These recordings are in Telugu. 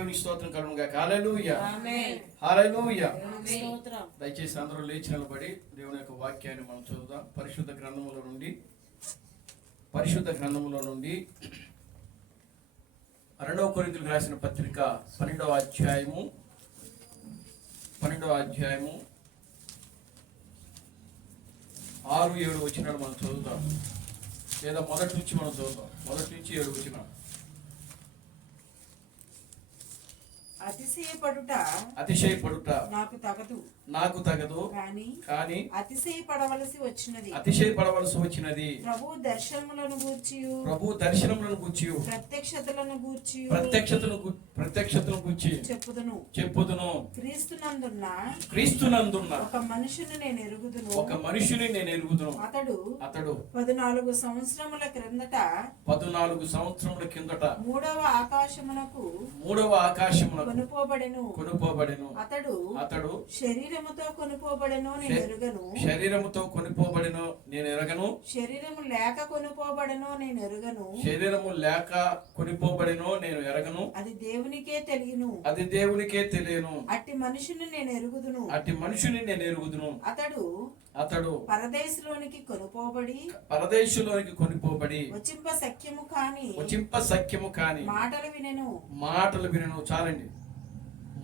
దేవుని స్తోత్రం కలుగునుగా. హల్లెలూయా, ఆమేన్, హల్లెలూయా. స్తోత్రం. దయచేసి అందరూ లేచి నిలబడి దేవుని యొక్క వాక్యాన్ని మనం చదువుదాం. పరిశుద్ధ గ్రంథములో నుండి 2 కొరింథీయులకు రాసిన పత్రిక 12వ అధ్యాయము 6-7 వచనాలు మనం చదువుతాం, లేదా మొదటి నుంచి మనం చదువుతాం. మొదటి నుంచి 7 వచనాలు. అతిశయపడుట నాకు తగదు, కానీ అతిశయపడవలసి వచ్చినది. ప్రభు దర్శనములను గూర్చి ప్రత్యక్షతలను గూర్చి చెప్పుదును. క్రీస్తునందున్న ఒక మనుషుని నేను ఎరుగుదును. అతడు 14 సంవత్సరముల కిందట మూడవ ఆకాశమునకు కొనుపోబడెను. అతడు శరీరముతో కొనుపోబడెను నేను ఎరుగను. శరీరము లేక కొనుపోబడెను నేను ఎరుగను. అది దేవునికే తెలియను. అట్టి మనుషుని నేను ఎరుగుదును. అతడు పరదేశంలోనికి కొనుపోబడి వచింప సఖ్యము కాని మాటలు వినెను. చాలండి.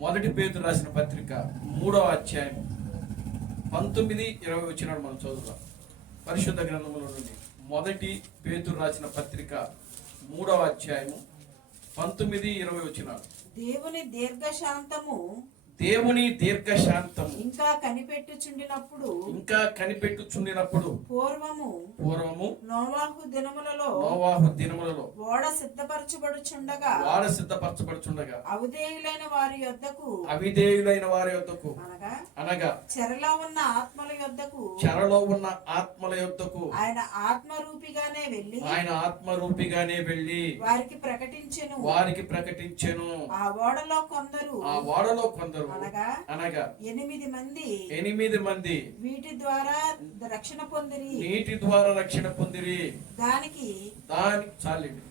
మొదటి పేతురు రాసిన పత్రిక 3వ అధ్యాయం 19-20 వచనాలు మనం చదువుతాం. పరిశుద్ధ గ్రంథములో నుండి మొదటి పేతురు రాసిన పత్రిక 3వ అధ్యాయము 19-20 వచనాలు. దేవుని దీర్ఘశాంతము ఇంకా కనిపెట్టుచుండినప్పుడు పూర్వము నోవాహు దినములలో ఓడ సిద్ధపరచబడుచుండగా అవిధేయులైన వారి యొద్దకు అనగా చెరలో ఉన్న ఆత్మల యొద్దకు ఆయన ఆత్మరూపిగానే వెళ్ళి వారికి ప్రకటించెను. ఆ ఓడలో కొందరు అనగా 8 మంది వీటి ద్వారా రక్షణ పొందిరి. దానికి చాలండి.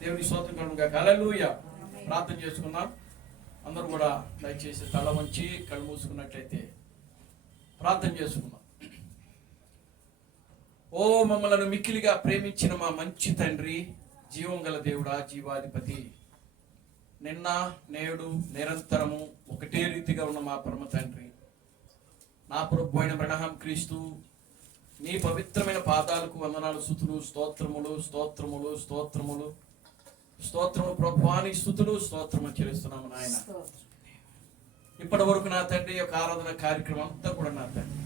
దేవుని స్తోత్రం కలుగునుగా. హల్లెలూయా. ప్రార్థన చేసుకుందాం. అందరూ కూడా దయచేసి తల వంచి కళ్ళు మూసుకున్నట్లయితే ప్రార్థన చేసుకుందాం. ఓ మమ్మలను మిక్కిలిగా ప్రేమించిన మా మంచి తండ్రి, జీవం గల దేవుడా, జీవాధిపతి, నిన్న నేడు నిరంతరము ఒకటే రీతిగా ఉన్న మా పరమ తండ్రి, నా ప్రభు అయిన అబ్రహాం క్రీస్తు నీ పవిత్రమైన పాదాలకు వందనాలు, స్తుతులు, స్తోత్రములు ప్రభువాని స్తుతులు, స్తోత్రము చెల్లిస్తున్నాము నాయన. ఇప్పటి వరకు నా తండ్రి యొక్క ఆరాధన కార్యక్రమం అంతా కూడా నా తండ్రి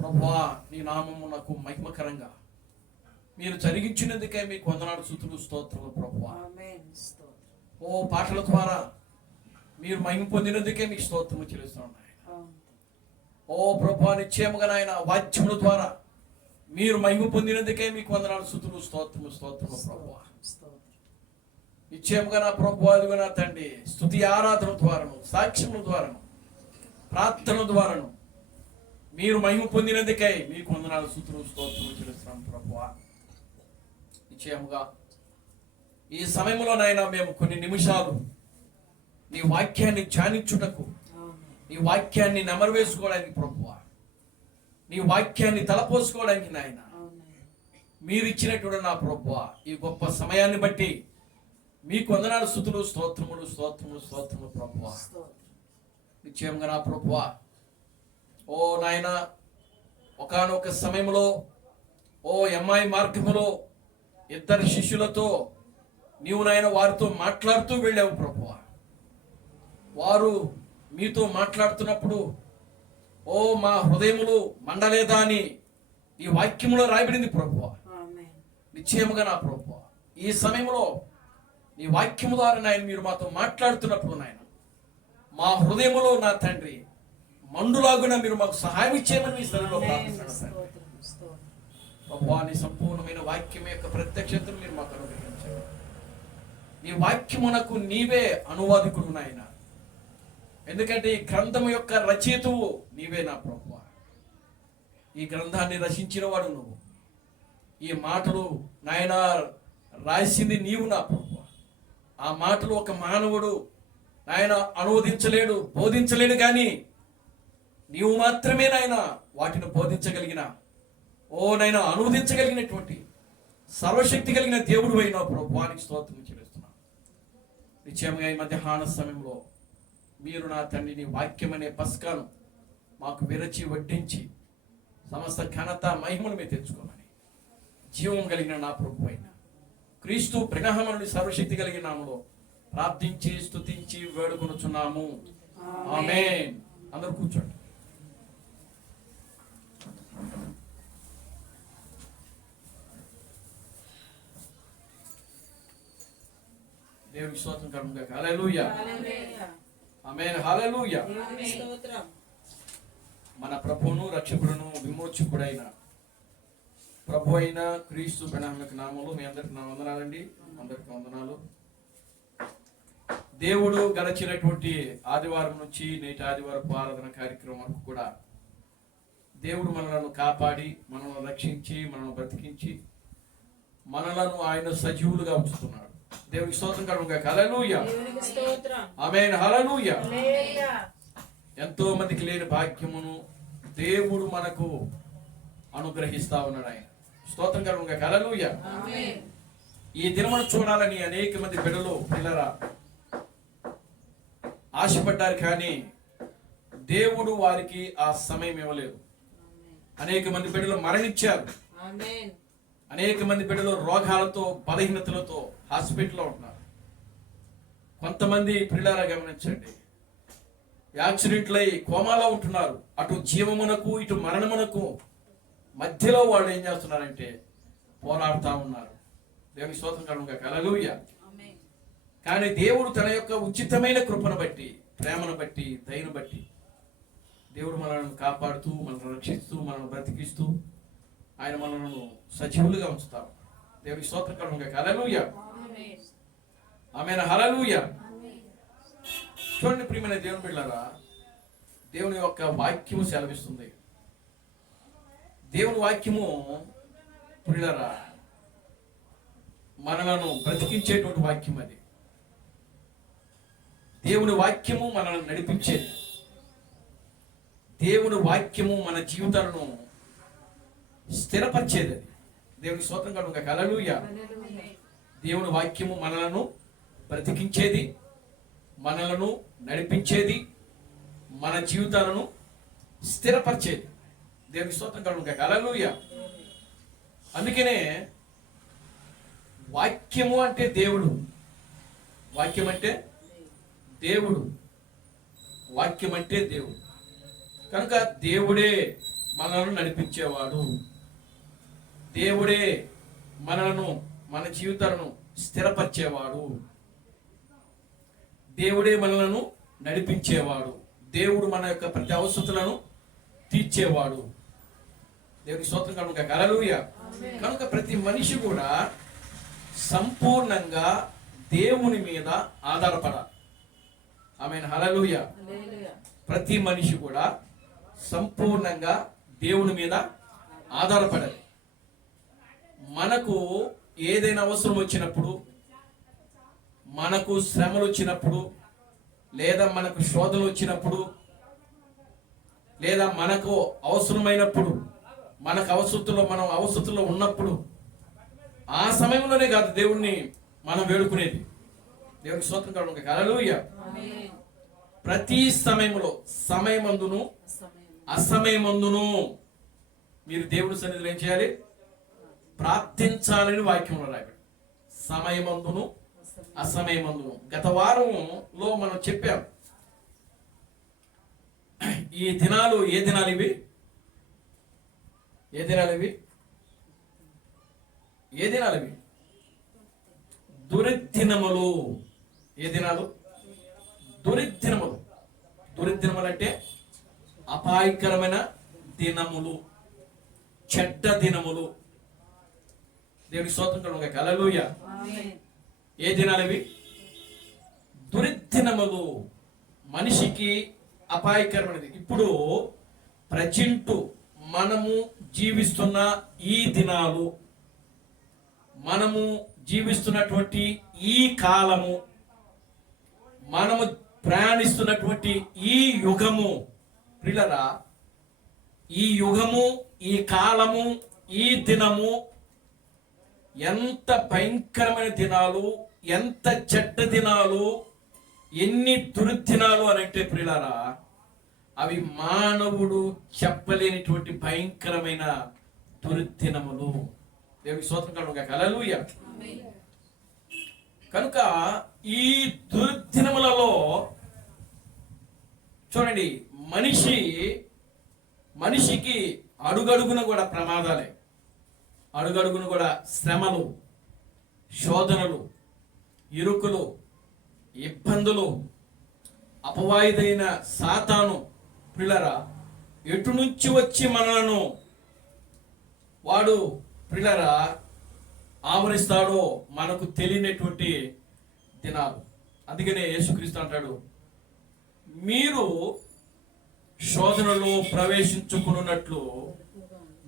ప్రభువా, నీ నామము నాకు మహిమకరంగా మీరు జరిగించినందుకే మీకు వందనాలు, స్తుతులు, స్తోత్రములు ప్రభువా. ఓ పాటల ద్వారా మీరు మహిమ పొందినందుకే మీకు స్తోత్రము చెల్లిస్తున్నాను. ఓ ప్రభువా, నిశ్చయముగా నాయన వాద్యముల ద్వారా మీరు మహిమ పొందినందుకే మీకు వందనాలు, స్తుతులు, స్తోత్రము ప్రభువా. నిశ్చయముగా నా ప్రభువా, అదిగో నా తండ్రి, స్తుతి ఆరాధన ద్వారాను, సాక్ష్యముల ద్వారాను, ప్రార్థనల ద్వారాను మీరు మహిమ పొందినందుకే మీకు వందనాలు, స్తుతులు, స్తోత్రము చెల్లిస్తున్నాను ప్రభువా. నిశ్చయముగా ఈ సమయంలో నాయన మేము కొన్ని నిమిషాలు నీ వాక్యాన్ని ధ్యానించుటకు, నీ వాక్యాన్ని నెమరు వేసుకోవడానికి ప్రభువా, నీ వాక్యాన్ని తలపోసుకోవడానికి నాయన మీరు ఇచ్చినటువంటి నా ప్రభువా ఈ గొప్ప సమయాన్ని బట్టి మీకు వందనాలు, స్తుతులు, స్తోత్రములు ప్రభువా. నిశ్చయంగా నా ప్రభువా, ఓ నాయన, ఒకానొక సమయంలో ఓ ఎమ్మాయి మార్గములో 2 శిష్యులతో నీవు నాయన వారితో మాట్లాడుతూ వెళ్ళావు ప్రభువా. వారు మీతో మాట్లాడుతున్నప్పుడు ఓ మా హృదయములు మండలేదా అని ఈ వాక్యములో రాయబడింది ప్రభువా. నిశ్చయముగా నా ప్రభువా, ఈ సమయంలో నీ వాక్యము ద్వారా నాయన మీరు మాతో మాట్లాడుతున్నప్పుడు నాయన మా హృదయములో నా తండ్రి మండులాగున మీరు మాకు సహాయం ఇచ్చేయమని మీ స్థలంలో ప్రార్థిస్తున్నాను ప్రభువా. నీ సంపూర్ణమైన వాక్యం యొక్క ప్రత్యక్షతను మీరు మాకు అనుగ్రహించండి. నీ వాక్యమునకు నీవే అనువాదికుడు నాయన, ఎందుకంటే ఈ గ్రంథము యొక్క రచయితవు నీవే నా ప్రభువా. ఈ గ్రంథాన్ని రచించిన వాడు నువ్వు, ఈ మాటలు నాయన రాసింది నీవు నా ప్రభువా. ఆ మాటలు ఒక మానవుడు ఆయన అనువదించలేడు, బోధించలేడు, కానీ నీవు మాత్రమే నాయన వాటిని బోధించగలిగిన, నైనా అనువదించగలిగినటువంటి సర్వశక్తి కలిగిన దేవుడు అయిన ప్రభువానికి స్తోత్రం చెల్లిస్తున్నాను. నిశ్చయంగా ఈ మధ్యాహ్న సమయంలో మీరు నా తండ్రిని వాక్యం అనే పస్కాను మాకు విరచి వడ్డించి సమస్త ఘనత మహిమను మీరు తెచ్చుకోమని జీవం కలిగిన నా ప్రభు అయిన క్రీస్తు ప్రణామనుడి సర్వశక్తి కలిగిన నామములో ప్రార్థించి స్తుతించి వేడుకొనుచున్నాము. ఆమేన్. అందరూ కూర్చోండి. దేవునికి స్తోత్రం కలుగును గాక. హల్లెలూయా. ఆమేన్. హల్లెలూయా. మన ప్రభువును రక్షకుడును విమోచకుడైన ప్రభు అయిన క్రీస్తు ప్రణామక నామములో మీ అందరికి నా వందనాలండి. అందరికి వందనాలు. దేవుడు గడచినటువంటి ఆదివారం నుంచి నేటి ఆదివారపు ఆరాధన కార్యక్రమం వరకు కూడా దేవుడు మనలను కాపాడి, మనల్ని రక్షించి, మనల్ని బ్రతికించి, మనలను ఆయన సజీవులుగా ఉంచుతున్నాడు. దేవునికి స్తోత్రం కలుగును గాక. హల్లెలూయా. ఆమేన్. హల్లెలూయా. ఎంతో మందికి లేని భాగ్యమును దేవుడు మనకు అనుగ్రహిస్తా ఉన్నాడు. ఆయన స్తోత్రం కలుగును గాక. హల్లెలూయా. ఈ దినమును చూడాలని అనేక మంది బిడ్డలు పిల్లరా ఆశపడ్డారు, కానీ దేవుడు వారికి ఆ సమయం ఇవ్వలేదు. అనేక మంది బిడ్డలు మరణించారు. అనేక మంది బిడ్డలు రోగాలతో, బలహీనతలతో హాస్పిటల్లో ఉంటున్నారు. కొంతమంది పిల్లరా గమనించండి, యాక్సిడెంట్లు అయి కోమాలో ఉంటున్నారు. అటు జీవమునకు ఇటు మరణమునకు మధ్యలో వాళ్ళు ఏం చేస్తున్నారంటే పోరాడుతూ ఉన్నారు. దేవుని స్తోత్రం కలుగును గాక. హల్లెలూయా. కానీ దేవుడు తన యొక్క ఉచితమైన కృపను బట్టి, ప్రేమను బట్టి, దయను బట్టి దేవుడు మనల్ని కాపాడుతూ, మనల్ని రక్షిస్తూ, మనల్ని బ్రతికిస్తూ ఆయన మనలను సజీవులుగా ఉంచుతారు. దేవుని స్తోత్రం కలుగును గాక. హల్లెలూయా. ఆమేన్. హల్లెలూయా. చూడండి ప్రియమైన దేవుని బిడ్డలారా, దేవుని యొక్క వాక్యము సెలవిస్తుంది. దేవుని వాక్యము ప్రియులారా మనలను బ్రతికించేటువంటి వాక్యం. అది దేవుని వాక్యము మనల్ని నడిపించేది. దేవుని వాక్యము మన జీవితాలను స్థిరపరిచేది. దేవుని స్తోత్రం కలుగును గాక. హల్లెలూయా. దేవుని వాక్యము మనలను బ్రతికించేది, మనలను నడిపించేది, మన జీవితాలను స్థిరపరిచేది. దేవుని స్తోత్రం కలుగును గాక. హల్లెలూయా. అందుకనే వాక్యము అంటే దేవుడు, వాక్యం అంటే దేవుడు, వాక్యం అంటే దేవుడు. కనుక దేవుడే మనలను నడిపించేవాడు, దేవుడే మనలను, మన జీవితాలను స్థిరపరిచేవాడు, దేవుడే మనలను నడిపించేవాడు, దేవుడు మన యొక్క ప్రతి అవసరతలను తీర్చేవాడు. దేవునికి స్తోత్రం కలుగును గాక. హల్లెలూయా. కనుక ప్రతి మనిషి కూడా సంపూర్ణంగా దేవుని మీద ఆధారపడాలి. ఆమేన్. హల్లెలూయా. ప్రతి మనిషి కూడా సంపూర్ణంగా దేవుని మీద ఆధారపడాలి. మనకు ఏదైనా అవసరం వచ్చినప్పుడు, మనకు శ్రమలు వచ్చినప్పుడు, లేదా మనకు శోధనలు వచ్చినప్పుడు, లేదా మనకు అవసరమైనప్పుడు, మనకు మనం అవసరతలో ఉన్నప్పుడు, ఆ సమయంలోనే కాదు దేవుణ్ణి మనం వేడుకునేది. దేవునికి స్తోత్రం కలుగును గాక. హల్లెలూయా. ప్రతి సమయంలో, సమయమందును అసమయమందును మీరు దేవుడి సన్నిధిలో ఏం చేయాలి? ప్రార్థించాలని వాక్యంలో రాయబడి. సమయమందును అసమయమందును. గత వారంలో మనం చెప్పాం, ఈ దినాలు ఏ దినాలు ఇవి? ఏ దినాలు ఇవి? ఏ దినాలు ఇవి? దుర్దినములు. ఏ దినాలు? దుర్దినములు. దుర్దినములు అంటే అపాయకరమైన దినములు, చెడ్డ దినములు. దేవుని స్తోత్రం కలుగును గాక. హల్లెలూయా. ఏ దినాలు ఇవి? దుర్దినములు. మనిషికి అపాయకరమైనది. ఇప్పుడు ప్రజెంట్ మనము జీవిస్తున్న ఈ దినాలు, మనము జీవిస్తున్నటువంటి ఈ కాలము మనము ప్రయాణిస్తున్నటువంటి ఈ యుగము ప్రియులారా, ఈ యుగము, ఈ కాలము, ఈ దినము ఎంత భయంకరమైన దినాలు, ఎంత చెడ్డ దినాలు, ఎన్ని దుర్దినాలు అని అంటే ప్రియులారా, అవి మానవుడు చెప్పలేనిటువంటి భయంకరమైన దుర్దినములు. దేవునికి స్తోత్రం కలుగును గాక. హల్లెలూయా. కనుక ఈ దుర్దినములలో చూడండి, మనిషికి అడుగడుగున కూడా ప్రమాదాలే, అడుగడుగున కూడా శ్రమలు, శోధనలు, ఇరుకులు, ఇబ్బందులు, అపవాయిదైన సాతాను ప్రియులారా ఎటు నుంచి వచ్చి మనలను వాడు ప్రియులారా ఆవరిస్తాడో మనకు తెలియనటువంటి దినాలు. అందుకనే యేసుక్రీస్తు అంటాడు, మీరు శోధనలో ప్రవేశించుకున్నట్లు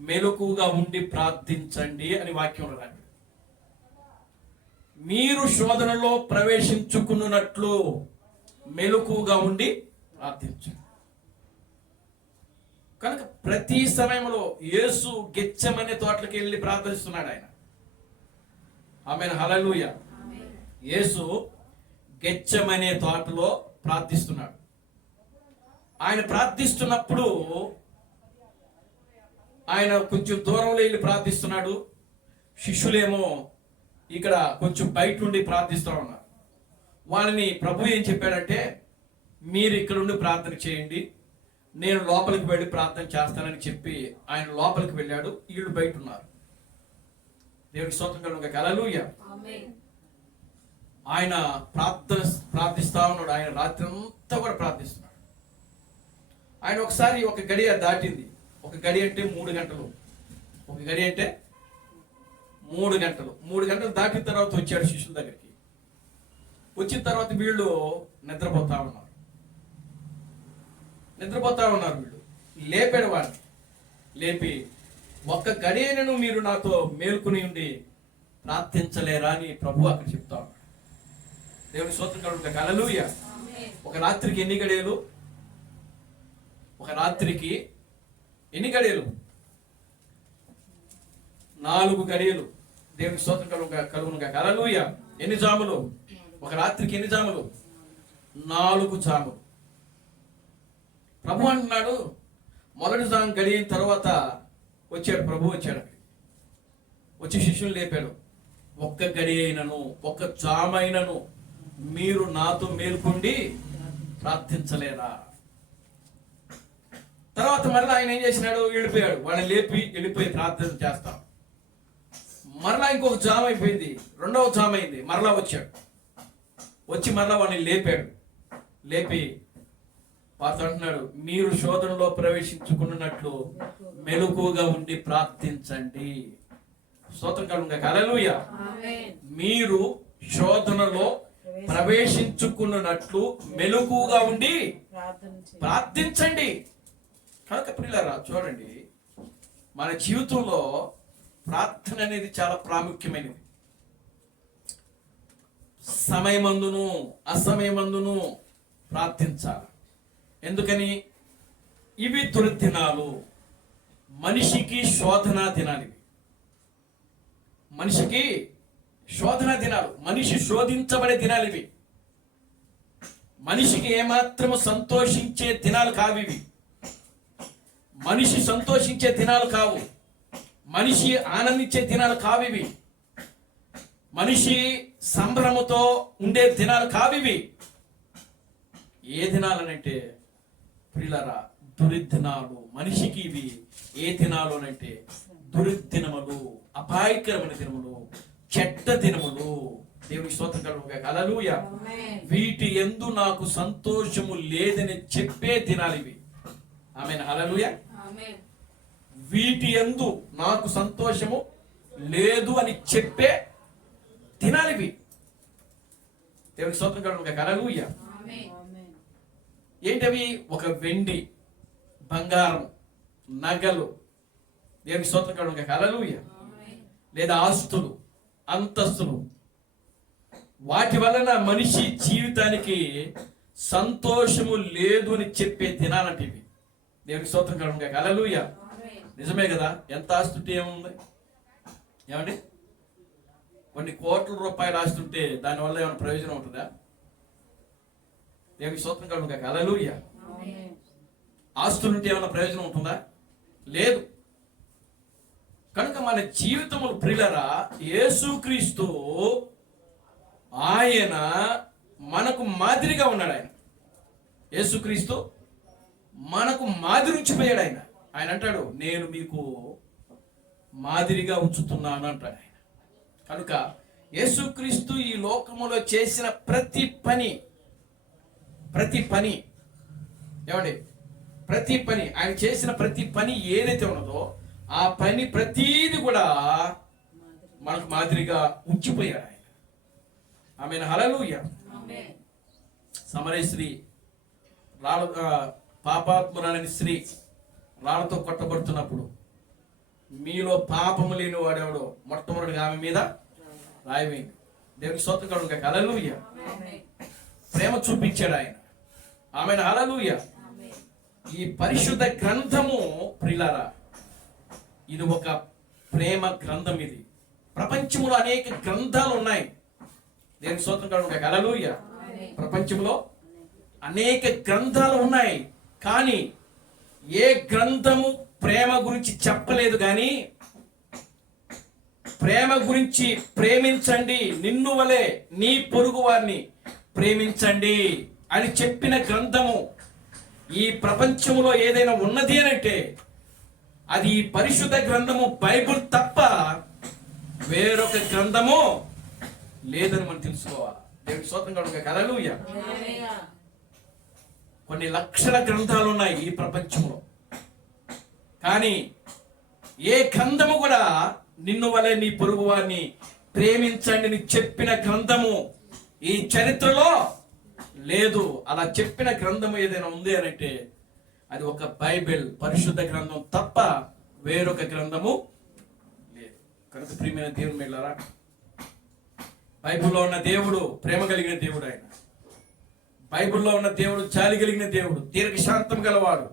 మెలకుగా ఉండి ప్రార్థించండి అని వాక్యం రాండి. మీరు శోధనలో ప్రవేశించుకున్నట్లు మెలకుగా ఉండి ప్రార్థించండి. కనుక ప్రతి సమయంలో యేసు గెత్సెమనే తోటలకు వెళ్ళి ప్రార్థిస్తున్నాడు ఆయన. ఆమేన్, హల్లెలూయా. యేసు గెత్సెమనే తోటలో ప్రార్థిస్తున్నాడు. ఆయన ప్రార్థిస్తున్నప్పుడు ఆయన కొంచెం దూరంలో వెళ్ళి ప్రార్థిస్తున్నాడు. శిష్యులేమో ఇక్కడ కొంచెం బయట ఉండి ప్రార్థిస్తూ ఉన్నారు. వాళ్ళని ప్రభు ఏం చెప్పాడంటే, మీరు ఇక్కడ ఉండి ప్రార్థన చేయండి, నేను లోపలికి వెళ్ళి ప్రార్థన చేస్తానని చెప్పి ఆయన లోపలికి వెళ్ళాడు. వీళ్ళు బయట ఉన్నారు. దేవునికి స్తోత్రం కలుగును గాక. హల్లెలూయా. ఆయన ప్రార్థిస్తా ఉన్నాడు. ఆయన రాత్రి అంతా కూడా ప్రార్థిస్తున్నాడు. ఆయన ఒకసారి ఒక గడియ దాటింది. ఒక గడి అంటే 3 గంటలు, ఒక గడి అంటే 3 గంటలు. 3 గంటలు దాటిన తర్వాత వచ్చాడు శిష్యుల దగ్గరికి. వచ్చిన తర్వాత వీళ్ళు నిద్రపోతా ఉన్నారు. వీళ్ళు లేపాడు వాడిని. లేపి, ఒక్క గడియను మీరు నాతో మేల్కొని ఉండి ప్రార్థించలేరా అని ప్రభు అక్కడ చెప్తా ఉన్నాడు. దేవుని స్తోత్రం కలుగును గాక. హల్లెలూయా. ఒక రాత్రికి ఎన్ని గడియలు? ఒక రాత్రికి ఎన్ని గడియలు? 4 గడియలు. దేవునికి స్తోత్రం కలుగును గాక. హల్లెలూయా. ఎన్ని జాములు? ఒక రాత్రికి ఎన్ని జాములు? 4 జాములు. ప్రభు అంటున్నాడు, మొదటి జాము గడియిన తర్వాత వచ్చాడు ప్రభు. వచ్చి శిష్యులు లేపాడు. ఒక్క గడి అయినను, ఒక్క జామైనను మీరు నాతో మేల్కొండి ప్రార్థించలేరా? తర్వాత మరలా ఆయన ఏం చేసినాడు? వెళ్ళిపోయాడు. వాళ్ళని లేపి వెళ్ళిపోయి ప్రార్థన చేస్తాం. మరలా ఇంకొక జామ అయిపోయింది, 2వ జామ అయింది. మరలా వచ్చాడు. వచ్చి మరలా వాళ్ళని లేపాడు. లేపి వారితో అంటున్నాడు, మీరు శోధనలో ప్రవేశించుకున్నట్లు మెలకుగా ఉండి ప్రార్థించండి. స్తోత్రం కలుగును గాక. హల్లెలూయా. మీరు శోధనలో ప్రవేశించుకున్నట్లు మెలకుగా ఉండి ప్రార్థించండి. కనుక ప్రియులారా చూడండి, మన జీవితంలో ప్రార్థన అనేది చాలా ప్రాముఖ్యమైనది. సమయమందును అసమయమందును ప్రార్థించాలి. ఎందుకని? ఇవి దుర్దినాలు, మనిషికి శోధనా దినాలు. ఇవి మనిషికి శోధనా దినాలు, మనిషి శోధించబడే దినాలు ఇవి. మనిషికి ఏమాత్రము సంతోషించే దినాలు కావు ఇవి. మనిషి సంతోషించే దినాలు కావు, మనిషి ఆనందించే దినాలు కావు ఇవి. మనిషి సంభ్రమతో ఉండే దినాలు కావివి. ఏ దినాలనంటే ప్రియులారా దుర్దినాలు. మనిషికి ఇవి ఏ దినాలు అంటే దుర్దినములు, అపాయకరమైన దినములు, చెడ్డ దినములు. దేవుని స్తోత్రం కలుగును గాక. హల్లెలూయా. వీటి యందు నాకు సంతోషము లేదని చెప్పే దినాలు ఇవి. ఆమేన్, హల్లెలూయా. వీటి యందు నాకు సంతోషము లేదు అని చెప్పే దినాలు ఇవి. దేవుని స్తోత్రం కలుగును గాక. హల్లెలూయా. ఏంటవి? ఒక వెండి, బంగారం, నగలు. దేవుని స్తోత్రం కలుగును గాక. హల్లెలూయా. లేదా ఆస్తులు, అంతస్తులు, వాటి వలన మనిషి జీవితానికి సంతోషము లేదు అని చెప్పే దినాలంటే ఇవి. దేవునికి స్తోత్రం కలుగును గాక. హల్లెలూయా. నిజమే కదా. ఎంత ఆస్తుంటే ఏముంది ఏమండి? కొన్ని కోట్ల రూపాయలు ఆస్తుంటే దానివల్ల ఏమైనా ప్రయోజనం ఉంటుందా? దేవునికి స్తోత్రం కలుగును గాక. హల్లెలూయా. ఆస్తులుంటే ఏమైనా ప్రయోజనం ఉంటుందా? లేదు. కనుక మన జీవితములు ప్రియులరా, యేసుక్రీస్తు ఆయన మనకు మాదిరిగా ఉన్నాడు. యేసుక్రీస్తు మనకు మాదిరి ఉంచిపోయాడు. ఆయన అంటాడు, నేను మీకు మాదిరిగా ఉంచుతున్నాను అంటాడు ఆయన. కనుక యేసుక్రీస్తు ఈ లోకములో చేసిన ప్రతి పని ఏమండి, ప్రతి పని ఆయన చేసిన ప్రతి పని ఏదైతే ఉన్నదో ఆ పని ప్రతీది కూడా మనకు మాదిరిగా ఉంచిపోయాడు ఆయన. ఆమెను. హల్లెలూయా. సమరయ స్త్రీ పాపాత్మురాలని స్త్రీ రాళ్లతో కొట్టబడుతున్నప్పుడు మీలో పాపము లేని వాడెవడో మొట్టమొదటిగా ఆమె మీద రాయమైంది. దేవునికి స్తోత్రం కలుగును గాక. హల్లెలూయా. ప్రేమ చూపించాడు ఆయన. ఆమెను. హల్లెలూయా. ఈ పరిశుద్ధ గ్రంథము ప్రియులారా, ఇది ఒక ప్రేమ గ్రంథం. ఇది ప్రపంచంలో అనేక గ్రంథాలు ఉన్నాయి. దేవునికి స్తోత్రం కలుగును గాక. హల్లెలూయా. ప్రపంచంలో అనేక గ్రంథాలు ఉన్నాయి, కానీ ఏ గ్రంథము ప్రేమ గురించి చెప్పలేదు. కానీ ప్రేమ గురించి ప్రేమించండి, నిన్ను వలె నీ పొరుగు వారిని ప్రేమించండి అని చెప్పిన గ్రంథము ఈ ప్రపంచంలో ఏదైనా ఉన్నది అని అంటే అది ఈ పరిశుద్ధ గ్రంథము బైబిల్ తప్ప వేరొక గ్రంథము లేదని మనం తెలుసుకోవాలి. దేవుని స్తోత్రం కలుగును గాక. హల్లెలూయా. కొన్ని లక్షల గ్రంథాలు ఉన్నాయి ఈ ప్రపంచంలో, కానీ ఏ గ్రంథము కూడా నిన్ను వలె నీ పొరుగు వారిని ప్రేమించండి అని చెప్పిన గ్రంథము ఈ చరిత్రలో లేదు. అలా చెప్పిన గ్రంథము ఏదైనా ఉంది అని అంటే అది ఒక బైబిల్ పరిశుద్ధ గ్రంథం తప్ప వేరొక గ్రంథము లేదు. కనుక ప్రియమైన దేవుని బిడ్డలారా, బైబిల్లో ఉన్న దేవుడు ప్రేమ కలిగిన దేవుడు. ఆయన బైబిల్లో ఉన్న దేవుడు జాలి కలిగిన దేవుడు, దీర్ఘశాంతం గలవాడు,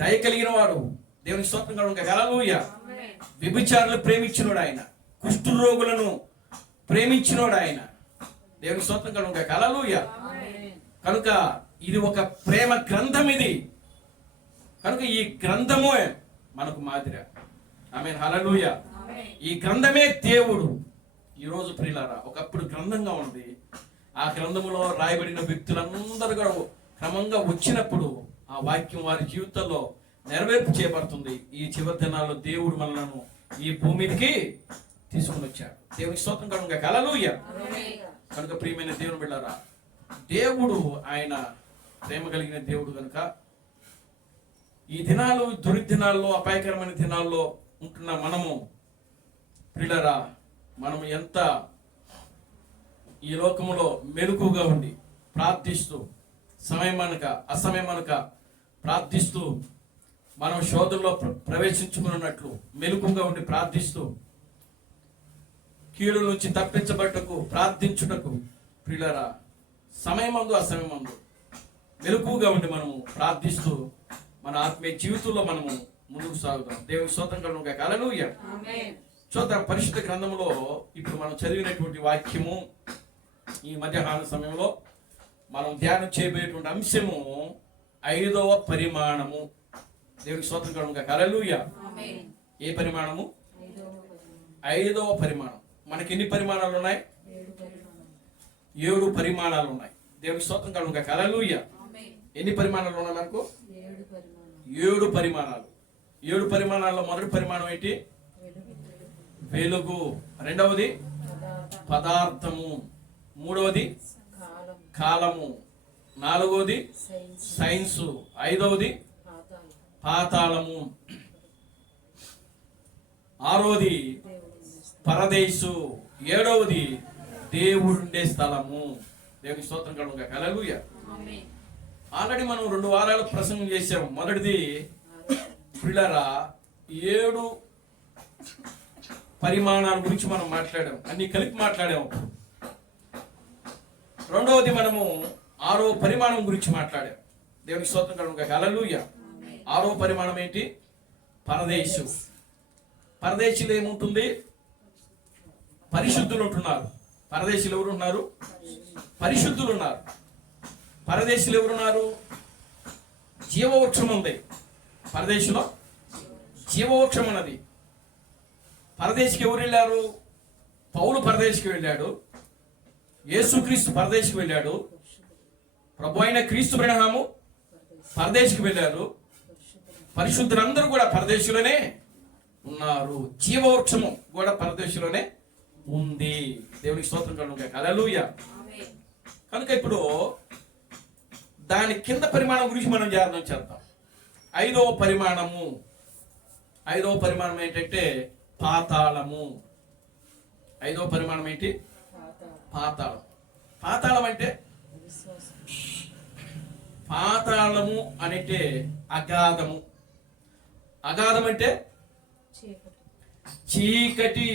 దయ కలిగిన వాడు. దేవునికి స్తోత్రం కలుగును గాక. హల్లెలూయా. వ్యభిచారులు ప్రేమించినోడు ఆయన, కుష్ఠు రోగులను ప్రేమించినోడు ఆయన. దేవునికి స్తోత్రం కలుగును గాక. హల్లెలూయా. కనుక ఇది ఒక ప్రేమ గ్రంథం ఇది. కనుక ఈ గ్రంథమే మనకు మాదిరి. ఆమేన్. హల్లెలూయా. ఈ గ్రంథమే దేవుడు. ఈరోజు ప్రియులారా, ఒకప్పుడు గ్రంథంగా ఉంది. ఆ గ్రంథములో రాయబడిన వ్యక్తులందరూ కూడా క్రమంగా వచ్చినప్పుడు ఆ వాక్యం వారి జీవితంలో నెరవేర్పు చేయబడుతుంది. ఈ చివరి దినాల్లో దేవుడు మనలను ఈ భూమి మీదకి తీసుకుని వచ్చాడు. దేవునికి స్తోత్రం కలుగును గాక. హల్లెలూయా. కనుక ప్రియమైన దేవుని బిడ్డలారా, దేవుడు ఆయన ప్రేమ కలిగిన దేవుడు. కనుక ఈ దినాలు దుర్దినాల్లో అపాయకరమైన దినాల్లో ఉంటున్న మనము ప్రియులారా, మనం ఎంత ఈ లోకములో మెలకుగా ఉండి ప్రార్థిస్తూ సమయమనక అసమయమనక ప్రార్థిస్తూ మనం శోధనలో ప్రవేశించుకున్నట్లు మెలకుగా ఉండి ప్రార్థిస్తూ కీడు నుంచి తప్పించబట్టకు ప్రార్థించుటకు ప్రియులారా, సమయమందు అసమయమందు మెలకుగా ఉండి మనము ప్రార్థిస్తూ మన ఆత్మీయ జీవితంలో మనము ముందుకు సాగుదాం. దేవుని స్తోత్రం కలుగును గాక. హల్లెలూయా. చూద్దాం పరిశుద్ధ గ్రంథములో ఇప్పుడు మనం చదివినటువంటి వాక్యము ఈ మధ్యాహ్న సమయంలో మనం ధ్యానం చేయబోయేటువంటి అంశము 5వ పరిమాణము. దేవునికి స్తోత్రం కలుగును గాక. హల్లెలూయా. ఏ పరిమాణము? 5వ పరిమాణం. మనకి ఎన్ని పరిమాణాలు ఉన్నాయి? 7 పరిమాణాలు ఉన్నాయి. దేవునికి స్తోత్రం కలుగును గాక. హల్లెలూయా. ఎన్ని పరిమాణాలు ఉన్నాయి మనకు? 7 పరిమాణాలు. 7 పరిమాణాల్లో మొదటి పరిమాణం ఏంటి? వెలుగు. రెండవది పదార్థము. మూడవది కాలము. నాలుగవది సైన్సు. ఐదవది పాతాళము. ఆరవది పరదేశు. ఏడవది దేవుడుండే స్థలము. దేవుని స్తోత్రం కలుగును గాక. హల్లెలూయా. ఆల్రెడీ మనం 2 వారాలు ప్రసంగం చేసాం. మొదటిది ప్రియులారా 7 పరిమాణాల గురించి మనం మాట్లాడాం, అన్ని కలిపి మాట్లాడాము. రెండవది మనము 6వ పరిమాణం గురించి మాట్లాడాం. దేవునికి స్తోత్రం కలుగును గాక. హల్లెలూయా. 6వ పరిమాణం ఏంటి? పరదేశం. పరదేశీలో ఏముంటుంది? పరిశుద్ధులు ఉంటున్నారు. పరదేశీలు ఎవరు ఉన్నారు? పరిశుద్ధులు ఉన్నారు. పరదేశీలు ఎవరున్నారు? జీవవృక్షం ఉంది. పరదేశంలో జీవవృక్షం ఉన్నది. పరదేశికి ఎవరు వెళ్ళారు? పౌలు పరదేశికి వెళ్ళాడు. యేసుక్రీస్తు పరదేశికి వెళ్ళాడు. ప్రభు అయిన క్రీస్తు అబ్రహాము పరదేశికి వెళ్ళారు. పరిశుద్ధులందరూ కూడా పరదేశంలోనే ఉన్నారు. జీవవృక్షము కూడా పరదేశంలోనే ఉంది. దేవునికి స్తోత్రం కలుగును గాక. హల్లెలూయా. కనుక ఇప్పుడు దాని కింద పరిమాణం గురించి మనం ధ్యానం చేద్దాం. 5వ పరిమాణము. 5వ పరిమాణం ఏంటంటే పాతాళము. 5వ పరిమాణం ఏంటి? పాతాళం. పాతాళం అంటే పాతాళము అంటే అగాధము. అగాధం అంటే చీకటి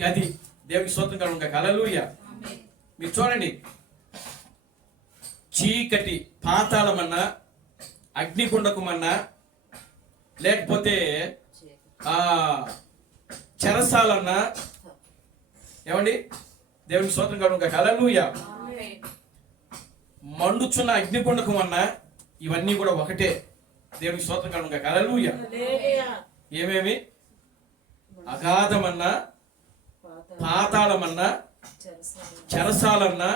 గది. దేవునికి స్తోత్రం కలుగును గాక. హల్లెలూయా. మీరు చూడండి, చీకటి పాతాళమన్నా, అగ్నికుండకమన్నా, లేకపోతే చెరసాలన్నా, ఏమండి? దేవునికి స్తోత్రం కలుగును గాక. హల్లెలూయా. మండుచున్న అగ్నికుండకం అన్నా, ఇవన్నీ కూడా ఒకటే. దేవునికి స్తోత్రం కలుగును గాక. హల్లెలూయా. ఏమేమి? అగాధమన్నా, పాతాళమన్నా, చెరసాలన్నా,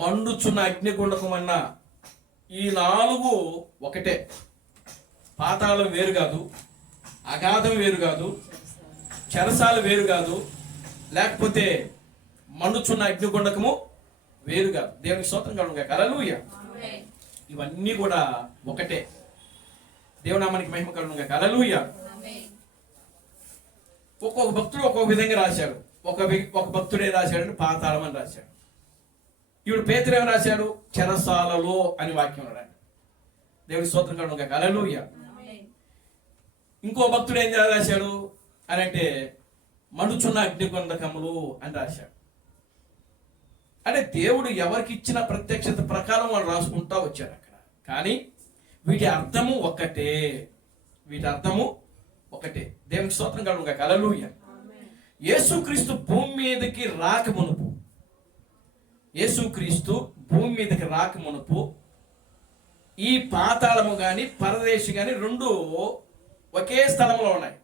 మండుచున్న అగ్నికుండకం అన్నా, ఈ 4 ఒకటే. పాతాళం వేరు కాదు, అగాధం వేరు కాదు, చెరసాల వేరు కాదు, లేకపోతే మండుచున్న అగ్నిగుండకము వేరు కాదు. దేవునికి స్తోత్రం కలుగును గాక. హల్లెలూయా. ఇవన్నీ కూడా ఒకటే. దేవుని నామానికి మహిమ కలుగును గాక. హల్లెలూయా. ఒక్కొక్క భక్తుడు ఒక్కొక్క విధంగా రాశాడు. ఒక భక్తుడే రాశాడు పాతాళం అని రాశాడు. ఇప్పుడు పేతురు ఏమని రాశాడు? చెరసాలలో అని వాక్యం రాడు. దేవుని స్తోత్రం కలుగును గాక. హల్లెలూయా. ఇంకో భక్తుడు ఏం రాశాడు అని అంటే మండుచున్న అగ్నిగుండకములు అని రాశాడు. అంటే దేవుడు ఎవరికి ఇచ్చిన ప్రత్యక్షత ప్రకారం వాళ్ళు రాసుకుంటా వచ్చారు అక్కడ. కానీ వీటి అర్థము ఒక్కటే. వీటి అర్థము ఒకటే. దేవునికి స్తోత్రం కలుగును గాక. హల్లెలూయా. యేసుక్రీస్తు భూమి మీదకి రాకమునుపు, యేసుక్రీస్తు భూమి మీదకి రాకమునుపు ఈ పాతాళము కానీ పరదేశి కానీ 2 ఒకే స్థలంలో ఉన్నాయి.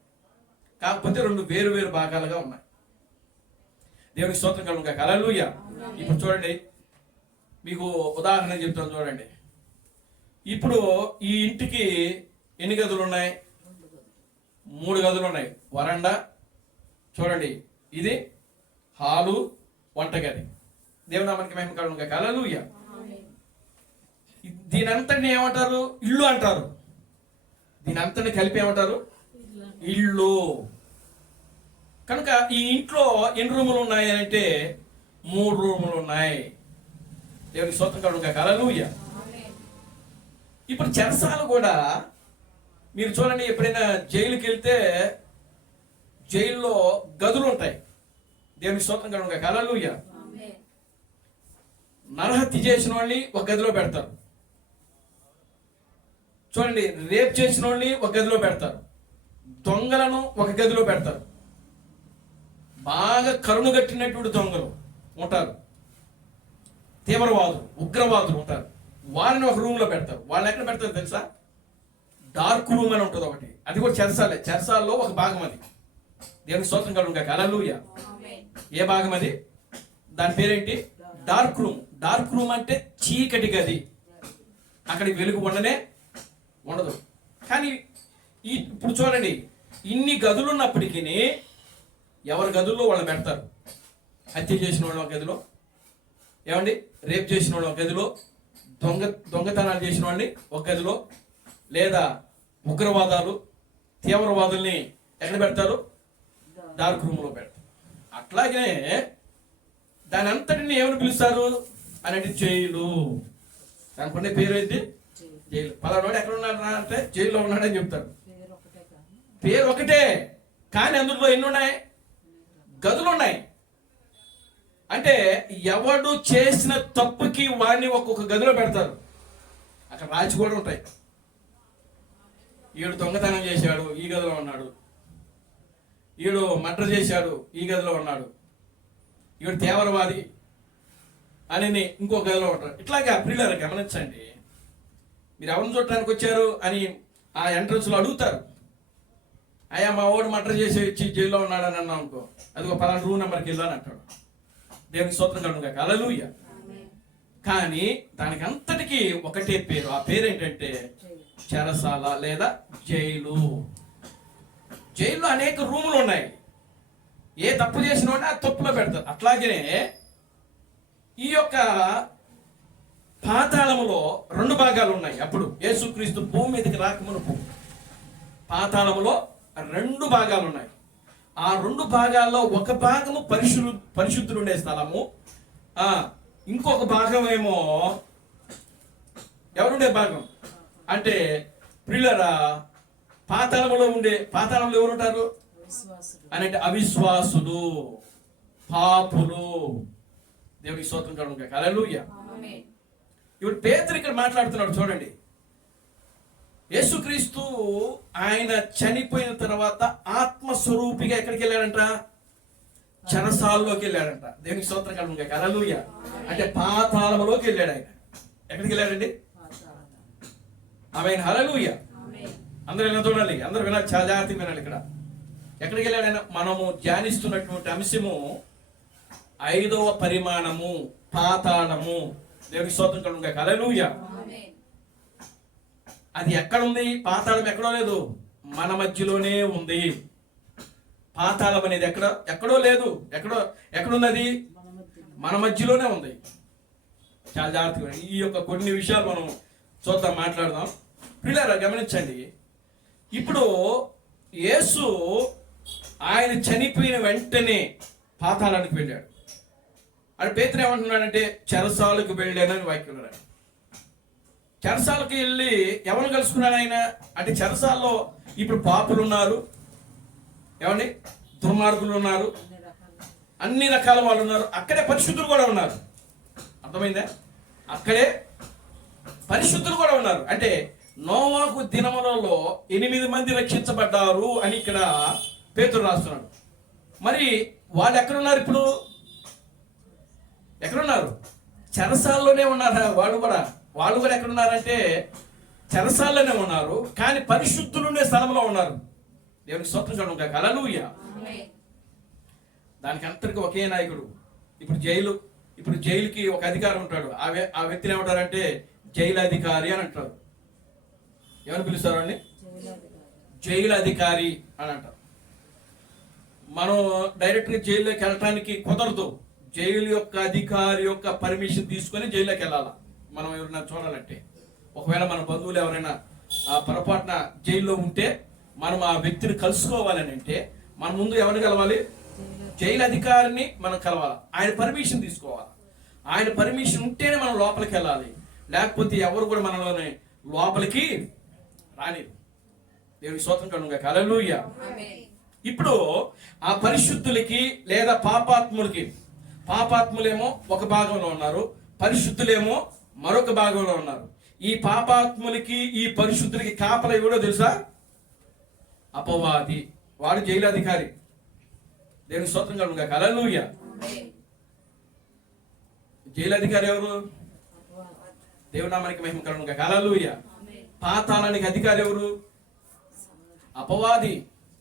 కాకపోతే 2 వేరు వేరు భాగాలుగా ఉన్నాయి. దేవునికి స్తోత్రం కలుగును గాక. హల్లెలూయా. ఇప్పుడు చూడండి, మీకు ఉదాహరణ చెప్తాను చూడండి. ఇప్పుడు ఈ ఇంటికి ఎన్ని గదులు ఉన్నాయి? 3 గదులు ఉన్నాయి. వరండా చూడండి, ఇది హాలు, వంటగది. దేవుని నామానికి మహిమ కలుగును గాక. హల్లెలూయా. దీనంతటిని ఏమంటారు? ఇల్లు అంటారు. దీనంతటిని కలిపి ఏమంటారు? ఇల్లు. కనుక ఈ ఇంట్లో ఎన్ని రూములు ఉన్నాయి అంటే 3 రూములు ఉన్నాయి. దేవునికి స్తోత్రం కలుగును గాక. హల్లెలూయా. ఇప్పుడు చెరసాలు కూడా మీరు చూడండి, ఎప్పుడైనా జైలుకి వెళ్తే జైల్లో గదులు ఉంటాయి. దేవునికి స్తోత్రం కలుగును గాక. హల్లెలూయా. నరహత్య చేసిన వాళ్ళని ఒక గదిలో పెడతారు. చూడండి, రేప్ చేసిన వాళ్ళని ఒక గదిలో పెడతారు. దొంగలను ఒక గదిలో పెడతారు. బాగా కరుణగట్టినటువంటి దొంగలు ఉంటారు, తీవ్రవాదులు, ఉగ్రవాదులు ఉంటారు. వారిని ఒక రూమ్ లో పెడతారు. వాళ్ళని ఎక్కడ పెడతారు తెలుసా? డార్క్ రూమ్ అని ఉంటుంది ఒకటి. అది కూడా చెరసాలే. చెరసాల్లో ఒక భాగం అది. దేవునికి స్తోత్రం కలుగును గాక. హల్లెలూయా. ఏ భాగం అది? దాని పేరేంటి? Dark room. డార్క్ రూమ్ అంటే చీకటి గది. అక్కడికి వెలుగు ఉండదు. కానీ ఇప్పుడు చూడండి, ఇన్ని గదులు ఉన్నప్పటికీ ఎవరి గదుల్లో వాళ్ళు పెడతారు. హత్య చేసిన వాళ్ళు ఒక గదిలో, ఏమండి రేప్ చేసిన వాళ్ళు ఒక గదిలో, దొంగతనాలు చేసిన వాళ్ళని ఒక గదిలో, లేదా ఉగ్రవాదాలు, తీవ్రవాదుల్ని ఎక్కడ పెడతారు? డార్క్ రూమ్ లో పెడతారు. అట్లాగే దాని అంతటిని ఏమని పిలుస్తారు అని అంటే జైలు. దానికి ఉండే పేరు ఏంటి? జైలు. పలానాడు ఎక్కడ ఉన్నాడు అంటే జైల్లో ఉన్నాడని చెప్తాడు. పేరు ఒకటే, కానీ అందులో ఎన్ని ఉన్నాయి? గదులు ఉన్నాయి. అంటే ఎవడు చేసిన తప్పుకి వాడిని ఒక్కొక్క గదిలో పెడతారు. అక్కడ రాజు కూడా ఉంటాయి. ఈడు దొంగతనం చేశాడు, ఈ గదిలో ఉన్నాడు. ఈడు మర్డర్ చేశాడు, ఈ గదిలో ఉన్నాడు. ఈడు తీవ్రవాది అని ఇంకో గదిలో ఉంటాడు. ఇట్లాగా ప్రియులారా గమనించండి. మీరు ఎవరిని చూడటానికి వచ్చారు అని ఆ ఎంట్రన్స్లో అడుగుతారు. అయ్యా మా ఓడు మర్డర్ చేసి వచ్చి జైల్లో ఉన్నాడని అన్నాం అనుకో, అది ఒక పలానా రూమ్ నెంబర్కి వెళ్ళాలని అంటాడు. దేవునికి స్తోత్రం కలుగును గాక. హల్లెలూయా. కానీ దానికి అంతటికీ ఒకటే పేరు. ఆ పేరు ఏంటంటే చెరసాల లేదా జైలు. జైల్లో అనేక రూములు ఉన్నాయి. ఏ తప్పు చేసిన వాడిని ఆ తప్పులో పెడతారు. అట్లాగే ఈ యొక్క పాతాళములో 2 భాగాలు ఉన్నాయి. అప్పుడు యేసుక్రీస్తు భూమి మీదకి రాకమునుపు పాతాళములో 2 భాగాలు ఉన్నాయి. ఆ 2 భాగాల్లో ఒక భాగము పరిశుద్ధులు ఉండే స్థలము, ఇంకొక భాగం ఏమో ఎవరుండే భాగం అంటే ప్రియులారా పాతాళములో ఎవరు ఉంటారు అని అంటే అవిశ్వాసులు, పాపులు. దేవునికి స్తోత్రం కలుగును గాక. హల్లెలూయా. ఇప్పుడు పేతురు ఇక్కడ మాట్లాడుతున్నాడు చూడండి. యేసుక్రీస్తు ఆయన చనిపోయిన తర్వాత ఆత్మస్వరూపిగా ఎక్కడికి వెళ్ళాడంట? చెరసాల్లోకి వెళ్ళాడంట. దేవునికి స్తోత్రం కలుగును గాక. హల్లెలూయా. అంటే పాతాళములోకి వెళ్ళాడు ఆయన. ఎక్కడికి వెళ్ళాడండి? ఆమేన్. హల్లెలూయా. అందరూ ఎలా చూడాలి, అందరూ వినాలి, చాలా జాగ్రత్తగా వినాలి. ఇక్కడ ఎక్కడికి వెళ్ళాడు ఆయన? మనము ధ్యానిస్తున్నటువంటి అంశము 5వ పరిమాణము, పాతాళము. దేవునికి స్తోత్రం కలుగును గాక. హల్లెలూయా. అది ఎక్కడుంది? పాతాళం ఎక్కడో లేదు, మన మధ్యలోనే ఉంది. పాతాళం అనేది ఎక్కడో లేదు. ఎక్కడున్నది? మన మధ్యలోనే ఉంది. చాలా జాగ్రత్తగా ఈ యొక్క కొన్ని విషయాలు మనం చూద్దాం, మాట్లాడదాం. ప్రియులారా గమనించండి. ఇప్పుడు యేసు ఆయన చనిపోయిన వెంటనే పాతాళానికి వెళ్ళాడు. అని పేతురు ఏమంటున్నాడంటే చెరసాలకు వెళ్ళానని వాక్యం. చెరసాలకు వెళ్ళి ఎవరు కలుసుకున్నాడు ఆయన అంటే చెరసాల్లో ఇప్పుడు పాపులు ఉన్నారు, ఏమండి, దుర్మార్గులు ఉన్నారు, అన్ని రకాల వాళ్ళు ఉన్నారు. అక్కడే పరిశుద్ధులు కూడా ఉన్నారు. అర్థమైందా? అక్కడే పరిశుద్ధులు కూడా ఉన్నారు. అంటే నోవాహు దినములలో 8 మంది రక్షించబడ్డారు అని ఇక్కడ పేతురు రాస్తున్నాడు. మరి వాళ్ళు ఎక్కడున్నారు? ఇప్పుడు ఎక్కడున్నారు? చెరసాల్లోనే ఉన్నారు. వాళ్ళు కూడా ఎక్కడున్నారంటే చెరసాల్లోనే ఉన్నారు, కానీ పరిశుద్ధులు ఉండే స్థలంలో ఉన్నారు. దేవునికి స్తోత్రం కలుగును గాక. హల్లెలూయా. దానికి అంతటికి ఒకే నాయకుడు. ఇప్పుడు జైలుకి ఒక అధికారి ఉంటాడు. ఆ వ్యక్తిని ఏమంటారంటే జైలు అధికారి అని అంటారు. ఎవరు పిలుస్తారు అండి? జైలు అధికారి అని అంటారు. మనం డైరెక్ట్గా జైల్లోకి వెళ్ళటానికి కుదరదు. జైలు యొక్క అధికారి యొక్క పర్మిషన్ తీసుకొని జైల్లోకి వెళ్ళాలా మనం ఎవరైనా చూడాలంటే. ఒకవేళ మన బంధువులు ఎవరైనా పొరపాటున జైల్లో ఉంటే మనం ఆ వ్యక్తిని కలుసుకోవాలని అంటే మన ముందు ఎవరిని కలవాలి? జైలు అధికారిని మనం కలవాలి. ఆయన పర్మిషన్ తీసుకోవాలి. ఆయన పర్మిషన్ ఉంటేనే మనం లోపలికి వెళ్ళాలి. లేకపోతే ఎవరు కూడా మనలోనే లోపలికి రానిరు. దేవునికి స్తోత్రం కలుగును గాక. హల్లెలూయా. ఇప్పుడు ఆ పరిశుద్ధులకి లేదా పాపాత్ములేమో ఒక భాగంలో ఉన్నారు, పరిశుద్ధులేమో మరొక భాగంలో ఉన్నారు. ఈ పాపాత్ములకి ఈ పరిశుద్ధులకి కాపలా ఎవడో తెలుసా? అపవాది. వాడు జైలు అధికారి. దేవునికి స్తోత్రం కలుగును గాక. హల్లెలూయా. జైలు అధికారి ఎవరు? దేవుని నామానికి మహిమ కలుగును గాక. హల్లెలూయా. పాతాళానికి అధికారి ఎవరు? అపవాది.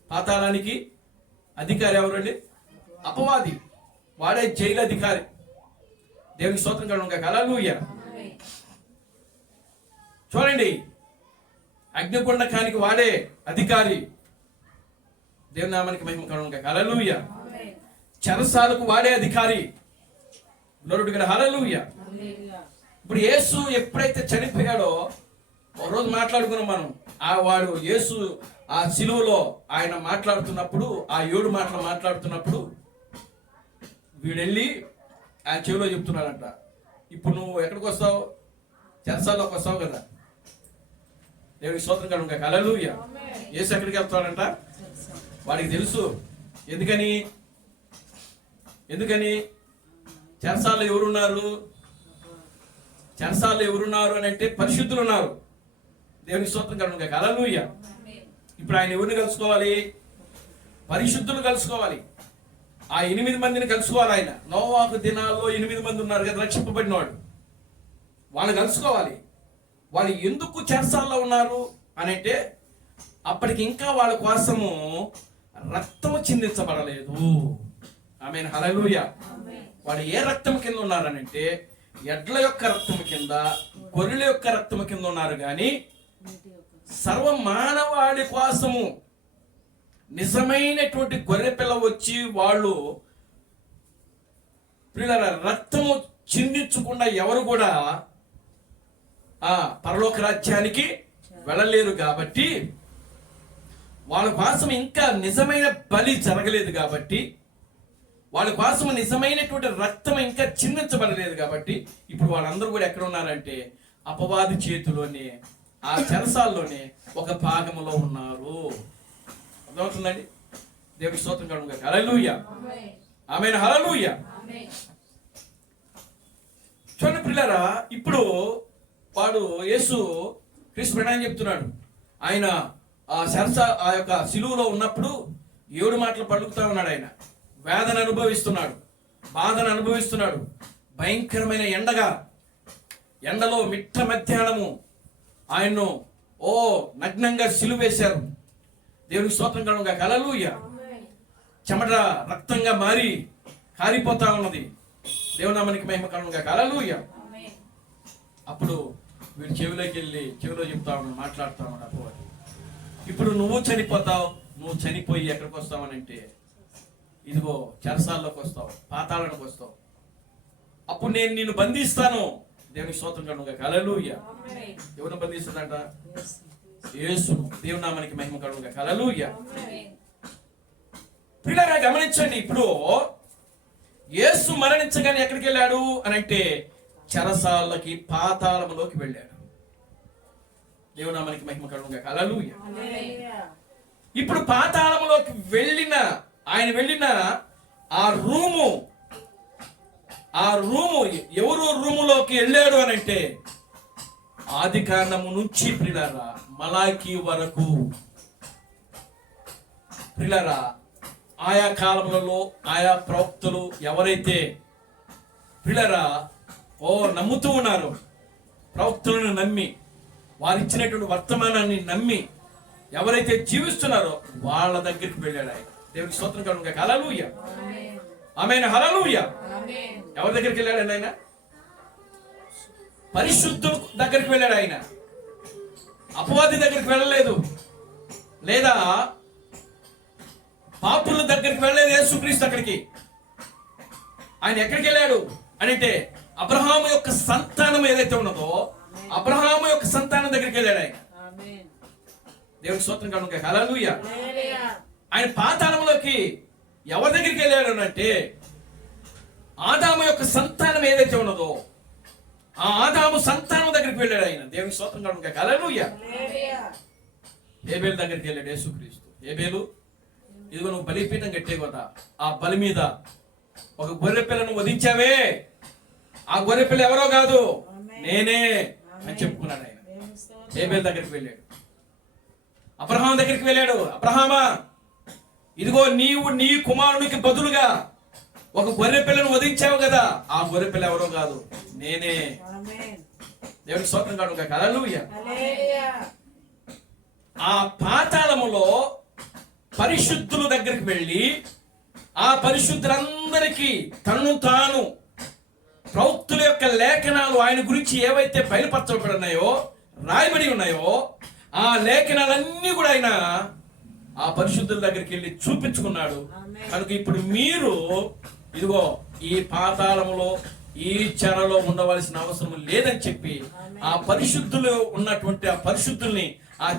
పాతాళానికి అధికారి ఎవరండి? అపవాది. వాడే జైలు అధికారి. దేవునికి స్తోత్రం కలుగును గాక. హల్లెలూయా. చూడండి, అగ్నిగుండకానికి వాడే అధికారి. దేవుని నామానికి మహిమ కలుగును గాక. హల్లెలూయా. చెరసాలకు వాడే అధికారి. Glory to God. హల్లెలూయా. ఇప్పుడు యేసు ఎప్పుడైతే చనిపోయాడో ఒక రోజు మాట్లాడుకున్నాం మనం. వాడు యేసు ఆ సిలువలో ఆయన మాట్లాడుతున్నప్పుడు, ఆ 7 మాటలు మాట్లాడుతున్నప్పుడు వీడెళ్ళి ఆ చెవిలో చెప్తున్నాడంట, ఇప్పుడు నువ్వు ఎక్కడికి వస్తావు? చెరసాల్లోకి వస్తావు కదా. దేవునికి స్తోత్రం కలుగును గాక. హల్లెలూయా. యేసు ఎక్కడికి వెళ్తాడంట? వాడికి తెలుసు. ఎందుకని చెరసాల్లో ఎవరున్నారు? చెరసాల్లో ఎవరున్నారు అని అంటే పరిశుద్ధులు ఉన్నారు. దేవునికి స్తోత్రం కలుగును గాక. హల్లెలూయా. ఇప్పుడు ఆయన ఎవరిని కలుసుకోవాలి? పరిశుద్ధులు కలుసుకోవాలి. ఆ 8 మందిని కలుసుకోవాలి. ఆయన నోవాహు దినాల్లో 8 మంది ఉన్నారు కదా రక్షింపబడిన వాళ్ళు. వాళ్ళు కలుసుకోవాలి. వాళ్ళు ఎందుకు చెరసాల్లో ఉన్నారు అని అంటే అప్పటికి ఇంకా వాళ్ళ కోసము రక్తము చిందించబడలేదు. ఆమేన్. హల్లెలూయా. వాళ్ళు ఏ రక్తం కింద ఉన్నారనంటే ఎడ్ల యొక్క రక్తము కింద, గొర్రెల యొక్క రక్తము కింద ఉన్నారు. కానీ సర్వ మానవాళి కోసము నిజమైనటువంటి గొర్రె పిల్ల వచ్చి వాళ్ళు రక్తము చిందించకుండా ఎవరు కూడా ఆ పరలోక రాజ్యానికి వెళ్ళలేరు. కాబట్టి వాళ్ళ కోసం ఇంకా నిజమైన బలి జరగలేదు. కాబట్టి వాళ్ళ కోసం నిజమైనటువంటి రక్తం ఇంకా చిందించబడలేదు. కాబట్టి ఇప్పుడు వాళ్ళందరూ కూడా ఎక్కడ ఉన్నారంటే అపవాది చేతిలోనే, ఆ చెరసాల్లోనే ఒక భాగములో ఉన్నారు. అర్థమవుతుందండి? దేవుడి స్తోత్రం కలుగును గాక. హల్లెలూయా. ఆమేన్. హల్లెలూయా. చూడండి ప్రియులారా, ఇప్పుడు వాడు యేసు క్రీస్తు ప్రణాయం చెప్తున్నాడు. ఆయన ఆ యొక్క సిలువలో ఉన్నప్పుడు 7 మాటలు పలుకుతా ఉన్నాడు. ఆయన వేదన అనుభవిస్తున్నాడు, బాధను అనుభవిస్తున్నాడు. భయంకరమైన ఎండలో మిట్ట మధ్యాహ్నము ఆయన్ను నగ్నంగా సిలువేశారు. దేవునికి స్తోత్రం కలుగును గాక. హల్లెలూయా. చెమట రక్తంగా మారి కారిపోతా ఉన్నది. దేవుని నామానికి మహిమ కలుగును గాక. హల్లెలూయా. అప్పుడు వీడు చెవిలోకి వెళ్ళి చెవిలో చెప్తా ఉన్నాడు, మాట్లాడుతా ఉన్నాడు అపవాది. ఇప్పుడు నువ్వు చనిపోతావు, నువ్వు చనిపోయి ఎక్కడికి వస్తావని అంటే ఇదిగో చెరసాల్లోకి వస్తావు, పాతాళానికి వస్తావు. అప్పుడు నేను నిన్ను బంధిస్తాను. దేవునికి స్తోత్రం కలుగును గాక. హల్లెలూయా. ఎవరిని బంధిస్తుందంట? యేసును. దేవుని నామానికి మహిమ కలుగును గాక. హల్లెలూయా. ప్రియులారా గమనించండి, ఇప్పుడు యేసు మరణించగానే ఎక్కడికి వెళ్ళాడు అని అంటే చెరసాలకి, పాతాళంలోకి వెళ్ళాడు. దేవుని నామానికి మహిమ కలుగును గాక. హల్లెలూయా. ఇప్పుడు పాతాళంలోకి ఆయన వెళ్ళిన ఆ రూము ఎవరు రూములోకి వెళ్ళాడు అని అంటే ఆది కాండము నుంచి ప్రియులారా మలాకి వరకు ప్రియులారా ఆయా కాలములలో ఆయా ప్రవక్తలు ఎవరైతే ప్రియులారా నమ్ముతూ ఉన్నారు, ప్రవక్తలను నమ్మి వారిచ్చినటువంటి వర్తమానాన్ని నమ్మి ఎవరైతే జీవిస్తున్నారో వాళ్ళ దగ్గరికి వెళ్ళాడు ఆయన. దేవునికి స్తోత్రం కలుగును గాక. హల్లెలూయా. ఆమేన్. హల్లెలూయా. ఎవరి దగ్గరికి వెళ్ళాడు ఆయన? పరిశుద్ధుల దగ్గరికి వెళ్ళాడు ఆయన. అపవాది దగ్గరికి వెళ్ళలేదు, లేదా పాపుల దగ్గరికి వెళ్ళలేదు యేసుక్రీస్తు అక్కడికి. ఆయన ఎక్కడికి వెళ్ళాడు అని అంటే అబ్రహాము యొక్క సంతానం ఏదైతే ఉన్నదో అబ్రహాము యొక్క సంతానం దగ్గరికి వెళ్ళాడు ఆయన. దేవునికి స్తోత్రం కలుగును గాక. హల్లెలూయా. ఆయన పాతాళంలోకి ఎవరి దగ్గరికి వెళ్ళాడు అంటే ఆదాము యొక్క సంతానం ఏదైతే ఉన్నదో ఆ ఆదాము సంతానం దగ్గరికి వెళ్ళాడు ఆయన. దేవునికి స్తోత్రం కలుగును గాక. హల్లెలూయా. హేబేలు దగ్గరికి వెళ్ళాడు యేసుక్రీస్తు. హేబేలు, ఇదిగో నువ్వు బలిపీఠం కట్టే కదా, ఆ బలి మీద ఒక గొర్రె పిల్లను వధించావే, ఆ గొర్రె పిల్ల ఎవరో కాదు నేనే అని చెప్పుకున్నాడు ఆయన. హేబేలు దగ్గరికి వెళ్ళాడు. అబ్రహాం దగ్గరికి వెళ్ళాడు. అబ్రహామా, ఇదిగో నీవు నీ కుమారునికి బదులుగా ఒక గొర్రె పిల్లను వధించావు కదా, ఆ గొర్రె పిల్ల ఎవరో కాదు నేనే. దేవునికి స్తోత్రం కలుగును గాక. హల్లెలూయా. ఆ పాతాళములో పరిశుద్ధుల దగ్గరికి వెళ్ళి ఆ పరిశుద్ధులందరికీ తనను తాను ప్రవక్తుల యొక్క లేఖనాలు ఆయన గురించి ఏవైతే బయలుపరచబడి ఉన్నాయో, రాయబడి ఉన్నాయో ఆ లేఖనాలన్నీ కూడా ఆయన ఆ పరిశుద్ధుల దగ్గరికి వెళ్ళి చూపించుకున్నాడు. కనుక ఇప్పుడు మీరు ఇదిగో ఈ పాతాళములో ఈ చెరలో ఉండవలసిన అవసరం లేదని చెప్పి ఆ పరిశుద్ధులు ఉన్నటువంటి ఆ పరిశుద్ధుల్ని ఆ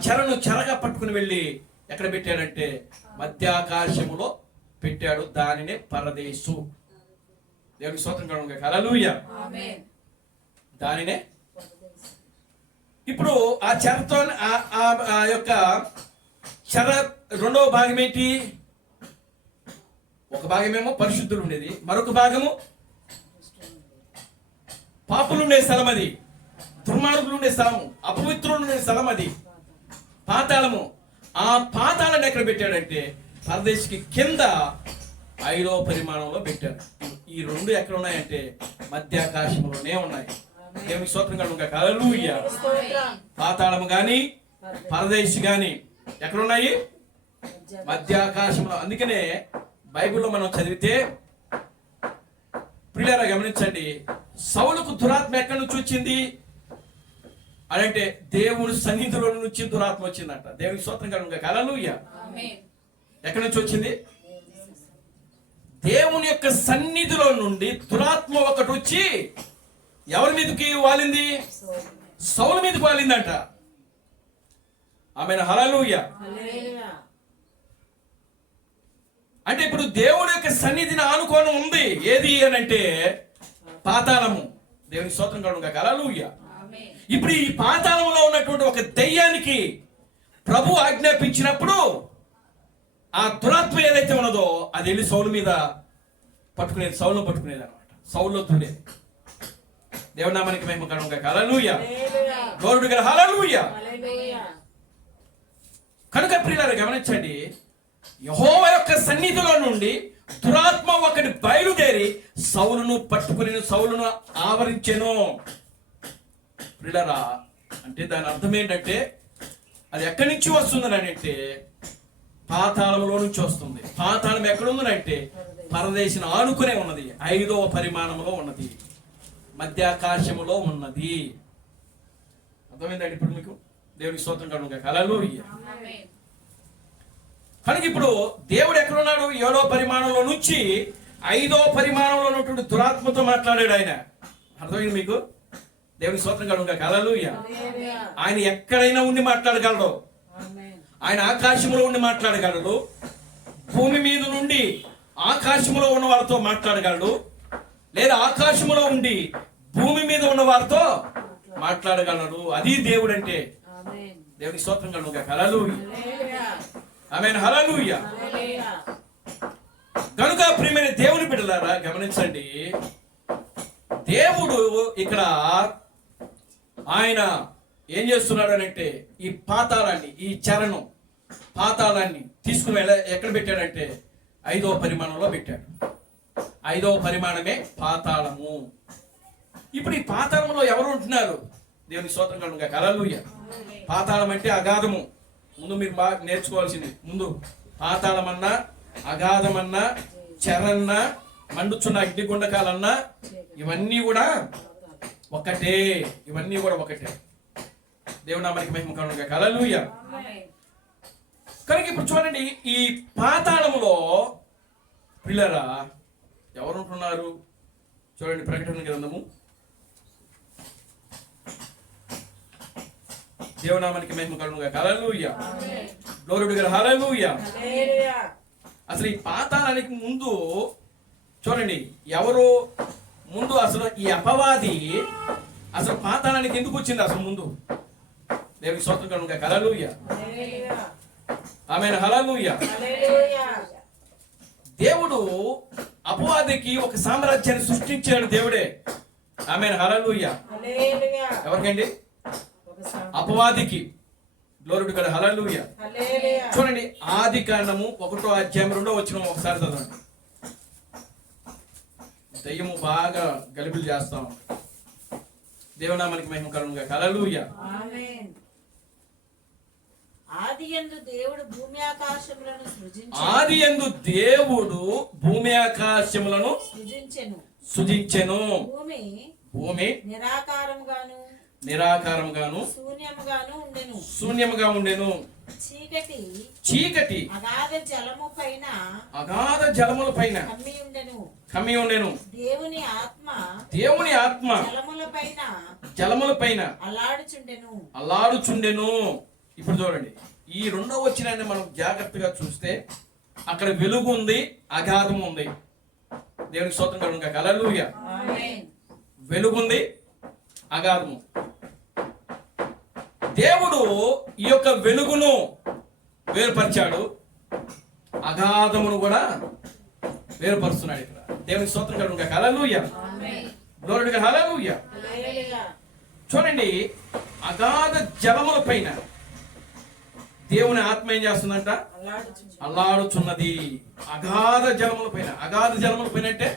చెరగా పట్టుకుని వెళ్ళి ఎక్కడ పెట్టాడంటే మధ్యాకాశములో పెట్టాడు. దానినే పరదేశు. దేవునికి స్తోత్రం కలుగును గాక. హల్లెలూయా. దానినే ఇప్పుడు ఆ చెరతో ఆ యొక్క చెర రెండవ భాగం ఏంటి? ఒక భాగమేమో పరిశుద్ధులు ఉండేది, మరొక భాగము పాపులు ఉండే స్థలం అది, దుర్మార్గులు ఉండే స్థలము, అపవిత్రులు ఉండే స్థలం అది, పాతాళము. ఆ పాతాళాన్ని ఎక్కడ పెట్టాడంటే పరదేశికి కింద 5వ పరిమాణంలో పెట్టాడు. ఈ రెండు ఎక్కడ ఉన్నాయంటే మధ్యాకాశంలోనే ఉన్నాయి. దేవునికి స్తోత్రం కలుగుగా. హల్లెలూయా. పాతాళము గాని పరదేశి గాని ఎక్కడ ఉన్నాయి? మధ్యాకాశంలో. అందుకనే బైబిల్లో మనం చదివితే ప్రియులారా గమనించండి, సౌలుకు దురాత్మ ఎక్కడి నుంచి వచ్చింది అనంటే దేవుని సన్నిధిలో నుంచి దురాత్మ వచ్చిందంట. దేవునికి స్తోత్రం కలుగుగా. హల్లెలూయా. ఎక్కడి నుంచి వచ్చింది? దేవుని యొక్క సన్నిధిలో నుండి దురాత్మ ఒకటి వచ్చి ఎవరి మీదకి వాలింది? సౌలు మీదకి వాలిందంట. ఆమేన్. హల్లెలూయా. అంటే ఇప్పుడు దేవుడి యొక్క సన్నిధిని ఆనుకొని ఉంది ఏది అనంటే పాతాళము. దేవునికి స్తోత్రం కలుగుగా. హల్లెలూయా. ఇప్పుడు ఈ పాతాళంలో ఉన్నటువంటి ఒక దెయ్యానికి ప్రభు ఆజ్ఞాపించినప్పుడు ఆ దురాత్మ ఏదైతే ఉన్నదో అది వెళ్ళి సౌలు మీద పట్టుకునేది, సౌలును పట్టుకునేది అనమాట. సౌలులో తుడేది. దేవుని నామానికి మహిమ కలుగుగా. హల్లెలూయా. గోరుడు గారు. హల్లెలూయా. కనుక ప్రియులారా గమనించండి, యెహోవా యొక్క సన్నిధిలో నుండి దురాత్మ ఒకటి బయలుదేరి సౌలును పట్టుకుని సౌలును ఆవరించెను. ప్రియులారా అంటే దాని అర్థం ఏంటంటే అది ఎక్కడి నుంచి వస్తుందని అంటే పాతాళంలో నుంచి వస్తుంది. పాతాళం ఎక్కడుందనంటే పరదేశిని ఆనుకునే ఉన్నది, 5వ పరిమాణంలో ఉన్నది, మధ్యాకాశములో ఉన్నది. అర్థమైందండి ఇప్పుడు మీకు? దేవునికి స్తోత్రం కలుగుగా. హల్లెలూయా. కనుక ఇప్పుడు దేవుడు ఎక్కడున్నాడు? 7వ పరిమాణంలో నుంచి 5వ పరిమాణంలో ఉన్నటువంటి దురాత్మతో మాట్లాడాడు ఆయన. అర్థమైంది మీకు? దేవునికి స్తోత్రం కలుగుగా. హల్లెలూయా. ఆయన ఎక్కడైనా ఉండి మాట్లాడగలడు. ఆయన ఆకాశంలో ఉండి మాట్లాడగలడు, భూమి మీద నుండి ఆకాశంలో ఉన్న వారితో మాట్లాడగలడు, లేదా ఆకాశంలో ఉండి భూమి మీద ఉన్న వారితో మాట్లాడగలడు. అది దేవుడు అంటే. దేవునికి స్తోత్రం కలుగుగా. హల్లెలూయా. ఆమేన్. హల్లెలూయా. కనుక ప్రియమైన దేవుని బిడ్డలారా గమనించండి, దేవుడు ఇక్కడ ఆయన ఏం చేస్తున్నాడు అంటే ఈ పాతాళాన్ని, ఈ చరణం పాతాళాన్ని తీసుకుని ఎక్కడ పెట్టాడంటే 5వ పరిమాణంలో పెట్టాడు. 5వ పరిమాణమే పాతాళము. ఇప్పుడు ఈ పాతాళంలో ఎవరు ఉంటున్నారు? దేవుని స్తోత్రం కలుగుగా. హల్లెలూయా. పాతాళం అంటే అగాధము. ముందు మీరు బాగా నేర్చుకోవాల్సింది, ముందు పాతాళమన్నా అగాధమన్నా చెరన్నా మండుచున్న అగ్నిగుండకాలన్నా ఇవన్నీ కూడా ఒకటే. ఇవన్నీ కూడా ఒకటే. దేవుని నామానికి మహిమ కలుగుగా. హల్లెలూయా. కనుక ఇప్పుడు చూడండి, ఈ పాతాళములో పిల్లరా ఎవరు ఉంటున్నారు? చూడండి ప్రకటన గ్రంథము. దేవుని నామానికి మహిమ కలుగుగా. Hallelujah. Glory to God. Hallelujah. అసలు ఈ పాతాళానికి ముందు చూడండి ఎవరు ముందు? అసలు ఈ అపవాది అసలు పాతాళానికి ఎందుకు వచ్చింది అసలు ముందు? దేవునికి స్తోత్రం కలుగుగా. హల్లెలూయా. ఆమేన్. హల్లెలూయా. దేవుడు అపవాదికి ఒక సామ్రాజ్యాన్ని సృష్టించాడు దేవుడే. ఆమేన్. హల్లెలూయా. ఎవరికండి? అపవాదికి. Glory to God. హల్లెలూయా. చూడండి ఆదికాండము 1వ అధ్యాయం 2వ వచనం ఒకసారి చదవండి. దయ్యము బాగా గలిబిలి చేస్తాం. దేవునామానికి మహిమ కలుగుగా. హల్లెలూయా. ఆదియందు దేవుడు భూమి ఆకాశములను సృజించెను. భూమి నిరాకారముగాను శూన్యముగా ఉండెను. చీకటి అగాధ జలముల పైన కమ్మి ఉండెను. దేవుని ఆత్మ జలముల పైన అల్లాడుచుండెను. ఇప్పుడు చూడండి ఈ 2వ వచనాన్ని మనం జాగ్రత్తగా చూస్తే అక్కడ వెలుగు ఉంది, అగాధం ఉంది. దేవునికి స్తోత్రం కలుగుగా. హల్లెలూయా. వెలుగుంది, అగాధము. దేవుడు ఈ యొక్క వెలుగును వేరుపరిచాడు, అగాధమును కూడా వేరుపరుస్తున్నాడు ఇక్కడ. దేవునికి స్తోత్రం కలుగుగా. Hallelujah. Glory to God, hallelujah. చూడండి, అగాధ జలముల పైన దేవుని ఆత్మ ఏం చేస్తుందంట? అల్లాడుచున్నది. అగాధ జలముల పైన. అగాధ జలముల పైన అంటే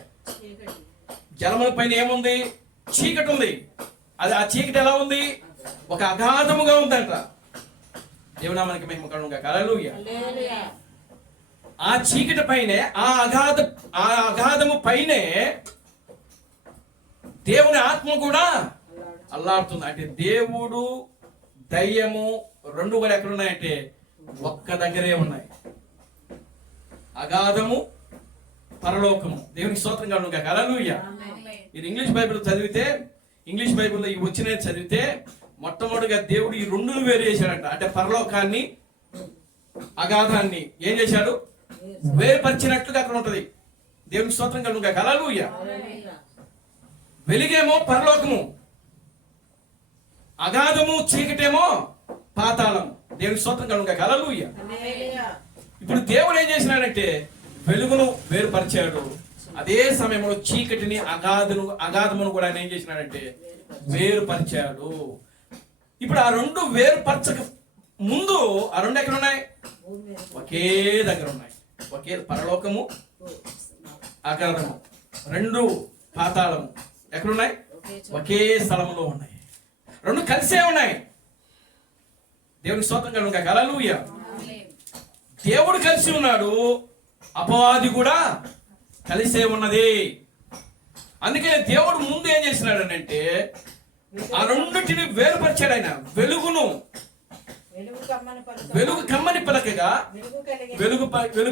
జలముల పైన ఏముంది? చీకటి ఉంది. అది ఆ చీకటి ఎలా ఉంది? ఒక అగాధముగా ఉందంట. దేవునామానికి మహిమ కలుగును గాక, హల్లెలూయా. ఆ చీకటి పైనే, ఆ అగాధము పైనే దేవుని ఆత్మ కూడా అల్లాడుతుంది. అంటే దేవుడు దయ్యము రెండు కూడా ఎక్కడున్నాయంటే ఒక్క దగ్గరే ఉన్నాయి. అగాధము, పరలోకము. దేవునికి స్తోత్రం కలుగును గాక, హల్లెలూయా. మీరు ఇంగ్లీష్ బైబిల్ చదివితే, ఇంగ్లీష్ బైబిల్లో ఈ వచ్చిన చదివితే మొట్టమొదటిగా దేవుడు ఈ రెండును వేరు చేశాడంట. అంటే పరలోకాన్ని, అగాధాన్ని ఏం చేశాడు? వేరుపరిచినట్లుగా అక్కడ ఉంటది. దేవునికి స్తోత్రం కలుగును గాక, హల్లెలూయా. వెలుగేమో పరలోకము, అగాధము చీకటేమో పాతాళం. దేవునికి స్తోత్రం కలుగును గాక, హల్లెలూయా. ఇప్పుడు దేవుడు ఏం చేసినాడంటే వెలుగును వేరుపరిచాడు. అదే సమయంలో చీకటిని, అగాధమును కూడా ఆయన ఏం చేసినాడంటే వేరుపరిచాడు. ఇప్పుడు ఆ రెండు వేరుపరచక ముందు ఆ రెండు ఎక్కడ ఉన్నాయి? ఒకే దగ్గర ఉన్నాయి. ఒకే పరలోకము, అగాధము, రెండు పాతాళము ఎక్కడున్నాయి? ఒకే స్థలంలో ఉన్నాయి. రెండు కలిసే ఉన్నాయి. దేవునికి స్తోత్రం కలుగును గాక, హల్లెలూయా. దేవుడు కలిసి ఉన్నాడు, అపవాది కూడా కలిసే ఉన్నది. అందుకే దేవుడు ముందు ఏం చేసినాడు అంటే ఆ రెండింటిని వేరుపరిచాడు. ఆయన వెలుగు కమ్మని పలకగా వెలుగు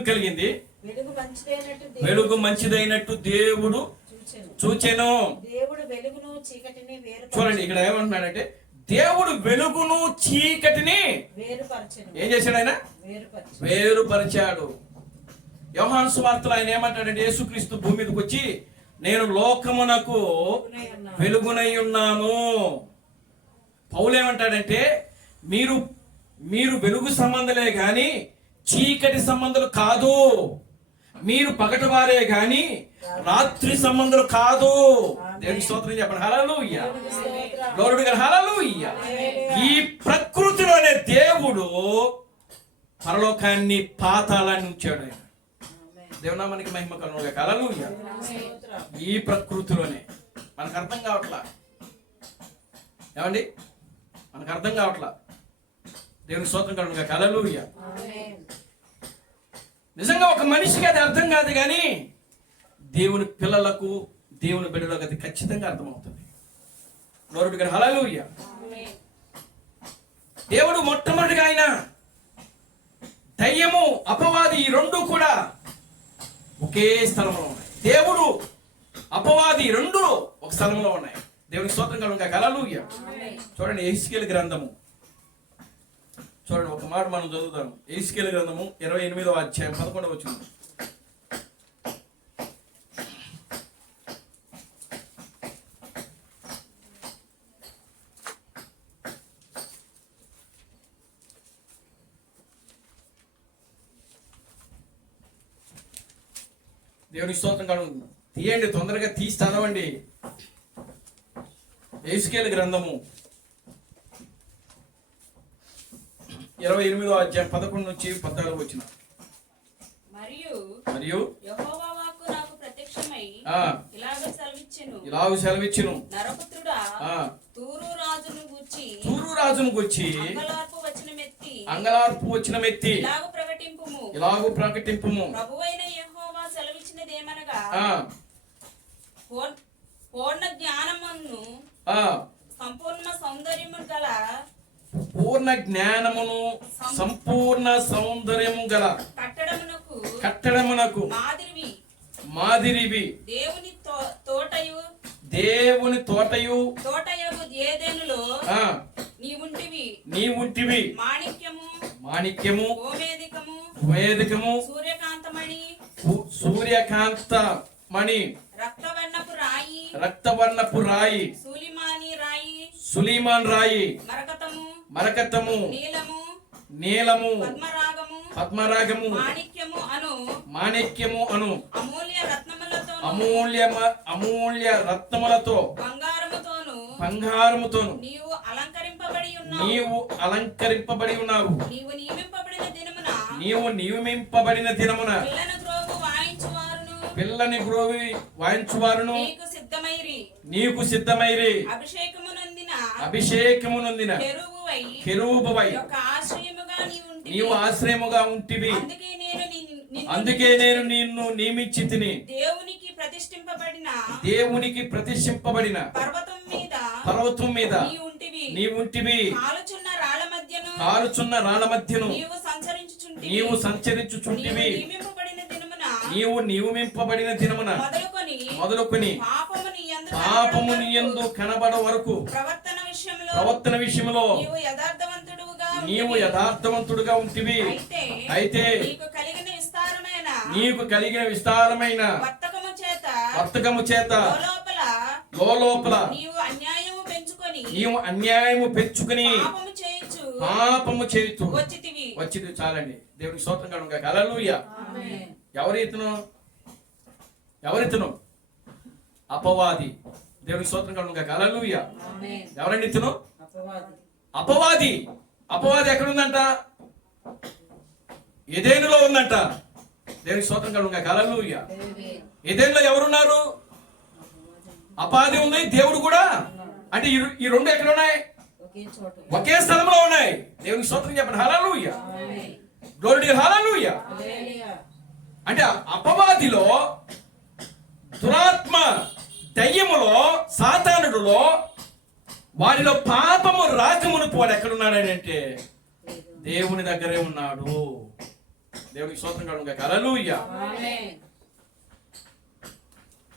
కలిగింది. వెలుగు మంచిదైనట్టు దేవుడు చూచెను. చూడండి, ఇక్కడ ఏమంటున్నాడంటే దేవుడు వెలుగును చీకటిని ఏం చేశాడు? ఆయన వేరుపరిచాడు. యోహాను సువార్తలో ఆయన ఏమంటాడంటే యేసుక్రీస్తు భూమి మీదకి వచ్చి నేను లోకమునకు వెలుగునై ఉన్నాను. పౌలు ఏమంటాడంటే మీరు వెలుగు సంబంధులే గాని చీకటి సంబంధులు కాదు. మీరు పగటివారే గాని రాత్రి సంబంధులు కాదు. దేవునికి స్తోత్రం చెప్పండి, హల్లెలూయా. గ్లోరీ టు గాడ్, హల్లెలూయా. ఈ ప్రకృతిలోనే దేవుడు పరలోకాన్ని, పాతాళాన్ని ఉంచాడు. ఆయన దేవునామానికి మహిమ కలుగును గాక, హల్లెలూయా. ఈ ప్రకృతిలోనే మనకు అర్థం కావట్లా. ఏమండి, మనకు అర్థం కావట్లా. దేవునికి స్తోత్రం కలుగును గాక, హల్లెలూయా. నిజంగా ఒక మనిషికి అది అర్థం కాదు, కానీ దేవుని పిల్లలకు, దేవుని బిడ్డలకు అది ఖచ్చితంగా అర్థమవుతుంది. గ్లోరీ టు గాడ్, హల్లెలూయా. దేవుడు మొట్టమొదటిగా ఆయన దయ్యము, అపవాది ఈ రెండు కూడా ఒకే స్థలంలో ఉన్నాయి. దేవుడు, అపవాది రెండు ఒక స్థలంలో ఉన్నాయి. దేవునికి స్తోత్రం కలుగును గాక, హల్లెలూయా. చూడండి, యెహెజ్కేలు గ్రంథము చూడండి, ఒక మాట మనం చదువుతాం. యెహెజ్కేలు గ్రంథము 28వ అధ్యాయం 11వ వచనం. దేవుని స్తోత్రం కలుగును. తీయండి, తొందరగా తీసి చదవండి. యెహెజ్కేలు గ్రంథము 28వ అధ్యాయం 11 నుంచి 14 వచ్చిన. మరియు యెహోవా వాక్కు నాకు ప్రత్యక్షమై ఇలాగు సెలవిచ్చెను, నరపుత్రుడా, తూరు రాజును గూర్చి అంగలార్పు వచ్చిన మెత్తి ఇలాగు ప్రకటింపుము. ప్రభువైన యెహోవా సెలవిచ్చినదేమనగా, పూర్ణ జ్ఞానమును సంపూర్ణ సౌందర్యము గల సంపూర్ణ సౌందర్యము గల కట్టడమునకు మాదిరివి దేవుని తోటయు ఏదెనులో నీవుంటివి. మాణిక్యము వేదికము సూర్యకాంతమణి రక్తవర్ణపు రాయి సులీమాన్ రాయి మరకతము నీలము పద్మరాగము మాణిక్యము అను అమూల్య రత్నములతో అమూల్య రత్నములతో బంగారముతోను నీవు అలంకరింపబడి ఉన్నావు. నీవు నియమింపబడిన దినమున పిల్లని గ్రోవి వాయించువారును నీకు సిద్ధమైరి. అభిషేకము నొందిన కెరూబువై నీవు ఆశ్రయముగా ఉంటివి. అందుకే నేను నిన్ను నియమించి తిని దేవునికి ప్రతిష్ఠింపబడిన పర్వతం మీద నీవుంటివి. కాలుచున్న రాళ్ళ మధ్యను నీవు సంచరించుచుంటివి. నీవు నియమింపబడిన దినమున మొదలుకొని పాపము నీ యందు కనబడ వరకు ప్రవర్తన విషయంలో నీవు యథార్థవంతుడుగా ఉంటివి. అయితే నీకు కలిగిన విస్తారమైన వర్తకము చేత లోపల నీవు అన్యాయము పెంచుకుని పాపము చేయుచు వచ్చింది. చాలండి. దేవునికి స్తోత్రం కలుగును గాక. హల్లెలూయా. ఎవరితను? అపవాది. దేవునికి స్తోత్రం కలుగును గాక. హల్లెలూయా. ఎవరండి ఇతను? అపవాది. అపవాది ఎక్కడుందంట? ఎదెనులో ఉందంట. దేవునికి స్తోత్రం కలుగును గాక. హల్లెలూయా. ఎదెనులో ఎవరున్నారు? అపవాది ఉంది, దేవుడు కూడా. అంటే ఈ రెండు ఎక్కడ ఉన్నాయి? ఒకే స్థలంలో ఉన్నాయి. దేవునికి స్తోత్రం చెప్పండి. హల్లెలూయా. గ్లోరీ టు హల్లెలూయా. అంటే అపవాదిలో, దురాత్మ దయ్యములో, సాతానుడులో, వాడిలో పాపము రాకమునుపు వాడు ఎక్కడున్నాడని అంటే దేవుని దగ్గరే ఉన్నాడు. దేవునికి స్తోత్రం కలుగును గాక. హల్లెలూయా.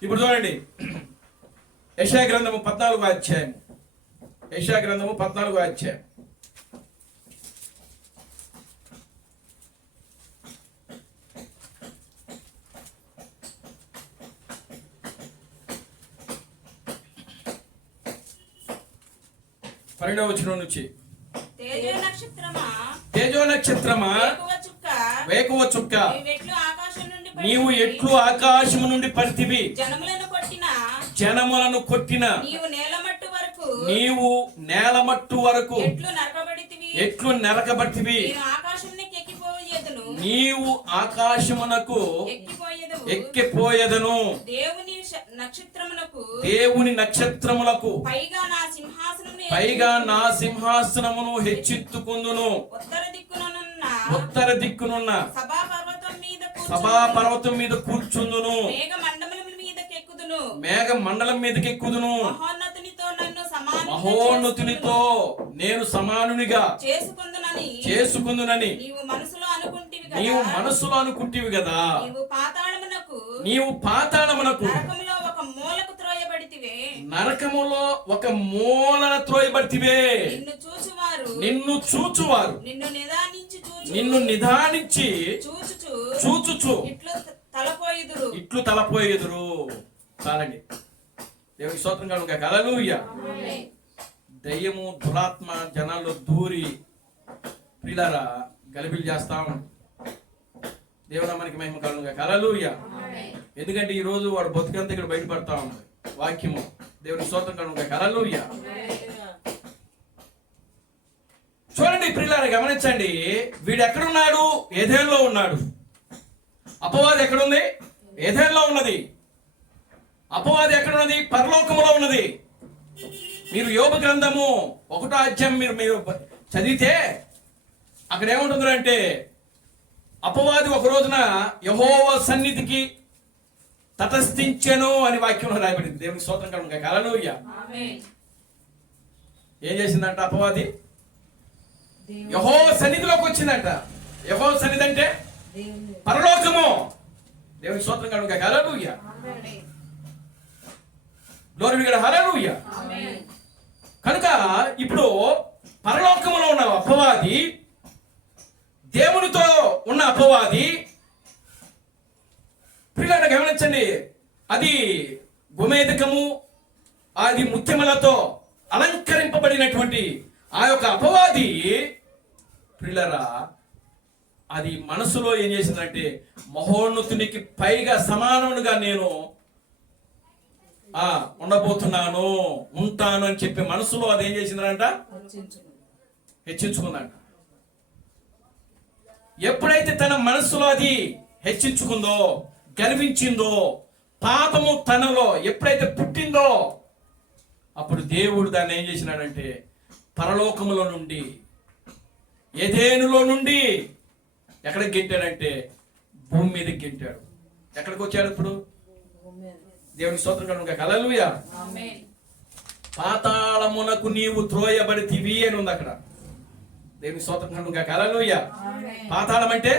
ఇప్పుడు చూడండి, యెషయా గ్రంథము 14వ అధ్యాయం. యెషయా గ్రంథము 14వ అధ్యాయం. పన్నెండవ వచనం నుంచి. తేజో నక్షత్రమా వేకువ చుక్క నీవు ఎట్లు ఆకాశము నుండి పడితివి. జనములను కొట్టిన నీవు నేలమట్టు వరకు ఎట్లు నరకబడితివి. నీవు ఆకాశమునకు ఎక్కిపోయేదను. దేవుని నక్షత్రములకు పైగా నా సింహాసనమును హెచ్చెత్తుకుందును. ఉత్తర దిక్కునున్న సభా పర్వతం మీద కూర్చుందును. మేఘ మండలం మీదకి ఎక్కుదును. మహోన్నతునితో నేను సమానునిగా చేసుకుందునని నీవు మనసులో అనుకుంటివి కదా. నీవు పాతాళమునకు నరకములో ఒక మూలన త్రోయబడితివే. నిన్ను చూచువారు నిన్ను నిదానించి చూచుచు ఇట్లు తలపోయేదురు. చాలండి. దేవునికి స్తోత్రం కలుగును గాక. హల్లెలూయా. దయ్యము, దురాత్మ జనాల్లో దూరి ప్రియులారా గలిబిలి చేస్తాం. దేవుడు మనకి మహిమ కలుగును గాక. హల్లెలూయా. ఎందుకంటే ఈ రోజు వాడు బతుకంతా ఇక్కడ బయటపడతా ఉంది వాక్యము. దేవునికి స్తోత్రం కలుగును గాక. హల్లెలూయా. చూడండి ప్రియులారా, గమనించండి. వీడు ఎక్కడున్నాడు? ఏదెనులో ఉన్నాడు. అపవాది ఎక్కడుంది? ఏదెనులో ఉన్నది. అపవాది ఎక్కడున్నది? పరలోకములో ఉన్నది. మీరు యోబు గ్రంథము 1వ అధ్యాయం మీరు చదివితే అక్కడ ఏముంటుంది అంటే, అపవాది ఒక రోజున యెహోవా సన్నిధికి తటస్థించెను అని వాక్యంలో రాయబడింది. దేవునికి స్తోత్రం కలుగును గాక. హల్లెలూయా. ఏం చేసిందంట అపవాది? యెహోవా సన్నిధిలోకి వచ్చిందంట. యెహోవా సన్నిధి అంటే పరలోకము. దేవునికి స్తోత్రం కలుగును గాక. Hallelujah. Glory to God. Hallelujah. కనుక ఇప్పుడు పరలోకములో ఉన్న అపవాది, దేవునితో ఉన్న అపవాది, ప్రియులారా గమనించండి, అది గోమేధికము, అది ముత్యములతో అలంకరింపబడినటువంటి ఆ యొక్క అపవాది ప్రియులారా, అది మనసులో ఏం చేసిందంటే, మహోన్నతునికి పైగా సమానముగా నేను ఉండబోతున్నాను, ఉంటాను అని చెప్పి మనసులో అదేం చేసిందంట, హెచ్చించుకుందంట. ఎప్పుడైతే తన మనసులో అది హెచ్చించుకుందో, గర్వించిందో, పాపము తనలో ఎప్పుడైతే పుట్టిందో, అప్పుడు దేవుడు దాన్ని ఏం చేసినాడంటే పరలోకములో నుండి, ఏదేనులో నుండి ఎక్కడికి గెంటాడంటే భూమి మీదకి గెంటాడు. ఎక్కడికి వచ్చాడు ఇప్పుడు? దేవుని స్తోత్రం కలుగుగాక. హల్లెలూయా. పాతాళమునకు నీవు త్రోయబడితివి అని ఉంది అక్కడ. దేవుని స్తోత్రం కలుగుగాక. హల్లెలూయా. పాతాళం అంటే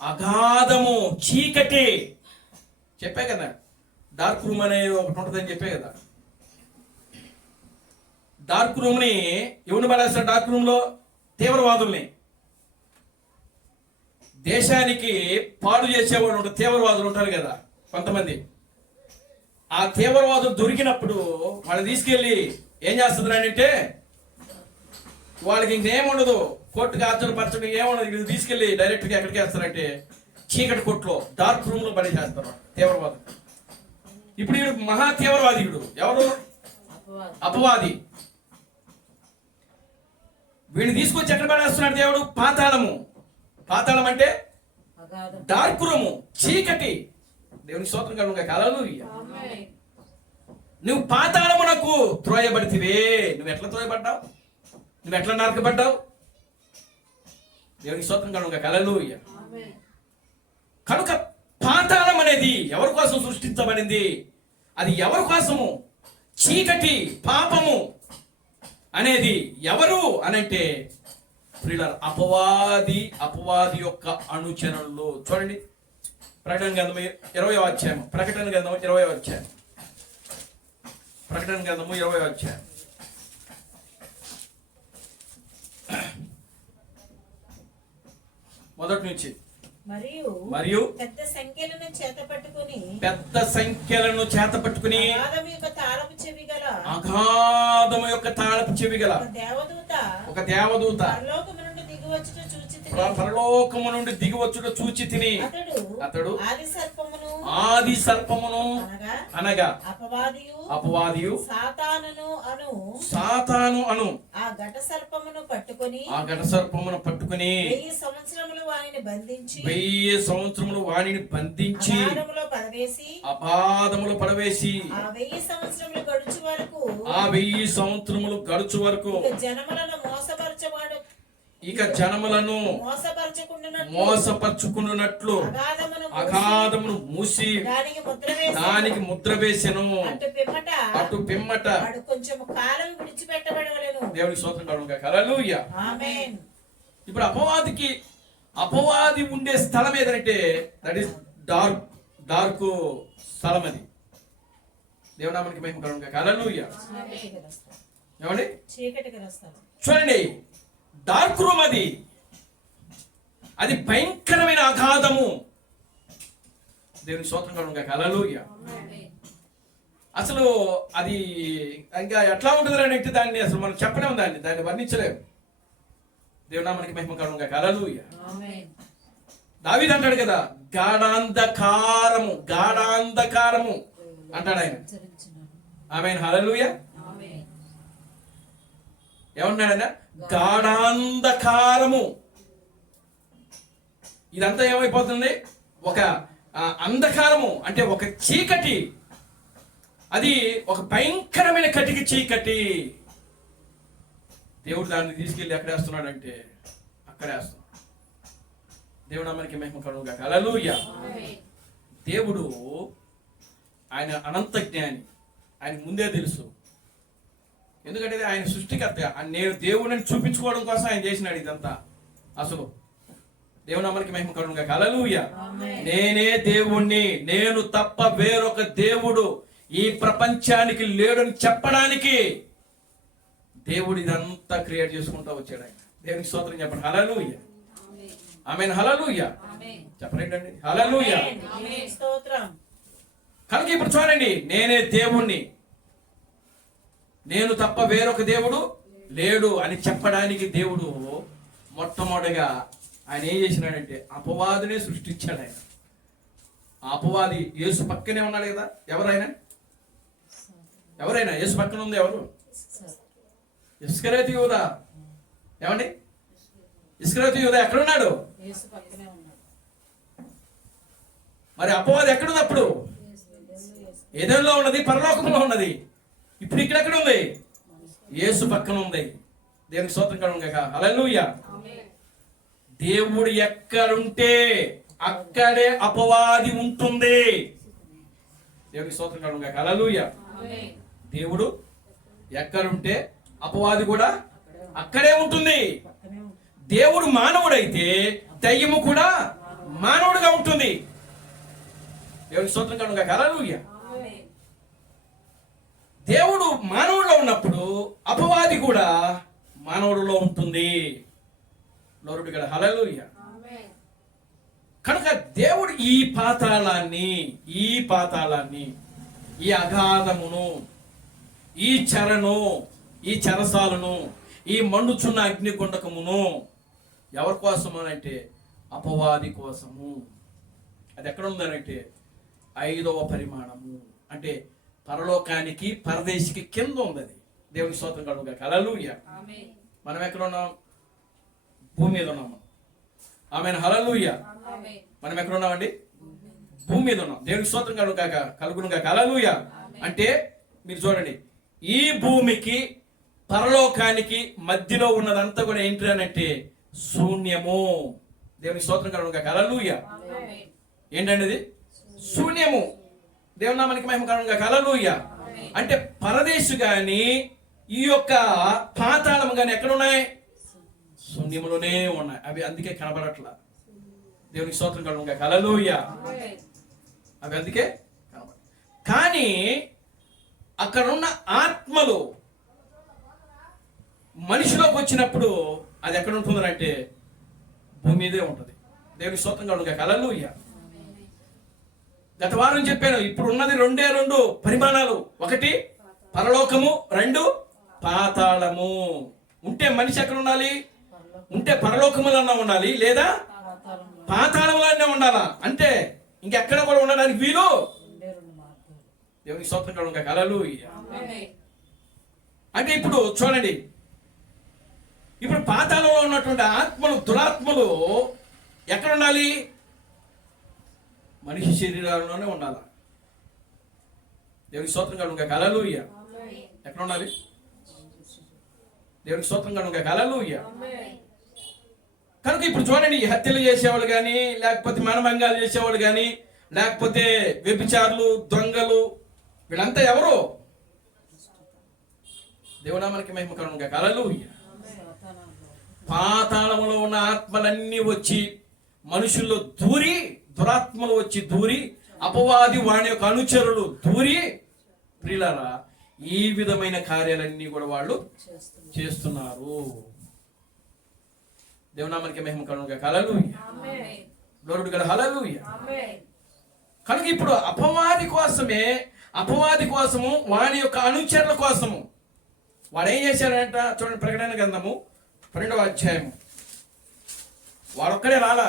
అగాధము, చీకటి. చెప్పే కదా, డార్క్ రూమ్ అనేది ఒకటి ఉంటుందని చెప్పే కదా. డార్క్ రూమ్ ని ఎవరిని పడేస్తారు? డార్క్ రూమ్ లో తీవ్రవాదుల్ని, దేశానికి పాడు చేసేవాడు ఉంటారు, తీవ్రవాదులు ఉంటారు కదా కొంతమంది. ఆ తీవ్రవాదులు దొరికినప్పుడు వాళ్ళు తీసుకెళ్ళి ఏం చేస్తుంది అంటే, వాళ్ళకి ఇంకేముండదు, కోర్టుకి హాజరుపరచడం ఏముండదు, ఇది తీసుకెళ్ళి డైరెక్ట్ గా ఎక్కడికి వేస్తారంటే చీకటి కొట్లో, డార్క్ రూమ్ లో పడేసేస్తారు తీవ్రవాదం. ఇప్పుడు వీడు మహా తీవ్రవాది. వీడు ఎవరు? అపవాది. వీడిని తీసుకొచ్చి ఎక్కడ పడేస్తున్నాడు దేవుడు? పాతాళము. పాతాళం అంటే డార్క్ రూము, చీకటి. దేవుని స్తోత్రం కలుగుగాక. హల్లెలూయా. నువ్వు పాతాళమునకు త్రోయబడితివే. నువ్వు ఎట్లా త్రోయబడ్డావు? నువ్వు ఎట్లా నరకబడ్డావు? దేవుని స్తోత్రం కలుగుగాక. హల్లెలూయా. కనుక పాతాళం అనేది ఎవరి కోసం సృష్టించబడింది? అది ఎవరి కోసము? చీకటి, పాపము అనేది ఎవరు అనంటే ప్రియులారా, అపవాది యొక్క అనుచరులు. చూడండి, ప్రకటన గ్రంథము 20వ అధ్యాయం. ప్రకటన గ్రంథము 20వ అధ్యాయం. ప్రకటన గ్రంథము 20వ అధ్యాయం. మొదటి నుంచి. మరియు పెద్ద సంఖ్యలను చేతపట్టుకుని అగాధము యొక్క తాళపు చెవి గల ఒక దేవదూత పరలోకము నుండి దిగివచ్చుట చూచి తిని, అతడు ఆది సర్పమును అనగా అపవాదియు సాతాను అను ఆ ఘట సర్పమును పట్టుకొని 1000 సంవత్సరములు వాణిని బంధించి అపాదములో పడవేసి ఆ 1000 సంవత్సరములు గడుచు వరకు ఇక జనములను మోసపరచుకున్నట్లు అగాధమును మూసి దానికి ముద్ర వేసెను. అటు పిమ్మట దేవుని స్తోత్రం కలుగుగాక. హల్లెలూయా. ఇప్పుడు అపవాది ఉండే స్థలం ఏదంటే దట్ ఈస్ డార్క్ స్థలం. అది దేవునామానికి మహిమ కలుగుగాక. హల్లెలూయా. ఏమండి? చూడండి, డార్క్ రూమ్ అది భయంకరమైన అగాధము. దేవుని స్తోత్రం కలుగుగాక. హల్లెలూయా. అసలు అది ఇంకా ఎట్లా ఉంటుంది అంటే దాన్ని అసలు మనం చెప్పలేము, దాన్ని వర్ణించలేము. దేవునామానికి మహిమ కలుగుగాక. హల్లెలూయా. దావీదు అంటాడు కదా, గాఢాంధకారము అంటాడు ఆయన. ఆమేన్. హల్లెలూయా. ఏమన్నాడైనా? గాఢాంధకారము. ఇదంతా ఏమైపోతుంది? ఒక అంధకారము అంటే ఒక చీకటి. అది ఒక భయంకరమైన కటికి చీకటి. దేవుడు దాన్ని తీసుకెళ్ళి ఎక్కడ వేస్తున్నాడంటే అక్కడే వేస్తున్నాడు. దేవుడు మనకి మహిమ కలుగుగాక. హల్లెలూయా. దేవుడు ఆయన అనంత జ్ఞాని. ఆయన ముందే తెలుసు. ఎందుకంటే ఆయన సృష్టికర్త. నేను దేవుడిని చూపించుకోవడం కోసం ఆయన చేసినాడు ఇదంతా. అసలు దేవుని నామానికి మహిమ కలుగుగాక. హల్లెలూయా. నేనే దేవుణ్ణి, నేను తప్ప వేరొక దేవుడు ఈ ప్రపంచానికి లేడని చెప్పడానికి దేవుడు ఇదంతా క్రియేట్ చేసుకుంటూ వచ్చాడు. ఆయన దేవునికి స్తోత్రం చెప్పండి. హల్లెలూయా. ఆమేన్. హల్లెలూయా. చెప్పండి. హల్లెలూయా. కనుక ఇప్పుడు చూడండి, నేనే దేవుణ్ణి, నేను తప్ప వేరొక దేవుడు లేడు అని చెప్పడానికి దేవుడు మొట్టమొదటిగా ఆయన ఏం చేసినాడంటే అపవాదినే సృష్టించాడు. ఆయన అపవాది యేసు పక్కనే ఉన్నాడు కదా. ఎవరైనా ఎవరైనా యేసు పక్కన ఉంది ఎవరు? ఇస్కరియోతు యూదా. ఏమండి? ఇస్కరియోతు యూదా ఎక్కడున్నాడు? యేసు పక్కనే ఉన్నాడు. మరి అపవాది ఎక్కడుంది అప్పుడు? ఏదైనా ఉన్నది, పరలోకంలో ఉన్నది. ఇప్పుడు ఇక్కడెక్కడ ఉంది? యేసు పక్కన ఉంది. దేవునికి స్తోత్రం కలుగును గాక. హల్లెలూయా. దేవుడు ఎక్కడుంటే అక్కడే అపవాది ఉంటుంది. దేవునికి స్తోత్రం కలుగును గాక. హల్లెలూయా. దేవుడు ఎక్కడుంటే అపవాది కూడా అక్కడే ఉంటుంది. దేవుడు మానవుడైతే దయ్యము కూడా మానవుడిగా ఉంటుంది. దేవునికి స్తోత్రం కలుగును గాక. హల్లెలూయా. దేవుడు మానవుడిలో ఉన్నప్పుడు అపవాది కూడా మానవుడిలో ఉంటుంది. లోరుడు గల హల్లెలూయా. కనుక దేవుడు ఈ పాతాళాన్ని, ఈ అగాధమును, ఈ చెరను, ఈ చెరసాలను, ఈ మండుచున్న అగ్నిగుండకమును ఎవరి కోసము అంటే అపవాది కోసము. అది ఎక్కడ ఉందనంటే 5వ పరిమాణము, అంటే పరలోకానికి పరదేశికి కింద ఉంది. అది దేవునికి స్తోత్రం కలుగును గాక. హల్లెలూయా. మనం ఎక్కడ ఉన్నాం? భూమి మీద ఉన్నాము. ఆమేన్. హల్లెలూయా. మనం ఎక్కడ ఉన్నామండి? భూమి మీద ఉన్నాం. దేవునికి స్తోత్రం కలుగును గాక. హల్లెలూయా. అంటే మీరు చూడండి, ఈ భూమికి పరలోకానికి మధ్యలో ఉన్నదంతా కూడా ఏంటి అంటే శూన్యము. దేవునికి స్తోత్రం కలుగును గాక. హల్లెలూయా. ఏంటండి ఇది? శూన్యము. దేవుని నామానికి మహిమ కలుగును గాక. హల్లెలూయా. అంటే పరదేశు గాని ఈ యొక్క పాతాళము గాని ఎక్కడ ఉన్నాయి? శూన్యములోనే ఉన్నాయి. అవి అందుకే కనబడట్లా. దేవునికి స్తోత్రం కలుగును గాక. హల్లెలూయా. అవి అందుకే కనబడ. కానీ అక్కడున్న ఆత్మలు మనిషిలోకి వచ్చినప్పుడు అది ఎక్కడ ఉంటుంది అంటే భూమి మీదే ఉంటుంది. దేవునికి స్తోత్రం కలుగును గాక. హల్లెలూయా. గత వారం చెప్పాను, ఇప్పుడు ఉన్నది 2 పరిమాణాలు. 1 పరలోకము, 2 పాతాళము. ఉంటే మనిషి ఎక్కడ ఉండాలి? ఉంటే పరలోకములన్నా ఉండాలి, లేదా పాతాళములన్నా ఉండాలా. అంటే ఇంకెక్కడ కూడా ఉండడానికి వీలు. దేవునికి స్తోత్రం కలుగును గాక. హల్లెలూయా. అంటే ఇప్పుడు చూడండి, ఇప్పుడు పాతాళంలో ఉన్నటువంటి ఆత్మలు, దురాత్మలు ఎక్కడ ఉండాలి? మనిషి శరీరాల్లోనే ఉండాలి. దేవునికి స్తోత్రం కలుగును గాక. హల్లెలూయా. ఎక్కడ ఉండాలి? దేవునికి స్తోత్రం కలుగును గాక. హల్లెలూయా. కనుక ఇప్పుడు చూడండి, హత్యలు చేసేవాళ్ళు కానీ, లేకపోతే మానభంగాలు చేసేవాళ్ళు కానీ, లేకపోతే వ్యభిచారులు, దొంగలు, వీళ్ళంతా ఎవరు? దేవునామానికి మహిమ కలుగును గాక. హల్లెలూయా. పాతాళములో ఉన్న ఆత్మలన్నీ వచ్చి మనుషుల్లో దూరి, దురాత్మలు వచ్చి దూరి, అపవాది వాడి యొక్క అనుచరులు దూరి, ప్రియులారా, ఈ విధమైన కార్యాలన్నీ కూడా వాళ్ళు చేస్తున్నారు. దేవునామానికి మహిమ కలుగును గాక. హల్లెలూయా. లోరుడు గల హల్లెలూయా. కనుక ఇప్పుడు అపవాది కోసము, వాడి యొక్క అనుచరుల కోసము వాడు ఏం చేశాడంట? చూడండి, ప్రకటన గ్రంథము 12వ అధ్యాయము. వాడొక్కడే రాలా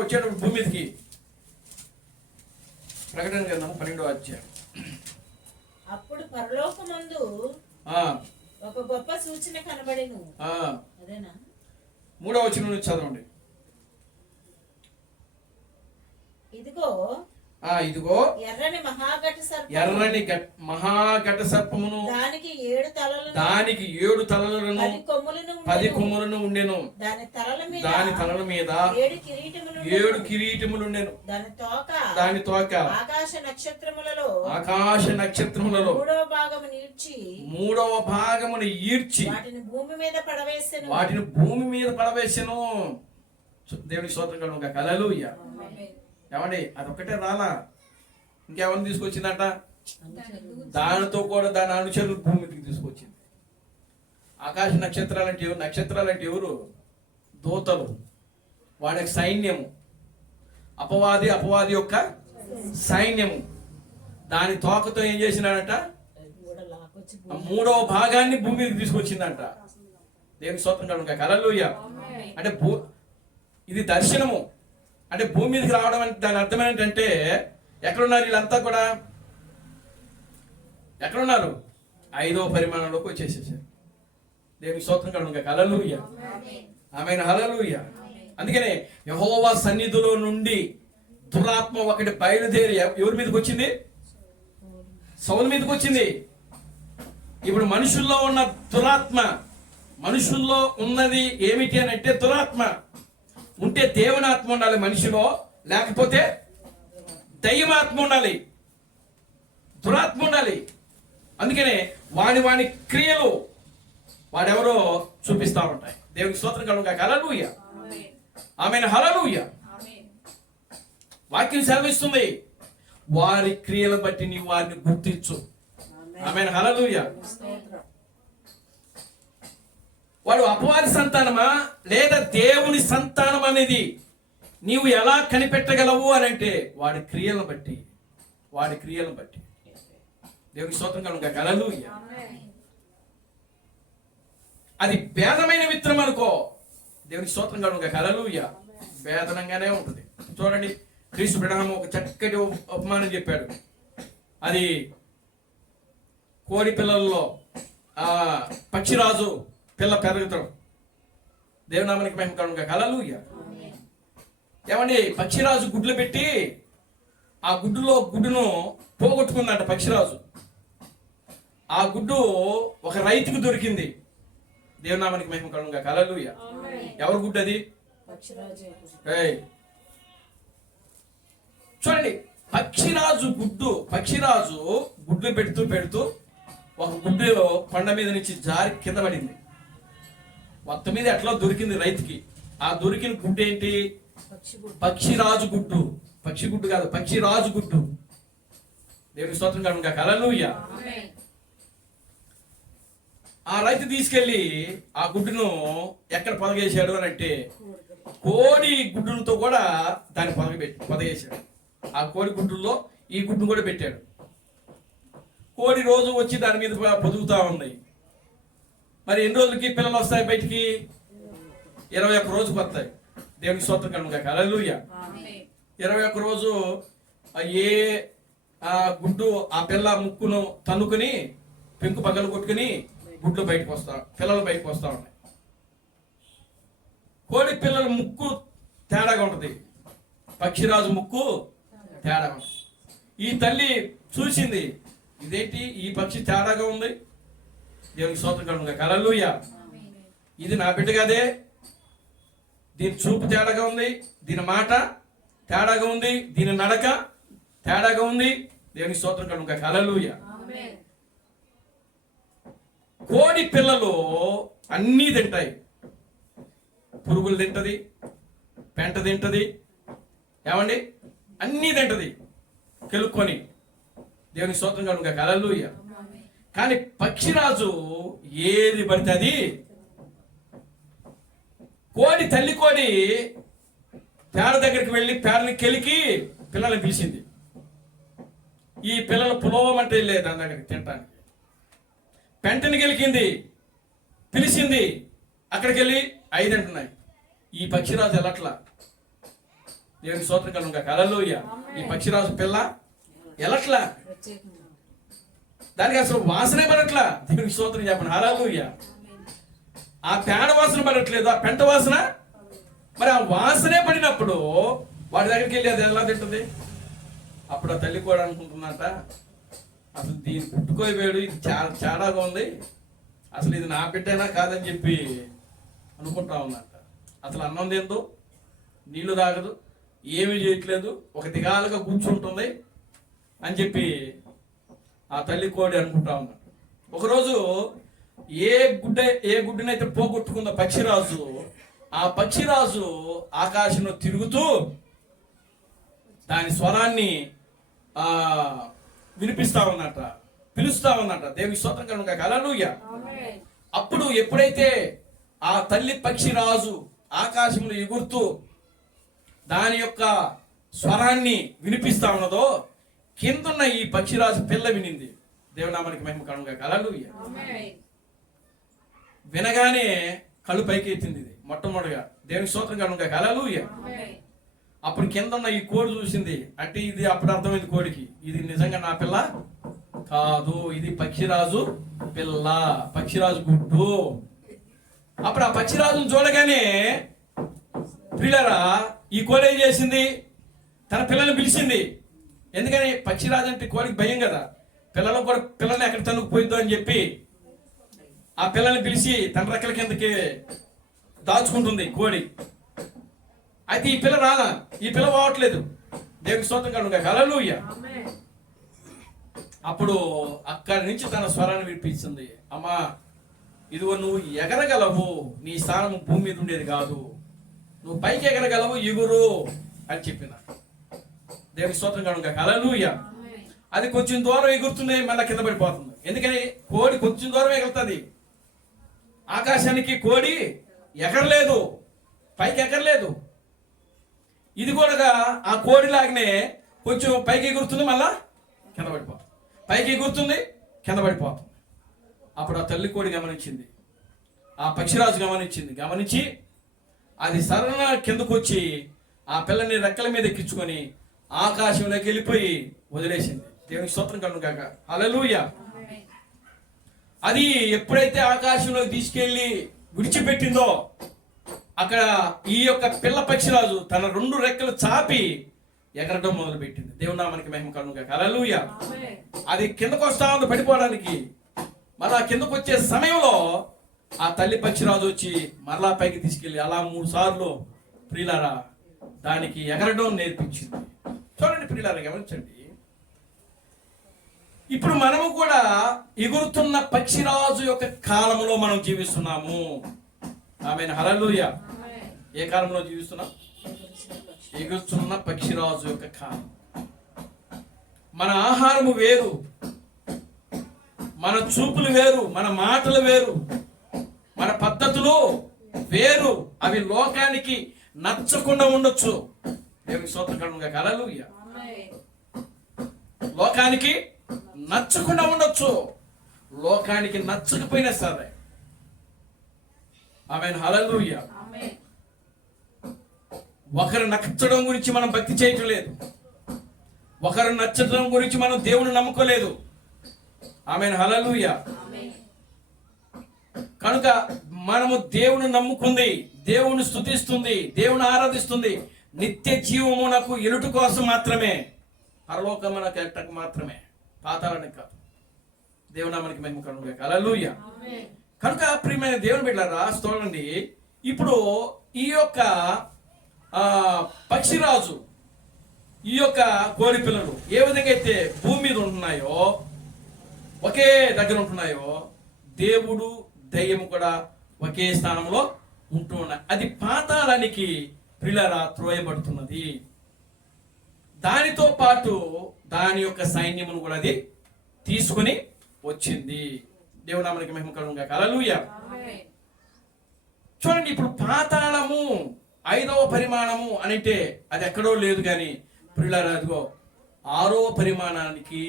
వచ్చాడు భూమి మీదకి. ప్రకటన గ్రంథము 12వ అధ్యాయం. అప్పుడు పరలోకమందు ఒక గొప్ప సూచన కనబడెను. అదేనా? 3వ వచనం నుంచి చదవండి. ఇదిగో ఎర్రని మహాఘట సర్పమును, దానికి 7 తలలను 10 కొమ్ములను ఉండెను. దాని తలల మీద 7 కిరీటములు ఉండెను. దాని తోక ఆకాశ నక్షత్రములలో 3వ భాగమును ఈడ్చి వాటిని భూమి మీద పడవేసెను. దేవునికి స్తోత్రం కలుగును గాక. హల్లెలూయా. ఏమండి, అదొక్కటే రాలా, ఇంకేమన్నా తీసుకొచ్చిందంట? దానితో కూడా దాని అనుచరులు భూమికి తీసుకొచ్చింది. ఆకాశ నక్షత్రాలు అంటే ఎవరు? దూతలు, వాడి సైన్యము. అపవాది యొక్క సైన్యము. దాని తోకతో ఏం చేసినాడంట? 3వ భాగాన్ని భూమికి తీసుకొచ్చిందంట. దేవునికి స్తోత్రం కలుగును గాక. హల్లెలూయా. అంటే ఇది దర్శనము. అంటే భూమి మీదకి రావడం అంటే దాని అర్థం ఏంటంటే ఎక్కడున్నారు వీళ్ళంతా కూడా? ఎక్కడున్నారు? 5వ పరిమాణంలోకి వచ్చేసేసారు. దేవునికి స్తోత్రం కలుగును. హల్లెలూయా, ఆమేన్, హల్లెలూయా. అందుకనే యెహోవా సన్నిధిలో నుండి దురాత్మ ఒకటి బయలుదేరి ఎవరి మీదకి వచ్చింది? సౌలు మీదకి వచ్చింది. ఇప్పుడు మనుషుల్లో ఉన్న దురాత్మ, మనుషుల్లో ఉన్నది ఏమిటి అని అంటే దురాత్మ. ఉంటే దేవుని ఆత్మ ఉండాలి మనిషిలో, లేకపోతే దయ్యమాత్మ ఉండాలి, దురాత్మ ఉండాలి. అందుకనే వాని క్రియలు వాడెవరో చూపిస్తా ఉంటాయి. దేవునికి స్తోత్రం కలుగును. హల్లెలూయా, ఆమేన్, హల్లెలూయా. వాక్యం సెలవిస్తుంది, వారి క్రియలు బట్టి నీవు వారిని గుర్తించు. ఆమేన్, హల్లెలూయా. వాడు అపవాది సంతానమా లేదా దేవుని సంతానం అనేది నీవు ఎలా కనిపెట్టగలవు అని అంటే వాడి క్రియలను బట్టి, వాడి క్రియలను బట్టి. దేవునికి స్తోత్రం కలుగును. హల్లెలూయా. అది భేదమైన విత్తనం అనుకో, దేవునికి స్తోత్రం కలుగును. హల్లెలూయా. భేదనంగానే ఉంటుంది. చూడండి, క్రీస్తు బ్రహ్మ ఒక చక్కటి ఉపమానం చెప్పాడు. అది కోడి పిల్లల్లో పక్షిరాజు పిల్ల పెరుగుతాం. దేవునామానికి మహిమ కలుగును. హల్లెలూయా. ఏమండి, పక్షిరాజు గుడ్లు పెట్టి ఆ గుడ్డును పోగొట్టుకుందంట పక్షిరాజు. ఆ గుడ్డు ఒక రైతుకు దొరికింది. దేవునామానికి మహిమ కలుగును. హల్లెలూయా. ఎవరి గుడ్డు అది? చూడండి, పక్షిరాజు గుడ్లు పెడుతూ ఒక గుడ్డు కొండ మీద నుంచి జారి కింద పడింది. మొత్తం మీద ఎట్లా దొరికింది రైతుకి. ఆ దొరికిన గుడ్డు ఏంటి? పక్షిరాజు గుడ్డు. పక్షి గుడ్డు కాదు, పక్షిరాజు గుడ్డు. దేవుని స్తోత్రం కలుగును. హల్లెలూయా. ఆ రైతు తీసుకెళ్లి ఆ గుడ్డును ఎక్కడ పొదగేశాడు అని అంటే కోడి గుడ్డులతో కూడా దాన్ని పొదగేశాడు. ఆ కోడి గుడ్డుల్లో ఈ గుడ్డును కూడా పెట్టాడు. కోడి రోజు వచ్చి దాని మీద పొదుగుతా ఉంది. మరి ఎన్ని రోజులకి పిల్లలు వస్తాయి బయటికి? 21 రోజుకి వస్తాయి. దేవునికి స్తోత్రం కలుగును. హల్లెలూయా. 21 రోజు ఏ గుడ్డు ఆ పిల్ల ముక్కును తన్నుకుని పెంకు పగలు కొట్టుకుని గుడ్లు బయటకు పిల్లలు బయటకు వస్తా ఉన్నాయి. కోడి పిల్లల ముక్కు తేడాగా ఉంటుంది, పక్షిరాజు ముక్కు తేడాగా ఉంటుంది. ఈ తల్లి చూసింది, ఇదేంటి ఈ పక్షి తేడాగా ఉంది? దేవునికి స్తోత్రం కలుగును. హల్లెలూయా. ఇది నా బిడ్డ కదే, దీని చూపు తేడాగా ఉంది, దీని మాట తేడాగా ఉంది, దీని నడక తేడాగా ఉంది. దేవునికి స్తోత్రం కలుగును. హల్లెలూయా. కోడి పిల్లలు అన్నీ తింటాయి. పురుగులు తింటది, పెంట తింటది, ఏమండి అన్నీ తింటది కెలుక్కొని. దేవుని స్తోత్రం కలుగును. హల్లెలూయా. కానీ పక్షిరాజు ఏది పడితే అది. తల్లి కోడి పేడ దగ్గరికి వెళ్ళి పేడని కెలికి పిల్లల్ని పిలిచింది. ఈ పిల్లలు పులవమంటే వెళ్ళేది దాని దగ్గరికి తినటానికి. పెంటని గెలికింది, పిలిచింది, అక్కడికి వెళ్ళి 5 అంటున్నాయి. ఈ పక్షిరాజు ఎలట్లా. దేవుని స్తోత్రం కలుగును. హల్లెలూయా. ఈ పక్షిరాజు పిల్ల ఎలట్లా, దానికి అసలు వాసనే పడట్లా. దేవునికి స్తోత్రం చెప్పండి. హల్లెలూయా. ఆ పేడ వాసన పడట్లేదు, ఆ పెంట వాసన. మరి ఆ వాసనే పడినప్పుడు వాడి దగ్గరికి వెళ్ళి అది ఎలా తింటుంది? అప్పుడు ఆ తల్లి కూడా అనుకుంటున్నట, అసలు దీన్ని పుట్టుకోవేడు, ఇది చాడాగా ఉంది, అసలు ఇది నా బిడ్డైనా కాదని చెప్పి అనుకుంటా ఉందంట. అసలు అన్నం తిందు, నీళ్లు తాగదు, ఏమీ చేయట్లేదు, ఒక దిగాలుగా కూర్చుంటుంది అని చెప్పి ఆ తల్లి కోడి అనుకుంటా ఉందంట. ఒకరోజు ఏ గుడ్డునైతే పోగొట్టుకుందో పక్షిరాజు, ఆ పక్షిరాజు ఆకాశంలో తిరుగుతూ దాని స్వరాన్ని వినిపిస్తా ఉన్నట, పిలుస్తా ఉన్నట. దేవుని స్తోత్రం కలుగును. హల్లెలూయా. అప్పుడు ఎప్పుడైతే ఆ తల్లి పక్షిరాజు ఆకాశంలో ఎగురుతూ దాని యొక్క స్వరాన్ని వినిపిస్తా ఉన్నదో కిందున్న ఈ పక్షిరాజు పిల్ల వినింది. దేవునామానికి మహిమ కలుగును. హల్లెలూయా. వినగానే కళ్ళు పైకి ఎత్తింది. ఇది మొట్టమొదటిగా దేవునికి స్తోత్రం కలుగును. హల్లెలూయా. అప్పుడు కింద ఉన్న ఈ కోడి చూసింది. అంటే ఇది అప్పుడు అర్థమైంది కోడికి, ఇది నిజంగా నా పిల్ల కాదు, ఇది పక్షిరాజు పిల్ల, పక్షిరాజు గుడ్డు. అప్పుడు ఆ పక్షిరాజును చూడగానే పిల్లరా ఈ కోడి ఏం చేసింది? తన పిల్లల్ని పిలిచింది. ఎందుకని? పక్షిరాజు అంటే కోడికి భయం కదా. పిల్లల్ని ఎక్కడ తనుకుపోయిద్దో అని చెప్పి ఆ పిల్లల్ని పిలిచి తన రెక్కల కిందకి దాచుకుంటుంది కోడి. అయితే ఈ పిల్ల రాదా, ఈ పిల్ల పోవట్లేదు. దేవునికి స్తోత్రం కలుగుగాక. హల్లెలూయా. అప్పుడు అక్కడి నుంచి తన స్వరాన్ని వినిపించింది. అమ్మా, ఇదిగో నువ్వు ఎగరగలవు, నీ స్థానం భూమి మీద ఉండేది కాదు, నువ్వు పైకి ఎగరగలవు, ఎగురు అని చెప్పిన. దేవునికి స్తోత్రం కలుగుగాక. హల్లెలూయా. అది కొంచెం దూరం ఎగురుతుంది, మళ్ళీ కింద పడిపోతుంది. ఎందుకని? కోడి కొంచెం దూరం ఎగురుతుంది. ఆకాశానికి కోడి ఎగరలేదు, పైకి ఎగరలేదు. ఇది కూడా ఆ కోడిలాగానే కొంచెం పైకి ఎగురుతుంది, మళ్ళా కింద పడిపోతుంది, పైకి ఎగురుతుంది, కింద పడిపోతుంది. అప్పుడు ఆ తల్లి కోడి గమనించింది, ఆ పక్షిరాజు గమనించి అది సరళ కిందకు వచ్చి ఆ పిల్లని రెక్కల మీద ఎక్కించుకొని ఆకాశంలోకి వెళ్ళిపోయి వదిలేసింది. దేవునికి స్తోత్రం కలుగుగాక. హల్లెలూయా. అది ఎప్పుడైతే ఆకాశంలోకి తీసుకెళ్లి విడిచిపెట్టిందో అక్కడ ఈ యొక్క పిల్ల పక్షిరాజు తన 2 రెక్కలు చాపి ఎగరడం మొదలు పెట్టింది. దేవుని నామానికి మహిమ కలుగుగాక. హల్లెలూయా. అది కిందకు వస్తా ఉంది పడిపోవడానికి. మళ్ళా కిందకు వచ్చే సమయంలో ఆ తల్లి పక్షిరాజు వచ్చి మరలా పైకి తీసుకెళ్లి అలా 3 సార్లు ప్రియులారా దానికి ఎగరడం నేర్పించింది. చూడండి ప్రియులారా, గమనించండి. ఇప్పుడు మనము కూడా ఎగురుతున్న పక్షిరాజు యొక్క కాలంలో మనం జీవిస్తున్నాము. ఆమేన్. హల్లెలూయా. ఏ కాలంలో జీవిస్తున్నాం? ఎగురుతున్న పక్షిరాజు యొక్క కాలం. మన ఆహారము వేరు, మన చూపులు వేరు, మన మాటలు వేరు, మన పద్ధతులు వేరు. అవి లోకానికి నచ్చకుండా ఉండొచ్చు. దేవునికి స్తోత్రం కలుగుగాక. హల్లెలూయా. లోకానికి నచ్చకుండా ఉండొచ్చు, లోకానికి నచ్చకపోయినా సరే. ఆమేన్. హల్లెలూయా. ఒకరు నచ్చడం గురించి మనం భక్తి చేయటం లేదు, ఒకరు నచ్చడం గురించి మనం దేవుని నమ్ముకోలేదు. ఆమేన్. హల్లెలూయా. కనుక మనము దేవుని నమ్ముకుంది, దేవుని స్తుతిస్తుంది, దేవుని ఆరాధిస్తుంది నిత్య జీవమునకు ఎలుట కోసం మాత్రమే, పరలోకమునకు ఎట్టకు మాత్రమే, పాతాళానికి కాదు. దేవుని నామానికి మహిమ కలుగుగాక. హల్లెలూయా. కనుక ప్రియమైన దేవుని బిడ్డలారా చూడండి, ఇప్పుడు ఈ యొక్క పక్షిరాజు, ఈ యొక్క కోడి పిల్లలు ఏ విధంగా అయితే భూమి మీద ఉంటున్నాయో, ఒకే దగ్గర ఉంటున్నాయో, దేవుడు దయ్యము కూడా ఒకే స్థానంలో ఉంటూ ఉన్నాయి. అది పాతాళానికి ప్రియులారా త్రోయబడుతున్నది. దానితో పాటు దాని యొక్క సైన్యమును కూడా అది తీసుకుని వచ్చింది. దేవుని నామానికి మహిమ కలుగుగాక. హల్లెలూయా. చూడండి, ఇప్పుడు పాతాళము 5వ పరిమాణము అంటే అది ఎక్కడో లేదు కానీ ప్రియులారా అదిగో 6వ పరిమాణానికి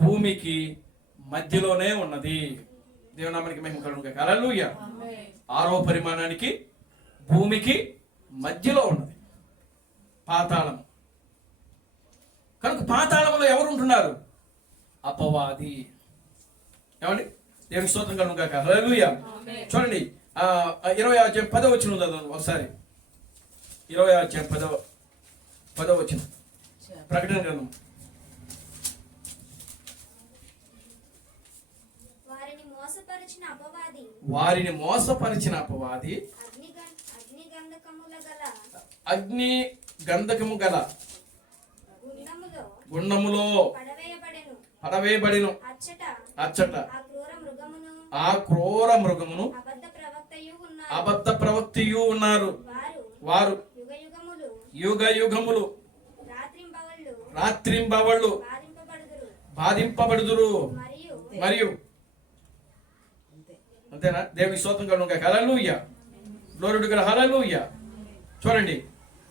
భూమికి మధ్యలోనే ఉన్నది. దేవుని నామానికి మహిమ కలుగుగాక. హల్లెలూయా. 6వ పరిమాణానికి భూమికి మధ్యలో ఉన్నది పాతాళం. కనుక పాతాళంలో ఎవరు ఉంటున్నారు? అపవాది. ఏమండి? దేవునికి స్తోత్రం కలుగుగాక. హల్లెలూయా. చూడండి 20వ అధ్యాయం 10వ వచనం చదవండి ఒకసారి. 20వ అధ్యాయం 10వ వచనం, ప్రకటన గ్రంథం. వారిని మోసపరిచిన అపవాది అగ్ని గంధకము గల గుండములో పడవేయబడిను. అచ్చట ఆ క్రూర మృగమును అబద్ధ ప్రవక్తయు ఉన్నారు. వారు యుగ యుగములు రాత్రింబవళ్ళు బాధింపబడుదురు. మరియు అంతేనా? దేవుని స్తోత్రం కలుగుగాక. Hallelujah. Glory to God. Hallelujah. చూడండి,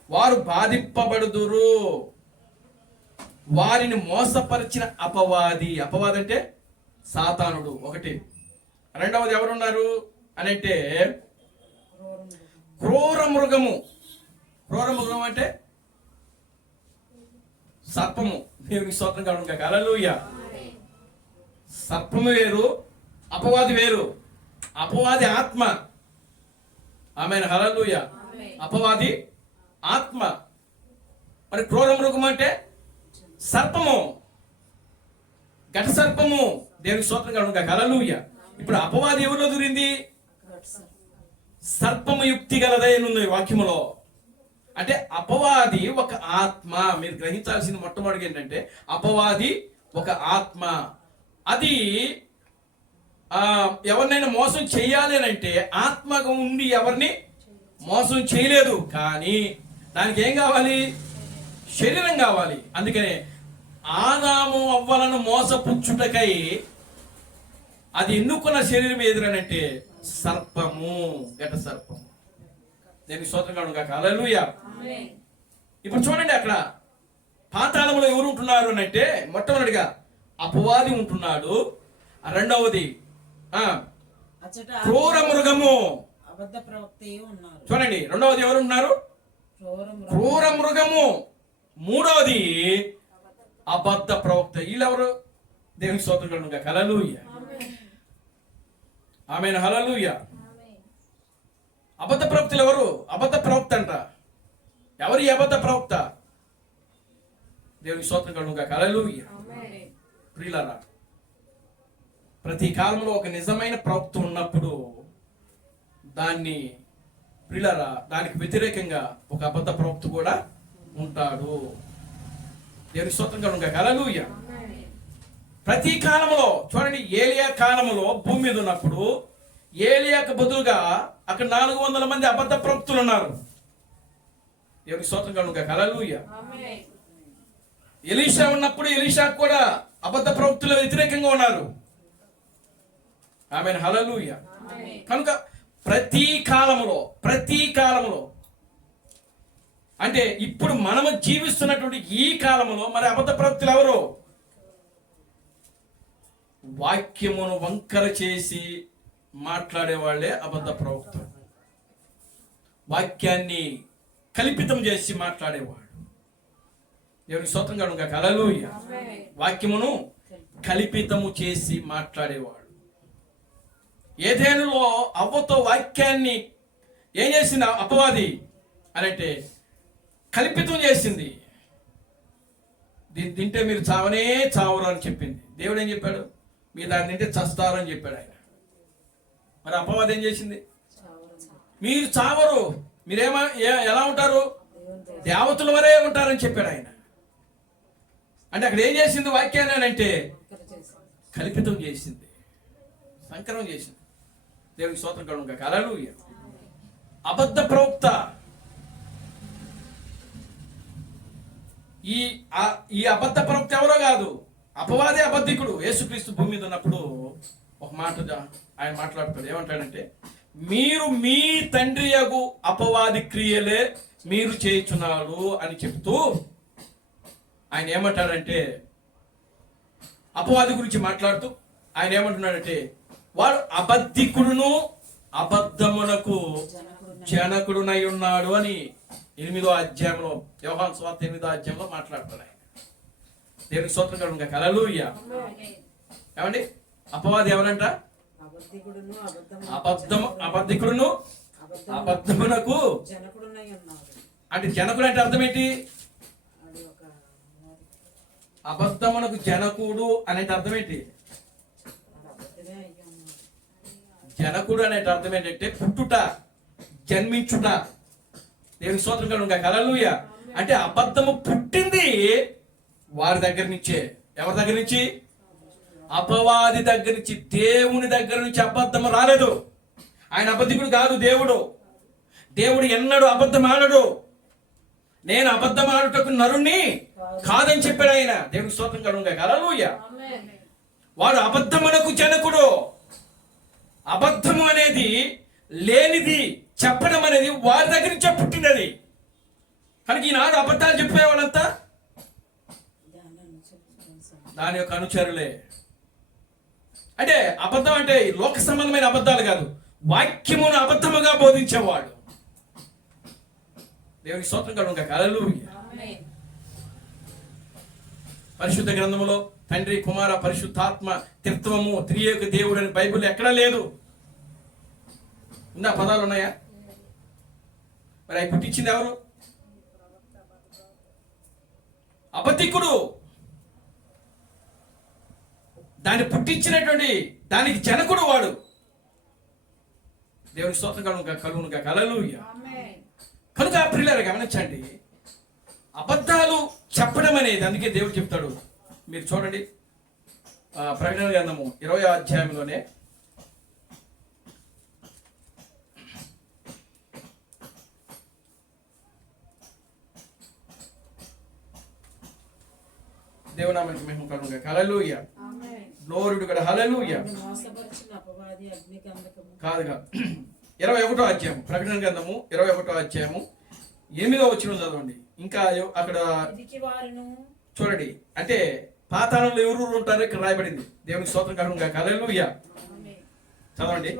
వారు బాధింపబడుదురు. వారిని మోసపరిచిన అపవాది. అపవాది అంటే సాతానుడు ఒకటి. రెండవది ఎవరున్నారు అని అంటే క్రూర మృగము. క్రూర మృగం అంటే సర్పము. దేవునికి స్తోత్రం కలుగుగాక. హల్లెలూయా. సర్పము వేరు, అపవాది వేరు. అపవాది ఆత్మ. ఆమేన్, హల్లెలూయా. అపవాది ఆత్మ. మరి క్రూర మృగం అంటే సర్పము, ఘట సర్పము. దేవునికి స్తోత్రం కలుగును గాక. హల్లెలూయా. ఇప్పుడు అపవాది ఎవరిలో దూరింది? సర్పము యుక్తి గలదై ఉంది వాక్యములో. అంటే అపవాది ఒక ఆత్మ. మీరు గ్రహించాల్సింది మొట్టమొదటి ఏంటంటే అపవాది ఒక ఆత్మ. అది ఎవరినైనా మోసం చేయాలి అని అంటే ఆత్మగా ఉండి ఎవరిని మోసం చేయలేదు. కానీ దానికి ఏం కావాలి? శరీరం కావాలి. అందుకనే ఆదాము అవ్వలను మోసపుచ్చుటకై అది ఎన్నుకున్న శరీరం ఎదురనంటే సర్పము, ఘట సర్పము. దేనికి స్తోత్రం కలుగును గాక. హల్లెలూయా. ఇప్పుడు చూడండి, అక్కడ పాతాళంలో ఎవరు ఉంటున్నారు అని అంటే మొట్టమొదటిగా అపవాది ఉంటున్నాడు. రెండవది అచ్చట క్రూర మృగము. అబద్ధ ప్రవక్తయు ఉన్నారు. చూడండి, రెండవది ఎవరు ఉన్నారు? క్రూర మృగము. మూడవది అబద్ధ ప్రవక్త. వీళ్ళెవరు? దేవునికి స్తోత్రం కలుగును గాక. హల్లెలూయా. ఆమేన్, హల్లెలూయా. అబద్ధ ప్రవక్తలు ఎవరు? అబద్ధ ప్రవక్త అంట. ఎవరు ఈ అబద్ధ ప్రవక్త? దేవునికి స్తోత్రం కలుగును గాక. హల్లెలూయా. ప్రియులారా, ప్రతి కాలంలో ఒక నిజమైన ప్రవక్త ఉన్నప్పుడు దాన్ని ప్రియులారా దానికి వ్యతిరేకంగా ఒక అబద్ధ ప్రవక్త కూడా ఉంటాడు. దేవునికి స్తోత్రం కలుగును గాక. హల్లెలూయా. ప్రతి కాలంలో చూడండి, ఏలియా కాలంలో భూమి మీద ఉన్నప్పుడు ఏలియాకు బదులుగా అక్కడ 400 మంది అబద్ధ ప్రవక్తులు ఉన్నారు. దేవునికి స్తోత్రం కలుగును గాక. హల్లెలూయా. ఎలీషా ఉన్నప్పుడు ఎలీషాకు కూడా అబద్ధ ప్రవక్తులు వ్యతిరేకంగా ఉన్నారు. ఆమేన్, హల్లెలూయా. కనుక ప్రతి కాలంలో అంటే ఇప్పుడు మనము జీవిస్తున్నటువంటి ఈ కాలంలో మరి అబద్ధ ప్రవక్తులు ఎవరు? వాక్యమును వంకర చేసి మాట్లాడే వాళ్ళే అబద్ధ ప్రవక్తులు. వాక్యాన్ని కల్పితం చేసి మాట్లాడేవాడు. దేవునికి స్తోత్రం కలుగును గాక. హల్లెలూయా. వాక్యమును కల్పితము చేసి మాట్లాడేవాడు. ఏదేనులో అవ్వతో వాక్యాన్ని ఏం చేసింది అపవాది అని అంటే కల్పితం చేసింది. దీన్ని తింటే మీరు చావనే చావరు అని చెప్పింది. దేవుడు ఏం చెప్పాడు? మీరు దాన్ని తింటే చస్తారు అని చెప్పాడు ఆయన. మరి అపవాది ఏం చేసింది? మీరు చావరు, ఎలా ఉంటారు? దేవతల వరే ఉంటారని చెప్పాడు ఆయన. అంటే అక్కడ ఏం చేసింది వాక్యాన్ని అని అంటే కల్పితం చేసింది, సంకరం చేసింది. దేవునికి స్తోత్రం కలుగును గాక. హల్లెలూయా. అబద్ధ ప్రవక్త. ఈ అబద్ధ ప్రవక్త ఎవరో కాదు, అపవాదే అబద్ధికుడు. యేసుక్రీస్తు భూమి మీద ఉన్నప్పుడు ఒక మాట ఆయన మాట్లాడుతాడు. ఏమంటాడంటే, మీరు మీ తండ్రి యగు అపవాది క్రియలే మీరు చేయుచున్నారు అని చెప్తూ ఆయన ఏమంటాడంటే, అపవాది గురించి మాట్లాడుతూ ఆయన ఏమంటున్నాడంటే, వాడు అబద్ధికుడును అబద్ధమునకు జనకుడునై ఉన్నాడు అని 8వ అధ్యాయంలో, యోహాను సువార్త 8వ అధ్యాయంలో మాట్లాడతాడు ఆయన. దేవునికి స్తోత్రం కలుగును గాక. హల్లెలూయా. ఏమండి, అపవాది ఎవరంట? అబద్ధికుడును అబద్ధమునకు అంటే జనకుడు అంటే అర్థం ఏంటి? అబద్ధమునకు జనకుడు అనేది అర్థం ఏంటి? జనకుడు అనే అర్థం ఏంటంటే పుట్టుట, జన్మించుట. దేవునికి స్తోత్రం కలుగును గాక. హల్లెలూయా. అంటే అబద్ధము పుట్టింది వారి దగ్గర నుంచే. ఎవరి దగ్గర నుంచి? అపవాది దగ్గర నుంచి. దేవుని దగ్గర నుంచి అబద్ధము రాలేదు. ఆయన అబద్ధికుడు కాదు. దేవుడు ఎన్నడూ అబద్ధం ఆడడు. నేను అబద్ధం ఆడుటకు నరుణ్ణి కాదని చెప్పాడు ఆయన. దేవునికి స్తోత్రం కలుగును గాక. హల్లెలూయా. వాడు అబద్ధమునకు జనకుడు. అబద్ధము అనేది లేనిది చెప్పడం అనేది వారి దగ్గర నుంచే పుట్టినది. కనుక ఈనాడు అబద్ధాలు చెప్పే వాళ్ళంతా దాని యొక్క అనుచరులే. అంటే అబద్ధం అంటే లోక సంబంధమైన అబద్ధాలు కాదు, వాక్యమును అబద్ధముగా బోధించేవాడు. దేవునికి స్తోత్రం కలుగును గాక. హల్లెలూయా. పరిశుద్ధ గ్రంథములో తండ్రి, కుమార, పరిశుద్ధాత్మ, త్రిత్వము, త్రియేక దేవుడు అని బైబిల్ ఎక్కడా లేదు. ఉందా? పదాలు ఉన్నాయా? మరి అవి పుట్టించింది ఎవరు? అబద్ధికుడు. దాన్ని పుట్టించినటువంటి దానికి జనకుడు వాడు. దేవుని స్తోత్రం కలుగునుగా. హల్లెలూయా. కనుక ప్రియులారా గమనించండి, అబద్ధాలు చెప్పడం అనేది, అందుకే దేవుడు చెప్తాడు. మీరు చూడండి, ప్రకటన గ్రంథము 20వ అధ్యాయంలోనే దేవునామానికి మహిమ కలుగునుగా. Hallelujah. Glory to God. Hallelujah. మోసపరిచిన అపవాది అగ్ని గంధకము కాదుగా. 21వ అధ్యాయం, ప్రకటన గ్రంథము 21వ అధ్యాయము 8వ వచనం చదవండి. ఇంకా అక్కడ చూడండి, అంటే పాతాళంలో ఎవరు ఉంటారో ఇక్కడ రాయబడింది. దేవునికి స్తోత్రం కలుగునుగా. హల్లెలూయా. చదవండి.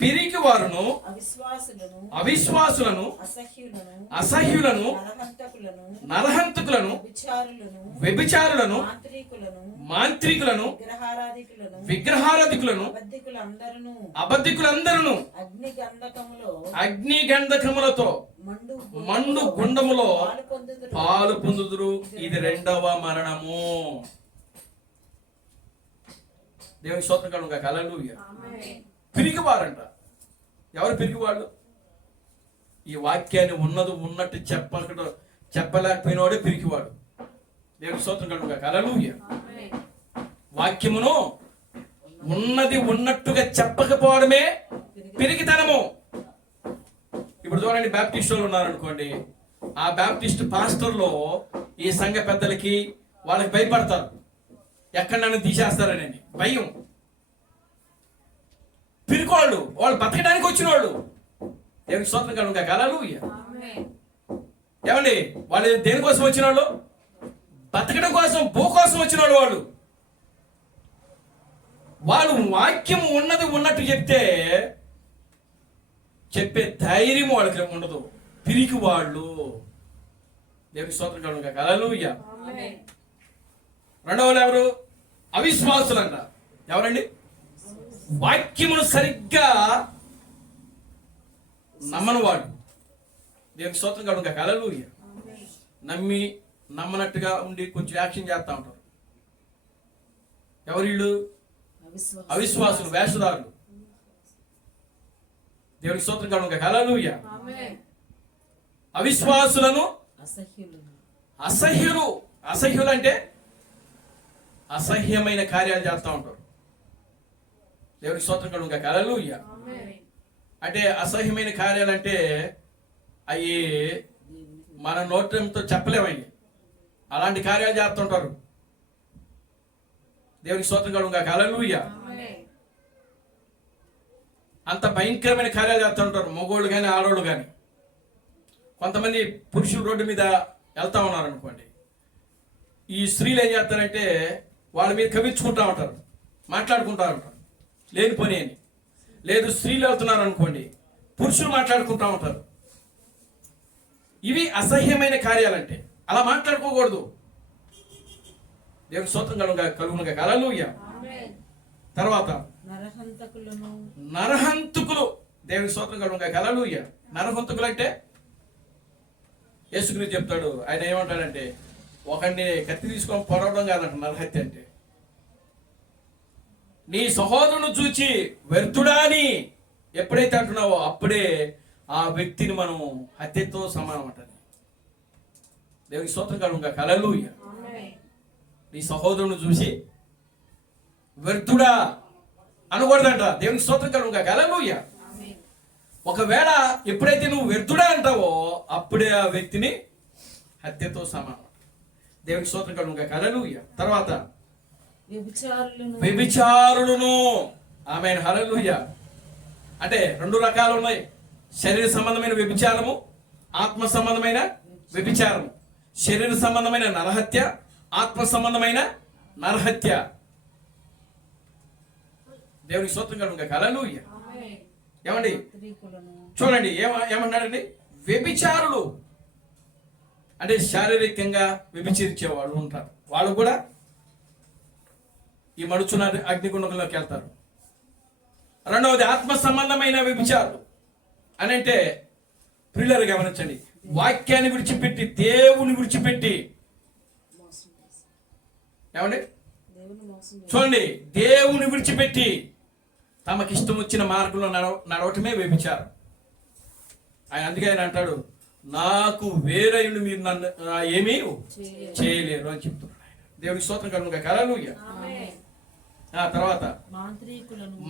పిరికి వారును, అవిశ్వాసులను, అసహ్యులను, నరహంతకులను, వ్యభిచారులను, మాంత్రికులను, విగ్రహారాధికులను, అబద్ధికులందరూ అగ్ని గంధకములతో మండు గుండములో పాలు పొందుదురు. ఇది రెండవ మరణము. దేవుని స్తోత్రం కలుగునుగా. హల్లెలూయా. పిరికివారంట. ఎవరు పిరికివాళ్ళు? ఈ వాక్యాన్ని ఉన్నట్టు చెప్పలేకపోయినవాడే పిరికివాడు. దేవుని స్తోత్రం కలుగునుగా. హల్లెలూయా. వాక్యమును ఉన్నది ఉన్నట్టుగా చెప్పకపోవడమే పిరికితనము. ఇప్పుడు చూడండి, బ్యాప్టిస్టులు ఉన్నారనుకోండి, ఆ బ్యాప్టిస్ట్ పాస్టర్లో ఈ సంఘ పెద్దలకి వాళ్ళకి భయపడతారు. ఎక్కడ నన్ను తీసేస్తారని భయం. పిరికోళ్ళు, వాళ్ళు బతకడానికి వచ్చిన వాళ్ళు. దేవునికి స్తోత్రం కలుగునుగా. హల్లెలూయా. ఏమండి, వాళ్ళు దేనికోసం వచ్చిన వాళ్ళు? బతకడం కోసం, భూ కోసం వచ్చిన వాళ్ళు. వాళ్ళు వాక్యం ఉన్నది ఉన్నట్టు చెప్పే ధైర్యం వాళ్ళకి ఉండదు. పిరికి వాళ్ళు. దేవునికి స్తోత్రం కలుగునుగా. హల్లెలూయా. రెండవ వాళ్ళు ఎవరు? అవిశ్వాసులు అంట. ఎవరండి? వాక్యమును సరిగ్గా నమ్మని వాడు. దేవునికి స్తోత్రం కలుగునుగా. హల్లెలూయా. నమ్మనట్టుగా ఉండి కొంచెం యాక్షన్ చేస్తా ఉంటారు. ఎవరు వీళ్ళు? అవిశ్వాసులు, వేషధారులు. దేవునికి స్తోత్రం కలుగునుగా. హల్లెలూయా. అవిశ్వాసులను, అసహ్యులు అంటే అసహ్యమైన కార్యాలు చేస్తూ ఉంటారు. దేవునికి స్తోత్రం కలుగునుగా. హల్లెలూయా. అంటే అసహ్యమైన కార్యాలంటే అవి మన నోటంతో చెప్పలేమండి. అలాంటి కార్యాలు చేస్తుంటారు. దేవునికి స్తోత్రం కలుగునుగా. హల్లెలూయా. అంత భయంకరమైన కార్యాలు చేస్తుంటారు, మగోళ్ళు కానీ ఆడోళ్ళు కానీ. కొంతమంది పురుషులు రోడ్డు మీద వెళ్తా ఉన్నారు అనుకోండి, ఈ స్త్రీలు ఏం చేస్తారంటే వాళ్ళ మీద కవించుకుంటా ఉంటారు, మాట్లాడుకుంటా ఉంటారు లేనిపోని అని. లేదు, స్త్రీలు వెళ్తున్నారు అనుకోండి, పురుషులు మాట్లాడుకుంటా ఉంటారు. ఇవి అసహ్యమైన కార్యాలంటే. అలా మాట్లాడుకోకూడదు. దేవుని స్తోత్రం కలుగునుగా. హల్లెలూయా. తర్వాత నరహంతకులు. దేవుని స్తోత్రం కలుగునుగా. హల్లెలూయా. నరహంతకులు అంటే యేసుక్రీస్తు చెప్తాడు. ఆయన ఏమంటాడంటే, ఒకడిని కత్తి తీసుకొని పొడవడం కాదంట నరహత్య అంటే. నీ సహోదరుని చూచి వ్యర్థుడా అని ఎప్పుడైతే అంటున్నావో అప్పుడే ఆ వ్యక్తిని మనం హత్యతో సమానం అంటది. దేవునికి స్తోత్రం కలుగునుగా. హల్లెలూయా. నీ సహోదరుని చూసి వ్యర్థుడా అనకూడదంట. దేవునికి స్తోత్రం కలుగునుగా. హల్లెలూయా. ఒకవేళ ఎప్పుడైతే నువ్వు వ్యర్థుడా అంటావో అప్పుడే ఆ వ్యక్తిని హత్యతో సమానం. దేవునికి స్తోత్రం కలుగునుగా. హల్లెలూయా. తర్వాత వ్యభిచారులను. ఆమేన్. హల్లెలూయా. అంటే రెండు రకాలు ఉన్నాయి. శరీర సంబంధమైన వ్యభిచారము, ఆత్మ సంబంధమైన వ్యభిచారము. శరీర సంబంధమైన నరహత్య, ఆత్మ సంబంధమైన నరహత్య. దేవునికి స్తోత్రం కలుగునుగా. హల్లెలూయా. ఏమండి, చూడండి ఏమన్నాడండి? వ్యభిచారులు. అంటే శారీరకంగా వ్యభిచరించే వాళ్ళు ఉంటారు, వాళ్ళు కూడా ఈ మడుచున్న అగ్నిగుండంలోకి వెళ్తారు. రెండవది ఆత్మ సంబంధమైన వ్యభిచారులు అని అంటే ప్రియులారా గమనించండి, వాక్యాన్ని విడిచిపెట్టి దేవుని విడిచిపెట్టి మోసం చేసి. ఏమండి దేవుని మోసం చేసి. చూడండి, దేవుని విడిచిపెట్టి తమకిష్టం వచ్చిన మార్గంలో నడవటమే వ్యభిచారం. అందుకే ఆయన అంటాడు, నాకు వేరైన మీరు నన్ను ఏమీ చేయలేరు అని చెప్తున్నాడు ఆయన. దేవునికి స్తోత్రం కలుగును గాక. హల్లెలూయా. తర్వాత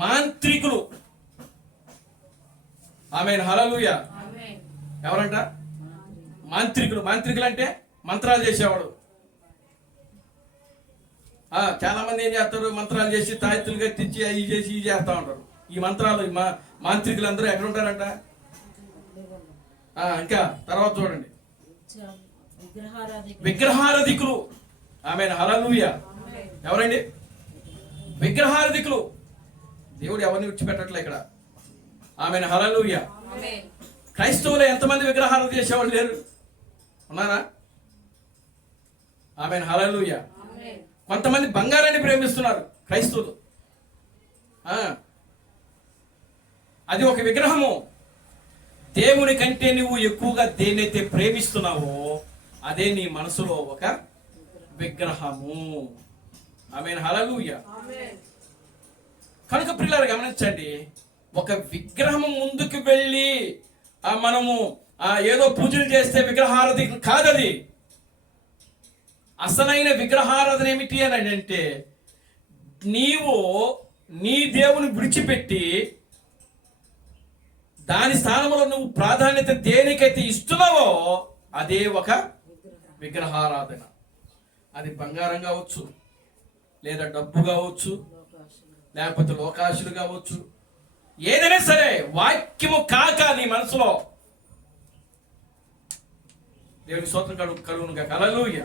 మాంత్రికులు. ఆమేన్. హల్లెలూయా. ఎవరంట? మాంత్రికులు. మాంత్రికులు అంటే మంత్రాలు చేసేవాడు. చాలా మంది ఏం చేస్తారు, మంత్రాలు చేసి తాయెత్తులు కట్టించి అవి చేసి ఇవి చేస్తా ఉంటారు. ఈ మంత్రాలు మాంత్రికులు అందరూ ఎక్కడ ఉంటారంట? ఇంకా తర్వాత చూడండి, విగ్రహారాధికులు. ఆమేన్. హల్లెలూయా. ఎవరండి? విగ్రహారాధికులు. దేవుడు ఎవరిని విడిచిపెట్టట్లే ఇక్కడ. ఆమేన్. హల్లెలూయా. క్రైస్తవులు ఎంతమంది విగ్రహారాధన చేసేవాళ్ళు లేరు? ఉన్నారా? ఆమేన్. హల్లెలూయా. కొంతమంది బంగారాన్ని ప్రేమిస్తున్నారు క్రైస్తవులు. అది ఒక విగ్రహము. దేవుని కంటే నువ్వు ఎక్కువగా దేన్నైతే ప్రేమిస్తున్నావో అదే నీ మనసులో ఒక విగ్రహము. ఆమేన్. హల్లెలూయా. కనుక ప్రియులారా గమనించండి, ఒక విగ్రహం ముందుకు వెళ్ళి మనము ఏదో పూజలు చేస్తే విగ్రహారాధన కాదది. అసలైన విగ్రహారాధన ఏమిటి అని అంటే, నీవు నీ దేవుని విడిచిపెట్టి దాని స్థానంలో నువ్వు ప్రాధాన్యత దేనికైతే ఇస్తున్నావో అదే ఒక విగ్రహారాధన. అది బంగారం కావచ్చు, లేదా డబ్బు కావచ్చు, లేకపోతే లోకాశులు కావచ్చు, ఏదైనా సరే వాక్యము కాక నీ మనసులో. దేవుని స్తోత్రం కలుగును గాక. హల్లెలూయా.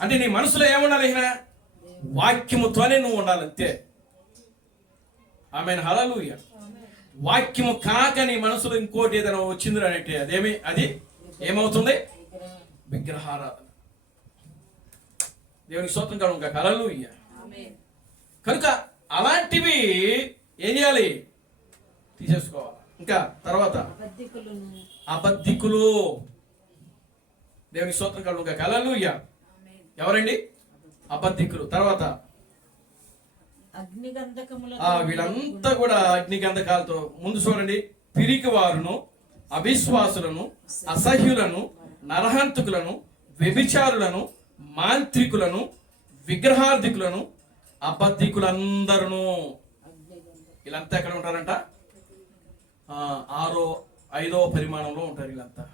అంటే నీ మనసులో ఏముండాలి? వాక్యముతోనే నువ్వు ఉండాలంతే. ఆమేన్. హల్లెలూయా. వాక్యము కాక నీ మనసులో ఇంకోటి ఏదైనా వచ్చింది అంటే అది ఏమవుతుంది? విగ్రహారాధన. దేవునికి స్తోత్రం కలుగును గాక. హల్లెలూయా. కనుక అలాంటివి ఏం చేయాలి? తీసేసుకోవాలి. ఇంకా తర్వాత అబద్ధికులు. దేవునికి స్తోత్రం కలుగును గాక. హల్లెలూయా. ఎవరండి? అబద్ధికులు. తర్వాత వీళ్ళంతా కూడా అగ్నిగంధకాలతో. ముందు చూడండి, పిరికి వారును, అవిశ్వాసులను, అసహ్యులను, నరహంతకులను, వ్యభిచారులను, మాంత్రికులను, విగ్రహార్థికులను, అబద్ధికులందరూ. వీళ్ళంతా ఎక్కడ ఉంటారంట? 5వ పరిమాణంలో ఉంటారు. వీళ్ళంతా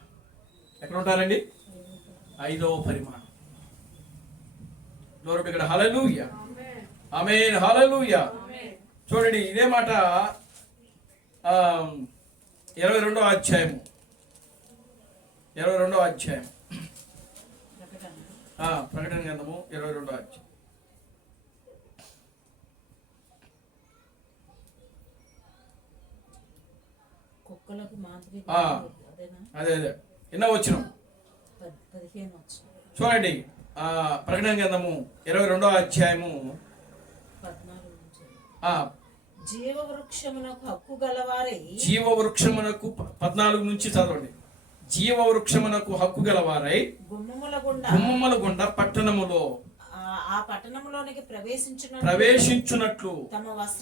ఎక్కడ ఉంటారండి? 5వ పరిమాణం. Glory to God. Hallelujah. Amen. Hallelujah. చూడండి, ఇదే మాట 22వ అధ్యాయం. 22వ అధ్యాయం ప్రకటన గ్రంథము 22వ అధ్యాయం. అదే ఎన్నో వచ్చిన చూడండి, ప్రకటన గ్రంథము 22వ అధ్యాయము జీవవృక్షమునకు హక్కు గలవారై. జీవవృక్షమునకు 14 నుంచి చదవండి. జీవవృక్షమునకు హక్కు గలవారై గుమ్మముల గుండా పట్టణములో ఆ పట్టణంలోనికి ప్రవేశించున్నట్లు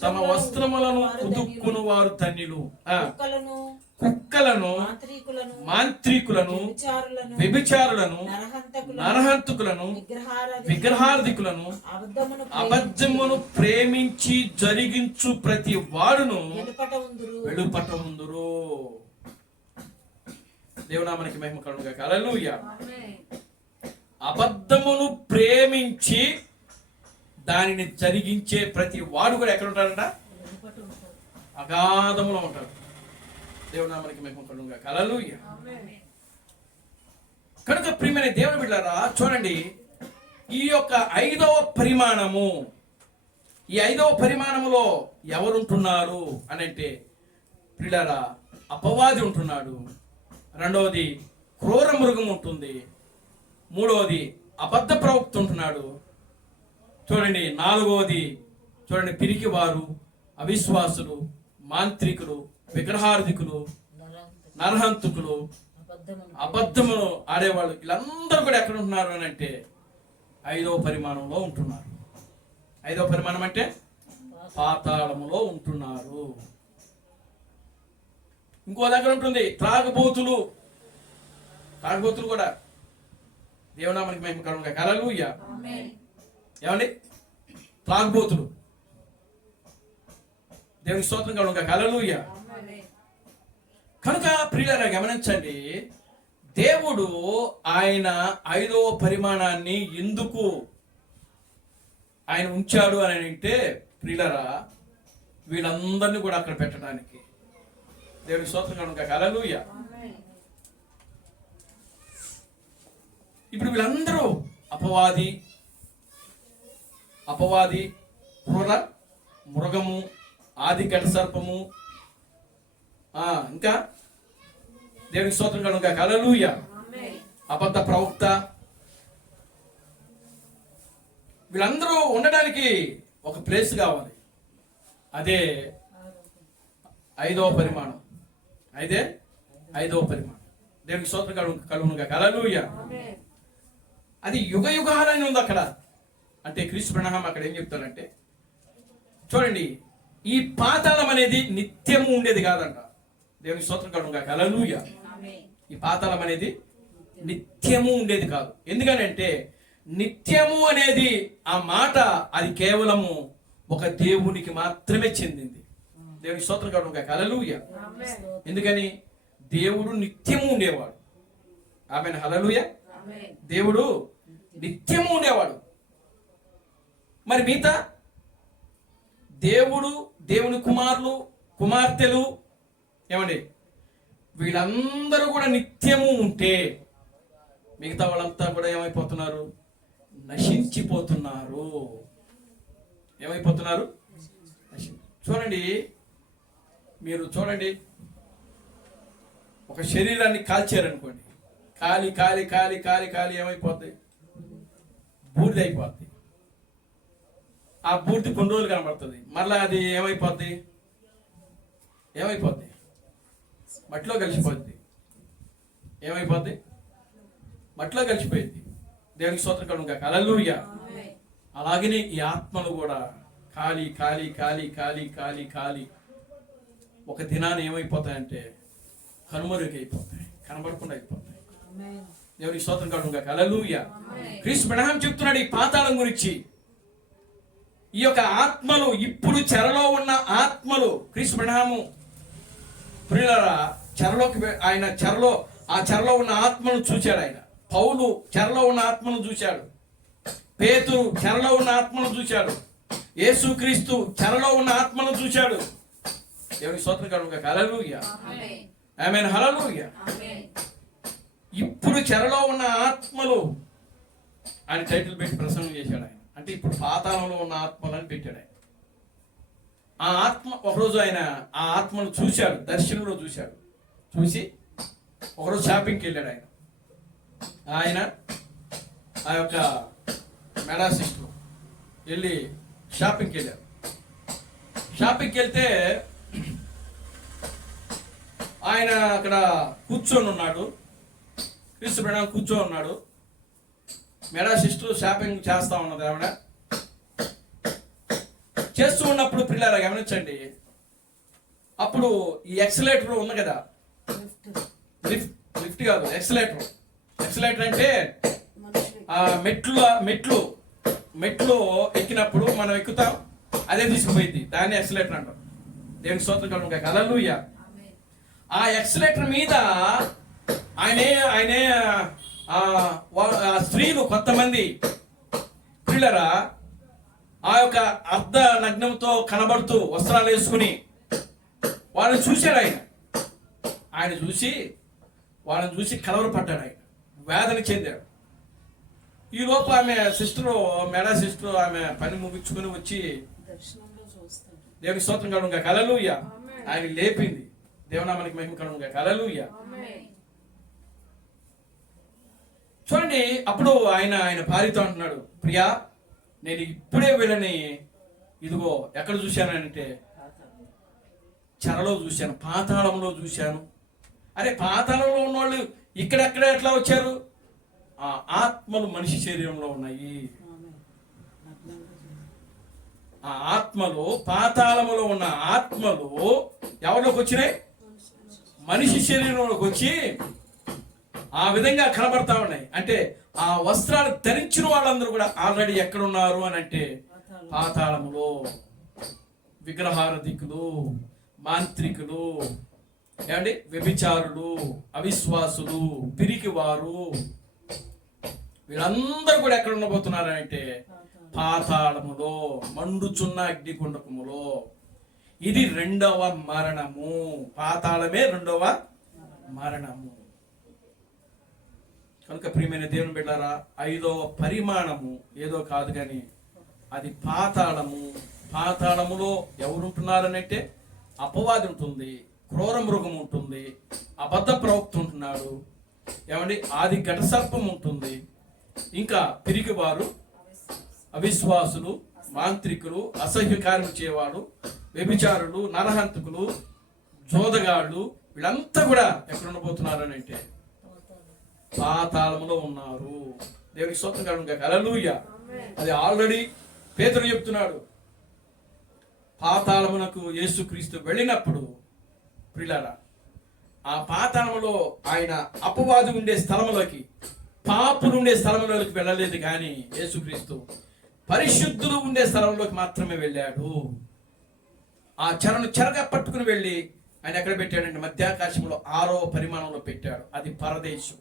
తమ వస్త్రములను ఉదుక్కును వారు ధన్యులు. కుక్కలను, మాంత్రికులను, వ్యభిచారులను, నరహంతకులను, విగ్రహార్థికులను, అబద్ధమును ప్రేమించి జరిగించు ప్రతి వాడును వెలుపట ఉందురు. దేవునామానికి మహిమ కలుగును గాక. హల్లెలూయా. అబద్ధమును ప్రేమించి దానిని జరిగించే ప్రతి వాడు కూడా ఎక్కడ ఉంటారంట? అగాధములో ఉంటారు. దేవునామానికి మహిమ కలుగును గాక. హల్లెలూయా. కనుక ప్రియమైన దేవుని బిడ్డలారా, చూడండి, ఈ యొక్క 5వ పరిమాణము, ఈ 5వ పరిమాణములో ఎవరుంటున్నారు అని అంటే ప్రియులారా, అపవాది ఉంటున్నాడు. రెండవది క్రూర మృగం ఉంటుంది, మూడవది అబద్ధ ప్రవక్త ఉంటున్నాడు, చూడండి నాలుగవది చూడండి పిరికివారు, అవిశ్వాసులు, మాంత్రికులు, విగ్రహార్థికులు, నరహంతకులు, అబద్ధములు ఆడేవాళ్ళు, వీళ్ళందరూ కూడా ఎక్కడ ఉంటున్నారు అని అంటే 5వ పరిమాణంలో ఉంటున్నారు. 5వ పరిమాణం అంటే పాతాళములో ఉంటున్నారు. ఇంకో దగ్గర ఉంటుంది త్రాగుబోతులు కూడా. దేవునామానికి మహిమ కలుగుగాక. హల్లెలూయా. ఏమండి త్రాగుబోతులు, దేవునికి స్తోత్రం కలుగుగాక. హల్లెలూయా. కనుక ప్రియులారా గమనించండి, దేవుడు ఆయన 5వ పరిమాణాన్ని ఎందుకు ఆయన ఉంచాడు అని అంటే ప్రియులారా వీళ్ళందరినీ కూడా అక్కడ పెట్టడానికి. దేవునికి స్తోత్రం కలుగుగాక. హల్లెలూయా. ఇప్పుడు వీళ్ళందరూ అపవాది, క్రూర మృగము, ఆది ఘట సర్పము, ఇంకా దేవునికి స్తోత్రం కలుగుగాక. హల్లెలూయా. అబద్ధ ప్రవక్త, వీళ్ళందరూ ఉండడానికి ఒక ప్లేస్ కావాలి. అదే 5వ పరిమాణం. అయితే 5వ పరిమాణం. దేవునికి స్తోత్రం కలుగుగాక. హల్లెలూయా. అది యుగ యుగాలని ఉంది అక్కడ. అంటే క్రీస్తు ప్రణామం అక్కడ ఏం చెప్తారంటే చూడండి, ఈ పాతాళం అనేది నిత్యము ఉండేది కాదంట. దేవునికి స్తోత్రం కలుగుగాక. హల్లెలూయా. ఈ పాతాళం అనేది నిత్యము ఉండేది కాదు. ఎందుకనంటే నిత్యము అనేది ఆ మాట అది కేవలము ఒక దేవునికి మాత్రమే చెందింది. దేవునికి స్తోత్రం కలుగుగాక. హల్లెలూయా. ఎందుకని దేవుడు నిత్యము ఉండేవాడు. ఆమేన్. హల్లెలూయా. దేవుడు నిత్యము ఉండేవాడు. మరి మిగతా దేవుడు, దేవుని కుమారులు, కుమార్తెలు, ఏమండి వీళ్ళందరూ కూడా నిత్యము ఉంటే మిగతా వాళ్ళంతా కూడా ఏమైపోతున్నారు? నశించిపోతున్నారు. ఏమైపోతున్నారు? చూడండి, మీరు చూడండి, ఒక శరీరాన్ని కాల్చారనుకోండి, కాలి కాలి కాలి కాలి కాలి ఏమైపోద్ది? బూడిద అయిపోద్ది. ఆ బూడిద కొన్ని రోజులు కనబడుతుంది, మళ్ళీ అది ఏమైపోద్ది? మట్టిలో కలిసిపోద్ది. ఏమైపోద్ది? మట్టిలో కలిసిపోయింది. దేవునికి స్తోత్రం కలుగుగాక. హల్లెలూయా. అలాగనే ఈ ఆత్మలు కూడా కాలి కాలి కాలి కాలి కాలి కాలి ఒక దినాన్ని ఏమైపోతాయంటే కనుమరుగైపోతాయి, కనబడకుండా అయిపోతాయి. దేవునికి స్తోత్రం కలుగుగాక. హల్లెలూయా. క్రీస్తు ప్రణామం చెప్తున్నాడు ఈ పాతాళం గురించి. ఈ యొక్క ఆత్మలు, ఇప్పుడు చెరలో ఉన్న ఆత్మలు, క్రీస్తు ప్రణామం ప్రియులారా ఆయన చెరలో ఉన్న ఆత్మను చూశాడు. ఆయన పౌలు చెరలో ఉన్న ఆత్మను చూశాడు, పేతురు చెరలో ఉన్న ఆత్మను చూశాడు, యేసుక్రీస్తు చెరలో ఉన్న ఆత్మను చూశాడు. దేవునికి స్తోత్రం కలుగుగాక. హల్లెలూయా. ఆమేన్. హల్లెలూయా. ఇప్పుడు చెరలో ఉన్న ఆత్మలు ఆయన టైటిల్ పెట్టి ప్రసంగం చేశాడు ఆయన. అంటే ఇప్పుడు పాతాళంలో ఉన్న ఆత్మలు అని పెట్టాడు ఆయన. ఆ ఆత్మ ఒకరోజు ఆయన ఆ ఆత్మను చూశాడు, దర్శనంలో చూశాడు. చూసి ఒకరోజు షాపింగ్కి వెళ్ళాడు ఆయన ఆ యొక్క మెడాసిస్ట్లో వెళ్ళి షాపింగ్కి వెళ్ళాడు. షాపింగ్కి వెళ్తే ఆయన అక్కడ కూర్చొని ఉన్నాడు, క్రీస్తు ప్రణామం కూర్చొని ఉన్నాడు. మెడా సిస్టర్ షాపింగ్ చేస్తా ఉన్నది. ఆవిడ చేస్తూ ఉన్నప్పుడు పిల్లలు గమనించండి, అప్పుడు ఈ ఎక్సలేటర్ ఉంది కదా, లిఫ్ట్ కాదు ఎక్సలేటర్. ఎక్సలేటర్ అంటే ఆ మెట్లు ఎక్కినప్పుడు మనం ఎక్కుతాం, అదే తీసుకుపోయింది, దాన్ని ఎక్సలేటర్ అంటాం. దేవునికి స్తోత్రం కలుగుగాక. హల్లెలూయా. ఆ ఎక్సలేటర్ మీద ఆయనే స్త్రీలు కొంతమంది పిల్లరా ఆ యొక్క అర్ధ నగ్నంతో కనబడుతూ వస్త్రాలు వేసుకుని వాళ్ళని చూశాడు ఆయన చూసి వాళ్ళని చూసి కలవరపడ్డాడు. ఆయన వేదన చెందాడు. ఈ లోపు ఆమె సిస్టరు, మెడా సిస్టర్, ఆమె పని ముగించుకుని వచ్చి దేవునికి స్తోత్రం కలుగుగాక. హల్లెలూయా. ఆయన లేపింది. దేవునామానికి మహిమ కలుగుగాక. హల్లెలూయా. చూడండి, అప్పుడు ఆయన భార్యతో అంటున్నాడు, ప్రియా నేను ఇప్పుడే వీళ్ళని ఇదిగో ఎక్కడ చూశానంటే చెరలో చూశాను, పాతాళంలో చూశాను. అరే పాతాళంలో ఉన్నవాళ్ళు ఇక్కడెక్కడ ఎట్లా వచ్చారు? ఆ ఆత్మలు మనిషి శరీరంలో ఉన్నాయి. ఆ ఆత్మలు, పాతాళములో ఉన్న ఆత్మలు ఎవరిలోకి వచ్చినాయి? మనిషి శరీరంలోకి వచ్చి ఆ విధంగా కనబడతా ఉన్నాయి. అంటే ఆ వస్త్రాలు ధరించిన వాళ్ళందరూ కూడా ఆల్రెడీ ఎక్కడ ఉన్నారు అని అంటే పాతాళములో. విగ్రహారధికులు, మాంత్రికులు, ఏమండి వ్యభిచారులు, అవిశ్వాసులు, పిరికివారు, వీళ్ళందరూ కూడా ఎక్కడ ఉండబోతున్నారంటే పాతాళములో, మండుచున్న అగ్నిగుండకములో. ఇది రెండవ మరణము. పాతాళమే రెండవ మరణము. కనుక ప్రియమైన దేవుని బిడ్డారా, 5వ పరిమాణము ఏదో కాదు కానీ అది పాతాళము. పాతాళములో ఎవరు ఉంటున్నారనంటే అపవాది ఉంటుంది, క్రూర మృగం ఉంటుంది, అబద్ధ ప్రవక్త ఉంటున్నాడు, ఏమండి ఆది ఘటసర్పం ఉంటుంది, ఇంకా పిరికివారు, అవిశ్వాసులు, మాంత్రికులు, అసహ్య కార్యం చేయవాడు, వ్యభిచారులు, నరహంతకులు, జోదగాళ్ళు, వీళ్ళంతా కూడా ఎక్కడ ఉండబోతున్నారని అంటే పాతాళంలో ఉన్నారు. దేవునికి స్తోత్రం కలుగును గాక. హల్లెలూయా. అది ఆల్రెడీ పేతురు చెప్తున్నాడు. పాతాళమునకు యేసుక్రీస్తు వెళ్ళినప్పుడు ప్రియులారా, ఆ పాతాళములో ఆయన అపవాది ఉండే స్థలములోకి, పాపులు ఉండే స్థలంలోకి వెళ్ళలేదు కానీ యేసుక్రీస్తు పరిశుద్ధులు ఉండే స్థలంలోకి మాత్రమే వెళ్ళాడు. ఆ చెరను చెరగా పట్టుకుని వెళ్ళి ఆయన ఎక్కడ పెట్టాడంటే మధ్యాకాశంలో 6వ పరిమాణంలో పెట్టాడు. అది పరదేశు.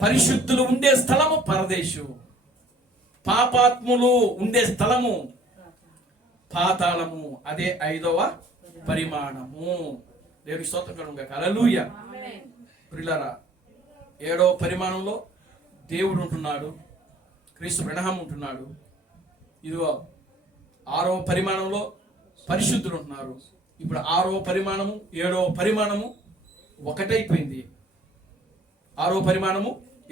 పరిశుద్ధులు ఉండే స్థలము పరదేశు, పాపాత్ములు ఉండే స్థలము పాతాళము. అదే 5వ పరిమాణము. దేవునికి స్తోత్రం కలుగును గాక. హల్లెలూయా. ప్రియులారా, 7వ పరిమాణంలో దేవుడు ఉంటున్నాడు, క్రీస్తు ప్రణహం ఉంటున్నాడు. ఇదిగో 6వ పరిమాణంలో పరిశుద్ధులు ఉంటున్నారు. ఇప్పుడు 6వ పరిమాణము 7వ పరిమాణము ఒకటైపోయింది. 6వ పరిమాణము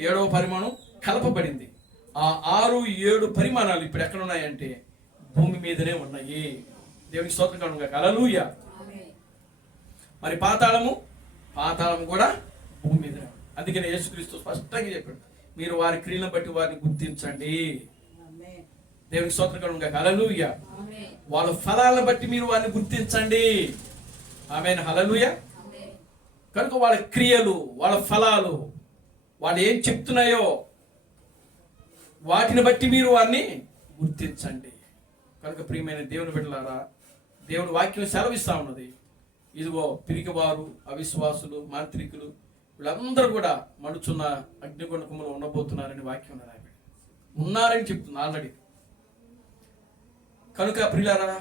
7వ పరిమాణం కలపబడింది. ఆ 6, 7 పరిమాణాలు ఇప్పుడు ఎక్కడ ఉన్నాయంటే భూమి మీదనే ఉన్నాయి. దేవునికి స్తోత్రం కలుగును గాక. హల్లెలూయా. మరి పాతాళము కూడా భూమి మీదనే. అందుకనే యేసుక్రీస్తు స్పష్టంగా చెప్పాడు, మీరు వారి క్రియలను బట్టి వారిని గుర్తించండి. దేవునికి స్తోత్రం కలుగును గాక. హల్లెలూయా. వాళ్ళ ఫలాలను బట్టి మీరు వారిని గుర్తించండి. ఆమేన్. హల్లెలూయా. కనుక వాళ్ళ క్రియలు, వాళ్ళ ఫలాలు, వాళ్ళు ఏం చెప్తున్నాయో వాటిని బట్టి మీరు వారిని గుర్తించండి. కనుక ప్రియమైన దేవుని బిడ్డలారా, దేవుని వాక్యం సెలవిస్తా ఉన్నది. ఇదిగో పిరికివారు, అవిశ్వాసులు, మాంత్రికులు, వీళ్ళందరూ కూడా మడుచున్న అగ్నిగుండకములో ఉండబోతున్నారని వాక్యం ఉన్నారని చెప్తుంది ఆల్రెడీ. కనుక ప్రియులారా,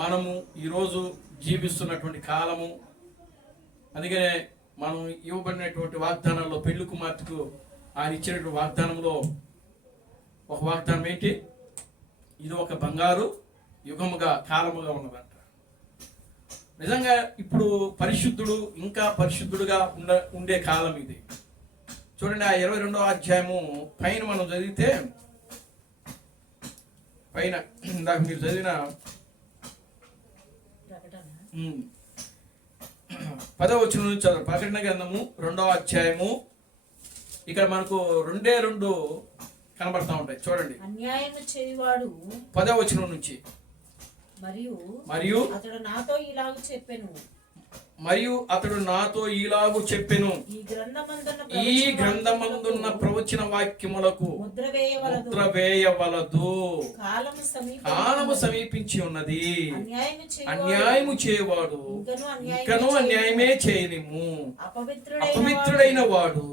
మనము ఈరోజు జీవిస్తున్నటువంటి కాలము, అందుకనే మనం ఇవ్వబడినటువంటి వాగ్దానాల్లో పెళ్లి కుమార్తెకు ఆయన ఇచ్చినటువంటి వాగ్దానంలో ఒక వాగ్దానం ఏంటి? ఇది ఒక బంగారు యుగముగా, కాలముగా ఉన్నదంట. నిజంగా ఇప్పుడు పరిశుద్ధుడు ఇంకా పరిశుద్ధుడుగా ఉండే కాలం ఇది. చూడండి, ఆ 22వ అధ్యాయము పైన మనం చదివితే, పైన ఇందాక మీరు చదివిన 10వ వచనం నుంచి చదువు. ప్రకటన గ్రంథము 2వ అధ్యాయము. ఇక్కడ మనకు 2 కనబడతా ఉంటాయి. చూడండి, అన్యాయము చేయవాడు 10వ వచనం నుంచి. మరియు అతడు నాతో ఇలాగు చెప్పెను, ఈ గ్రంథమందున్న ప్రవచన వాక్యములకు ముద్ర వేయవలదు, కాలము సమీపించి ఉన్నది, అన్యాయము చేయవాడు ఇంకను అన్యాయమే చేయనిమ్ము, అపవిత్రుడైన వాడు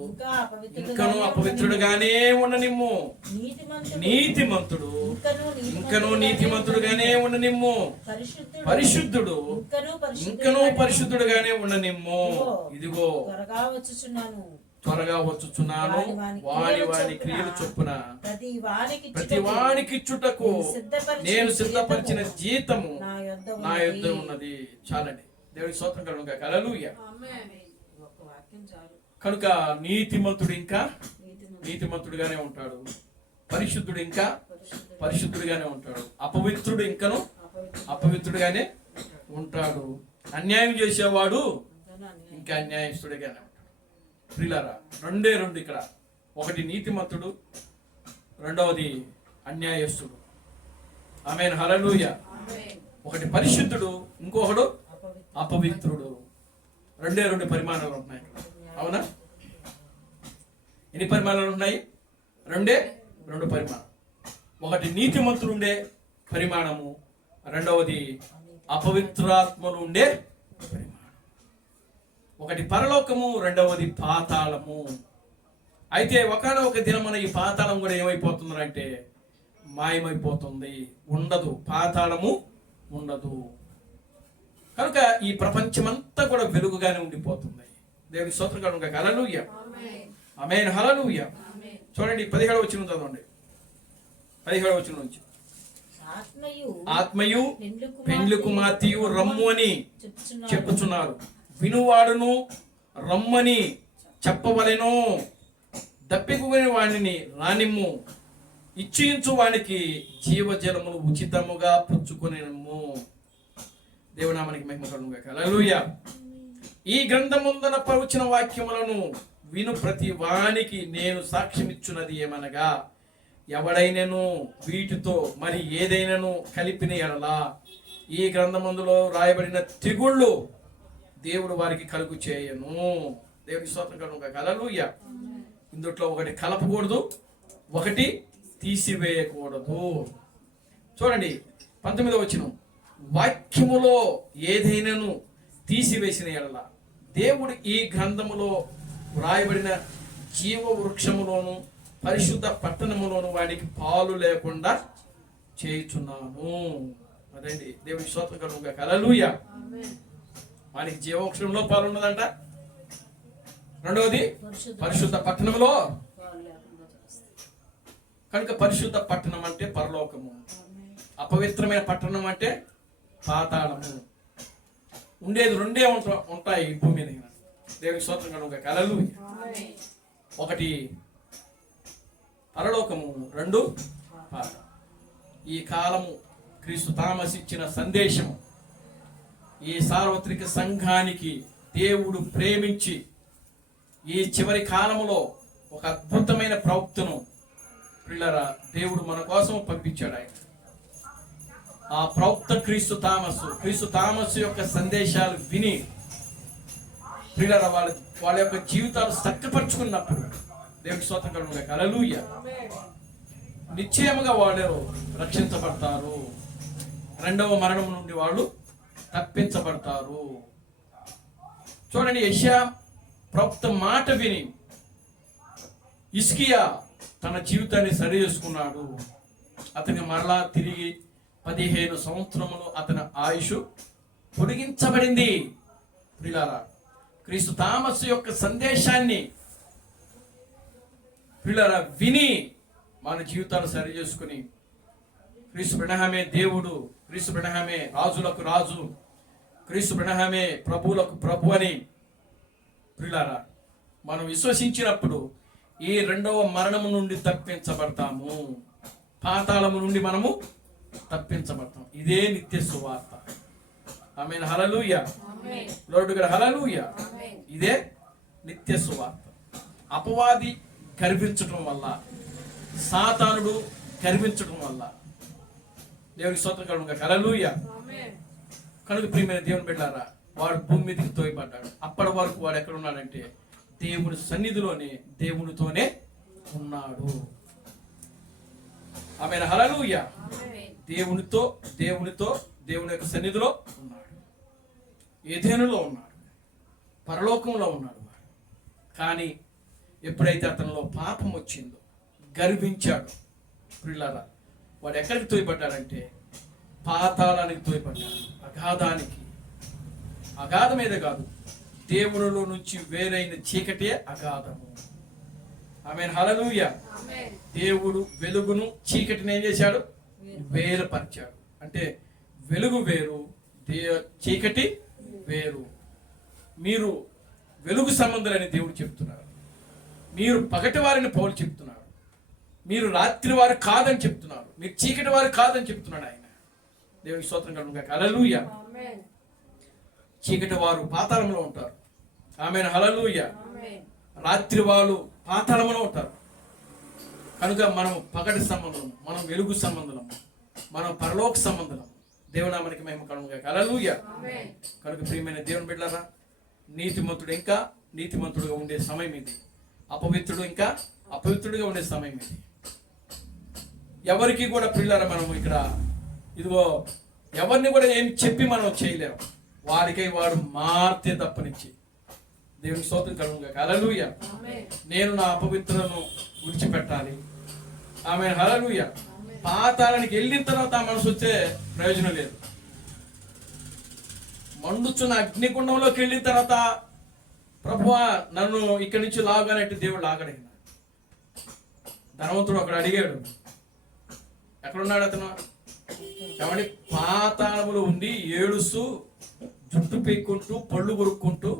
ఇంకను అపవిత్రుడుగానే ఉండనిమ్ము, నీతిమంతుడు ఇంకను నీతిమంతుడుగానే ఉండనిమ్ము, పరిశుద్ధుడు ఇంకను పరిశుద్ధుడుగానే ఉండనిమ్ము. ఇదిగో త్వరగా వచ్చుచున్నాను, వాని క్రియలు చొప్పున ప్రతి వానికిచ్చుటకు నేను సిద్ధపరిచిన జీతము నా యొద్ద ఉన్నది. చాలండి. దేవుడికి స్తోత్రం కలుగును గాక. హల్లెలూయా. కనుక నీతిమంతుడు ఇంకా నీతిమంతుడిగానే ఉంటాడు, పరిశుద్ధుడు ఇంకా పరిశుద్ధుడిగానే ఉంటాడు, అపవిత్రుడు ఇంకను అపవిత్రుడిగానే ఉంటాడు, అన్యాయం చేసేవాడు ఇంకా అన్యాయస్తుడిగానే ఉంటాడు. ప్రియులారా, రెండే రెండు ఇక్కడ, ఒకటి నీతిమంతుడు, రెండవది అన్యాయస్తుడు. ఆమేన్, హల్లెలూయా. ఒకటి పరిశుద్ధుడు, ఇంకొకడు అపవిత్రుడు. రెండే రెండు పరిమాణాలు ఉంటున్నాయి, అవునా? ఎన్ని పరిమాణాలు ఉన్నాయి? రెండే రెండు పరిమాణం. ఒకటి నీతిమంతుడు ఉండే పరిమాణము, రెండవది అపవిత్రాత్మలు ఉండే పరిమాణం. ఒకటి పరలోకము, రెండవది పాతాళము. అయితే ఒకనొక దినమున ఈ పాతాళం కూడా ఏమైపోతుందంటే మాయమైపోతుంది, ఉండదు, పాతాళము ఉండదు. కనుక ఈ ప్రపంచమంతా కూడా వెలుగుగానే ఉండిపోతుంది. దేవుని స్తోత్రం కలుగుగాక. హల్లెలూయా, ఆమేన్, హల్లెలూయా. చూడండి 17వ వచనం చదవండి. 17వ వచనం నుంచి, ఆత్మయు పెండ్లి కుమార్తెయు రమ్ము అని చెప్పుచున్నారు, వినువాడును రమ్మని చెప్పవలెను, దప్పికుని వాడిని రానిమ్ము, ఇచ్చించు వానికి జీవజలమును ఉచితముగా పుచ్చుకొనిమ్ము. దేవునామానికి మహిమ కలుగుగాక. హల్లెలూయా. ఈ గ్రంథముందన పరుచిన వాక్యములను విను ప్రతి వానికి నేను సాక్ష్యమిచ్చున్నది ఏమనగా, ఎవడైనను వీటితో మరి ఏదైనాను కలిపిన ఎడలా ఈ గ్రంథమందులో రాయబడిన తెగుళ్ళు దేవుడు వారికి కలుగు చేయను. దేవుని స్తోత్రం కలుగుగాక. హల్లెలూయా. ఇందుట్లో ఒకటి కలపకూడదు, ఒకటి తీసివేయకూడదు. చూడండి 19వ వచనం, వాక్యములో ఏదైనాను తీసివేసిన ఎడల దేవుడు ఈ గ్రంథములో వ్రాయబడిన జీవ వృక్షములోను పరిశుద్ధ పట్టణములోను వాడికి పాలు లేకుండా చేయుచున్నాను. అదండి దేవుని స్తోత్రం కలుగుగాక. హల్లెలూయా. వానికి జీవవృక్షంలో పాలు ఉన్నదంట, రెండవది పరిశుద్ధ పట్టణములో. కనుక పరిశుద్ధ పట్టణం అంటే పరలోకము, అపవిత్రమైన పట్టణం అంటే పాతాళము. ఉండేది రెండే ఉంటాయి ఈ భూమి మీద. దేవుని స్తోత్రం కలుగుగాక. హల్లెలూయా. ఒకటి పరలోకము, రెండు పాతాళం. ఈ కాలము క్రీస్తు థామస్ ఇచ్చిన సందేశం ఈ సార్వత్రిక సంఘానికి దేవుడు ప్రేమించి ఈ చివరి కాలములో ఒక అద్భుతమైన ప్రవక్తను ప్రియులారా దేవుడు మన కోసం పంపించాడు. ఆయన ఆ ప్రవక్త క్రీస్తు థామస్ యొక్క సందేశాలు విని ప్రియులారా వాళ్ళ యొక్క జీవితాలు చక్కపరుచుకున్నప్పుడు దేవుని స్తోత్రం కలుగుగాక. హల్లెలూయా. నిశ్చయముగా వాళ్ళు రక్షించబడతారు, రెండవ మరణం నుండి వాళ్ళు తప్పించబడతారు. చూడండి, యెషయా ప్రవక్త మాట విని హిజ్కియా తన జీవితాన్ని సరి చేసుకున్నాడు. అతనికి మరలా తిరిగి 15 సంవత్సరములు అతని ఆయుష్ పొడిగించబడింది. ప్రియులారా, క్రీస్తు థామస్ యొక్క సందేశాన్ని ప్రియులారా విని మన జీవితాలు సరి చేసుకుని క్రీస్తు బ్రహ్మే దేవుడు, క్రీస్తు బ్రహ్మే రాజులకు రాజు, క్రీస్తు బ్రహ్మే ప్రభువులకు ప్రభు అని ప్రియులారా మనం విశ్వసించినప్పుడు ఈ రెండవ మరణము నుండి తప్పించబడతాము, పాతాళము నుండి మనము తప్పించబడతాం. ఇదే నిత్య సువార్త. ఆమేన్, హల్లెలూయా. లోర్డ్ గారు హల్లెలూయా. ఇదే నిత్య సువార్త. అపవాది గర్వించడం వల్ల, సాతానుడు గర్వించడం వల్ల దేవునికి స్తోత్రం కలుగుగాక. హల్లెలూయా. కనుక ప్రియమైన దేవుని బిడ్డలారా, వాడు భూమి మీదకి తోయబడ్డాడు. అప్పటి వరకు వాడు ఎక్కడ ఉన్నాడంటే దేవుని సన్నిధిలోనే దేవునితోనే ఉన్నాడు. ఆమేన్, హల్లెలూయా. దేవునితో దేవుని యొక్క సన్నిధిలో ఉన్నాడు, ఏదెనులో ఉన్నాడు, పరలోకంలో ఉన్నాడు. కానీ ఎప్పుడైతే అతనిలో పాపం వచ్చిందో, గర్వించాడు, ప్రియులారా వాడు ఎక్కడికి తోయబడ్డాడంటే పాతాళానికి తోయబడ్డాడు, అగాధానికి. అగాధమేదే కాదు, దేవునిలో నుంచి వేరైన చీకటే అగాధము. ఆమేన్, హల్లెలూయా. దేవుడు వెలుగును చీకటిని ఏం చేశాడు? వేరుపరిచాడు. అంటే వెలుగు వేరు, చీకటి వేరు. మీరు వెలుగు సంబంధులని దేవుడు చెప్తున్నారు. మీరు పగటి వారిని పౌలు చెప్తున్నాడు, మీరు రాత్రి వారు కాదని చెప్తున్నారు, మీరు చీకటి వారు కాదని చెప్తున్నాడు ఆయన. దేవునికి స్తోత్రం కలుగును గాక. హల్లెలూయా. చీకటి వారు పాతాళంలో ఉంటారు. ఆమేన్. హల్లెలూయా. రాత్రి వాళ్ళు పాతాళంలో ఉంటారు. కనుక మనం పగటి సంబంధం, మనం వెలుగు సంబంధం, మనం పరలోక సంబంధం. దేవునామానికి మహిమ కలుగును గాక. హల్లెలూయా. కనుక ప్రియమైన దేవుని బిడ్డలారా, నీతిమంతుడు ఇంకా నీతిమంతుడుగా ఉండే సమయం ఇది, అపవిత్రుడు ఇంకా అపవిత్రుడిగా ఉండే సమయం ఇది. ఎవరికి కూడా పిల్లరా మనం ఇక్కడ ఇదిగో ఎవరిని కూడా ఏం చెప్పి మనం చేయలేము. వారికై వాడు మార్తే తప్పనిచ్చి. దేవుని స్తోత్రం కలుగును గాక. హల్లెలూయా. నేను నా అపవిత్రులను విడిచిపెట్టాలి. ఆమె హల్లెలూయా. పాతాళానికి వెళ్ళిన తర్వాత ఆ మనసు వచ్చే ప్రయోజనం లేదు. మండుచున్న అగ్నిగుండంలోకి వెళ్ళిన తర్వాత ప్రభువా నన్ను ఇక్కడి నుంచి లాగానంటే దేవుడు లాగడిగిన. ధనవంతుడు అక్కడ అడిగాడు, ఎక్కడున్నాడు అతను? కాబట్టి పాతాళములో ఉండి ఏడుస్తూ జుట్టు పీక్కుంటూ పళ్ళు కొరుక్కుంటూ,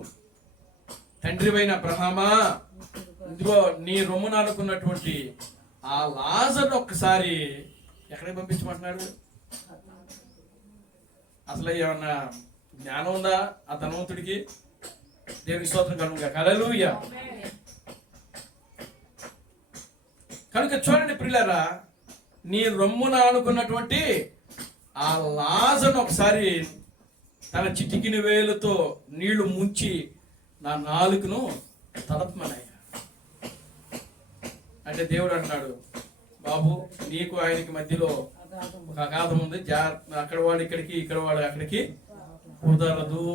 తండ్రివైన అబ్రహామా, ఇదిగో నీ రొమ్మున అనుకున్నటువంటి ఆ లాజరును ఒక్కసారి ఎక్కడికి పంపించమంటున్నాడు? అసలు ఏమన్నా జ్ఞానం ఉందా ఆ ధనవంతుడికి? దేవుని స్తోత్రం కలుగును గాక. హల్లెలూయా. కనుక చూడండి ప్రియులారా, నీ రొమ్మున అనుకున్నటువంటి ఆ లాజరును ఒకసారి తన చిటికిన వేలుతో నీళ్లు ముంచి నా నాలుకను తడపమనయ్యా అంటే దేవుడు అంటున్నాడు, బాబు నీకు ఆయనకి మధ్యలో ఒక అగాధం ఉంది, అక్కడ వాడు ఇక్కడికి, ఇక్కడ వాడు అక్కడికి కుదరదు.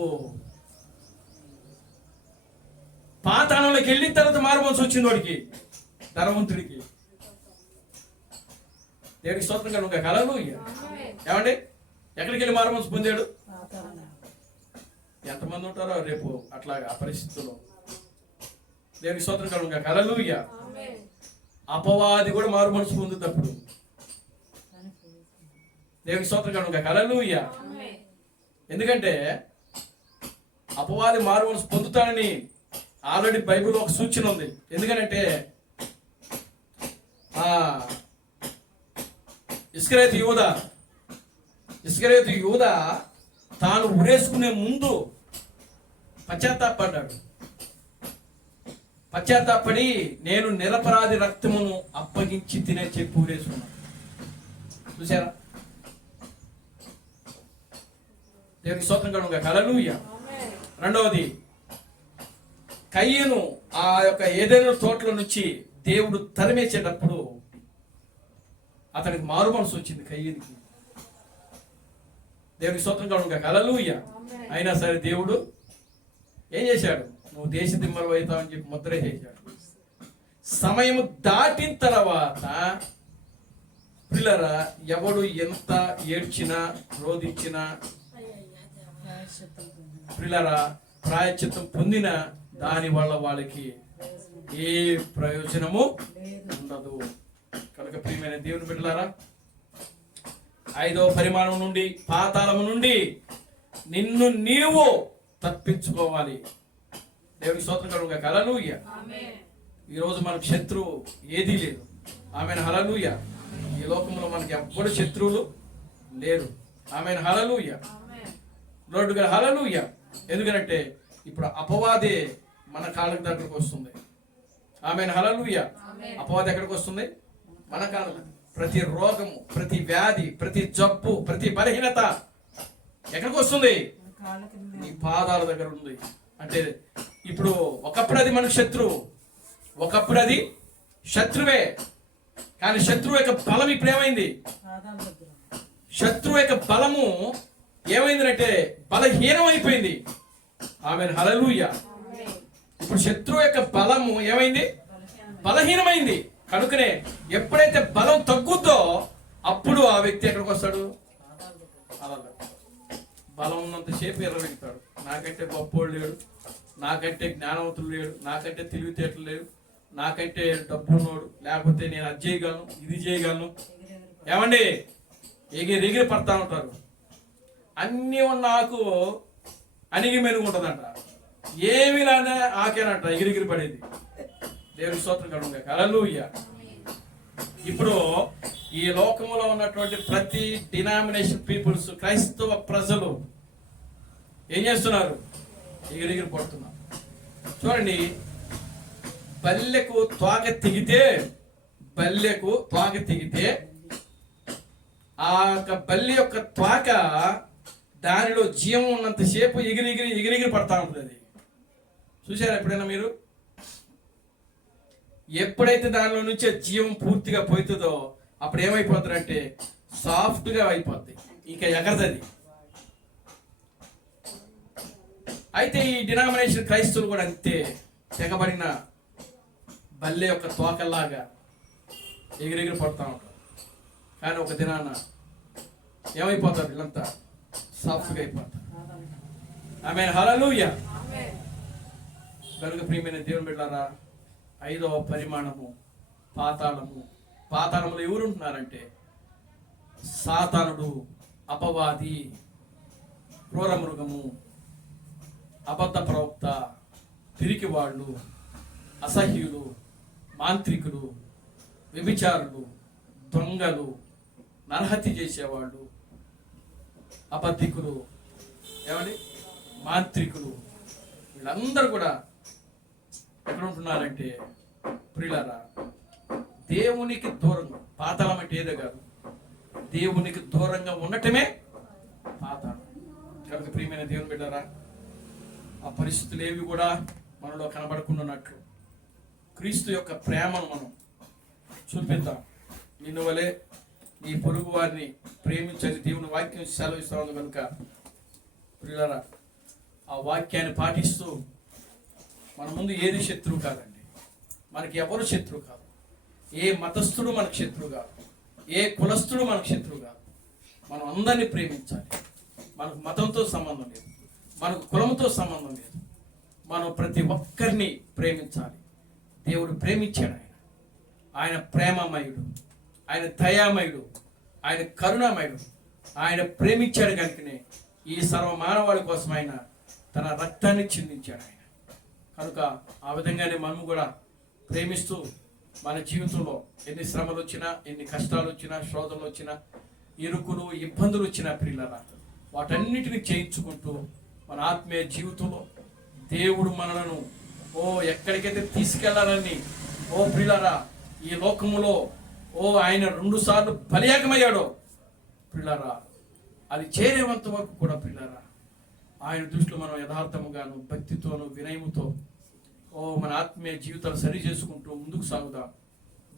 పాతాళంలోకి వెళ్ళిన తర్వాత మారుమనసు వచ్చింది వాడికి, ధనవంతుడికి. దేవుడికి స్తోత్రం కలుగును గాక. హల్లెలూయా. ఏమండి, ఎక్కడికి వెళ్ళి మారుమనసు పొందాడు? ఎంతమంది ఉంటారో రేపు అట్లాగా ఆ పరిస్థితుల్లో. దేవునికి స్తోత్రం కలుగును గాక. హల్లెలూయా. అపవాది కూడా మారు మనసు పొందుతప్పుడు దేవునికి స్తోత్రం కలుగును గాక. హల్లెలూయా. ఎందుకంటే అపవాది మారు మనసు పొందుతాడని ఆల్రెడీ బైబిల్లో ఒక సూచన ఉంది. ఎందుకంటే ఇస్కరియోతు యూదా తాను ఉరేసుకునే ముందు పశ్చాత్తాపడ్డాడు. పశ్చాత్తాపడి నేను నిరపరాధి రక్తమును అప్పగించి తినే చెప్పి ఊరేసుకున్నాడు. చూసారా? దేవునికి స్తోత్రం కలుగును గాక. హల్లెలూయా. రెండవది, కయ్యను ఆ యొక్క ఏదైనా తోటలో నుంచి దేవుడు తరిమేసేటప్పుడు అతనికి మారు మనసు వచ్చింది కయ్యనికి. దేవునికి స్తోత్రం కలుగును గాక. హల్లెలూయా. అయినా సరే దేవుడు ఏం చేశాడు? నువ్వు దేశ దిమ్మలు అవుతావని చెప్పి ముద్ర చేశాడు. సమయం దాటిన తర్వాత పిల్లరా, ఎవడు ఎంత ఏడ్చినా రోధించినా పిల్లరా ప్రాయశ్చిత్తం పొందిన దాని వల్ల వాళ్ళకి ఏ ప్రయోజనము ఉండదు. కనుక ప్రియమైన దేవుని బిడ్డలారా, 5వ పరిమాణం నుండి, పాతాళము నుండి నిన్ను నీవు తప్పించుకోవాలి. దేవునికి స్తోత్రం కలుగును గాక. హల్లెలూయా. ఈరోజు మనకు శత్రువు ఏదీ లేదు. ఆమెన్. హల్లెలూయా. ఈ లోకంలో మనకి ఎవ్వరు శత్రువులు లేరు. ఆమెన్. హల్లెలూయా. రోడ్డుగా హల్లెలూయా. ఎందుకంటే ఇప్పుడు అపవాదే మన కాళ్ళకి దగ్గరకు వస్తుంది. ఆమెన్. హల్లెలూయా. అపవాది ఎక్కడికి వస్తుంది? మన కాళ్ళకి. ప్రతి రోగము, ప్రతి వ్యాధి, ప్రతి జబ్బు, ప్రతి బలహీనత ఎక్కడికి వస్తుంది? నీ పాదాల దగ్గర ఉంది. అంటే ఇప్పుడు ఒకప్పుడు అది మనకు శత్రువు, ఒకప్పుడు అది శత్రువే. కానీ శత్రువు యొక్క బలం ఇప్పుడు ఏమైంది? శత్రువు యొక్క బలము ఏమైందంటే బలహీనం అయిపోయింది. ఆమెన్. హల్లెలూయా. ఇప్పుడు శత్రువు యొక్క బలము ఏమైంది? బలహీనమైంది. కనుకనే ఎప్పుడైతే బలం తగ్గుద్దో అప్పుడు ఆ వ్యక్తి ఎక్కడికి వస్తాడు? బలం ఉన్నంతసేపు ఎర్రవెడతాడు. నాకంటే గొప్పోడు లేడు, నాకంటే జ్ఞానవంతులు లేడు, నాకంటే తెలివితేటలు లేడు, నాకంటే డబ్బున్నోడు, లేకపోతే నేను అది చేయగలను, ఇది చేయగలను. ఏమండి, ఎగిరి పడతా ఉంటారు. అన్నీ ఉన్న ఆకు అణిగి మెరుగు ఉంటుందంట. ఏమి లానే ఆకేనంట ఎగిరిగిరి పడేది. దేవుని స్తోత్రం కలుగును గాక. హల్లెలూయా. ఇప్పుడు ఈ లోకంలో ఉన్నటువంటి ప్రతి డినామినేషన్ పీపుల్స్, క్రైస్తవ ప్రజలు ఏం చేస్తున్నారు? ఎగిరెగిరి పడుతున్నారు. చూడండి, బల్లెకు తోక తెగితే ఆ యొక్క బల్లి యొక్క తోక దానిలో జీవం ఉన్నంతసేపు ఎగిరిగిరి పడతా ఉంటుంది. అది చూసారా ఎప్పుడైనా మీరు? ఎప్పుడైతే దానిలో నుంచి జీవం పూర్తిగా పోతుందో అప్పుడు ఏమైపోతుందంటే సాఫ్ట్గా అయిపోద్ది, ఇంకా ఎగరదది. అయితే ఈ డినామినేషన్ క్రైస్తవులు కూడా అంతే, తెగబడిన బల్లె యొక్క తోకల్లాగా ఎగిరెగిరి పడుతూ ఉంటారు. కానీ ఒక దినాన ఏమైపోతారు? వీళ్ళంతా సాఫ్ట్గా అయిపోతారు. ఆమేన్. హల్లెలూయా. కనుక ప్రియమైన దేవుని బిడ్డలారా, 5వ పరిమాణము పాతాళము. పాతాళములో ఎవరు ఉంటున్నారంటే సాతానుడు, అపవాది, క్రూర మృగము, అబద్ధ ప్రవక్త, పిరికివాళ్ళు, అసహ్యులు, మాంత్రికులు, వ్యభిచారులు, దొంగలు, నరహత్య చేసేవాళ్ళు, అబద్ధికులు, ఏమండి మాంత్రికులు, వీళ్ళందరూ కూడా ఎక్కడ ఉంటున్నారంటే ప్రియులారా దేవునికి దూరంగా. పాతాళం అంటే ఏదో కాదు, దేవునికి దూరంగా ఉండటమే పాతాళం. కనుక ప్రియమైన దేవుని బిడ్డారా, ఆ పరిస్థితులు ఏవి కూడా మనలో కనబడకుండాన్నట్లు క్రీస్తు యొక్క ప్రేమను మనం చూపిద్దాం. నిన్ను వలె నీ పొరుగు వారిని ప్రేమించని దేవుని వాక్యం సెలవిస్తా ఉంది. కనుక ప్రియులారా, ఆ వాక్యాన్ని పాటిస్తూ మన ముందు ఏది శత్రువు కాదండి. మనకి ఎవరు శత్రువు కాదు. ఏ మతస్థుడు మనకు శత్రువు కాదు, ఏ కులస్థుడు మనకు శత్రువు కాదు. మనం అందరినీ ప్రేమించాలి. మనకు మతంతో సంబంధం లేదు, మనకు కులంతో సంబంధం లేదు. మనం ప్రతి ఒక్కరిని ప్రేమించాలి. దేవుడు ప్రేమించాడు. ఆయన ప్రేమమయుడు, ఆయన దయామయుడు, ఆయన కరుణామయుడు. ఆయన ప్రేమించాడు కనుకనే ఈ సర్వ మానవాళి కోసం ఆయన తన రక్తాన్ని చిందించాడు. ఆయన కనుక ఆ విధంగానే మనము కూడా ప్రేమిస్తూ మన జీవితంలో ఎన్ని శ్రమలు వచ్చినా, ఎన్ని కష్టాలు వచ్చినా, శోధనలు వచ్చినా, ఇరుకులు, ఇబ్బందులు వచ్చినా ప్రియులారా, వాటన్నిటిని చేయించుకుంటూ మన ఆత్మీయ జీవితంలో దేవుడు మనలను ఎక్కడికైతే తీసుకెళ్లాలని ప్రియులారా, ఈ లోకములో ఆయన 2 సార్లు బలియాగమయ్యాడో ప్రియులారా, అది చేరేంత వరకు కూడా ప్రియులారా ఆయన దృష్టిలో మనం యథార్థముగాను, భక్తితోను, వినయముతో మన ఆత్మీయ జీవితాలు సరి చేసుకుంటూ ముందుకు సాగుదాం.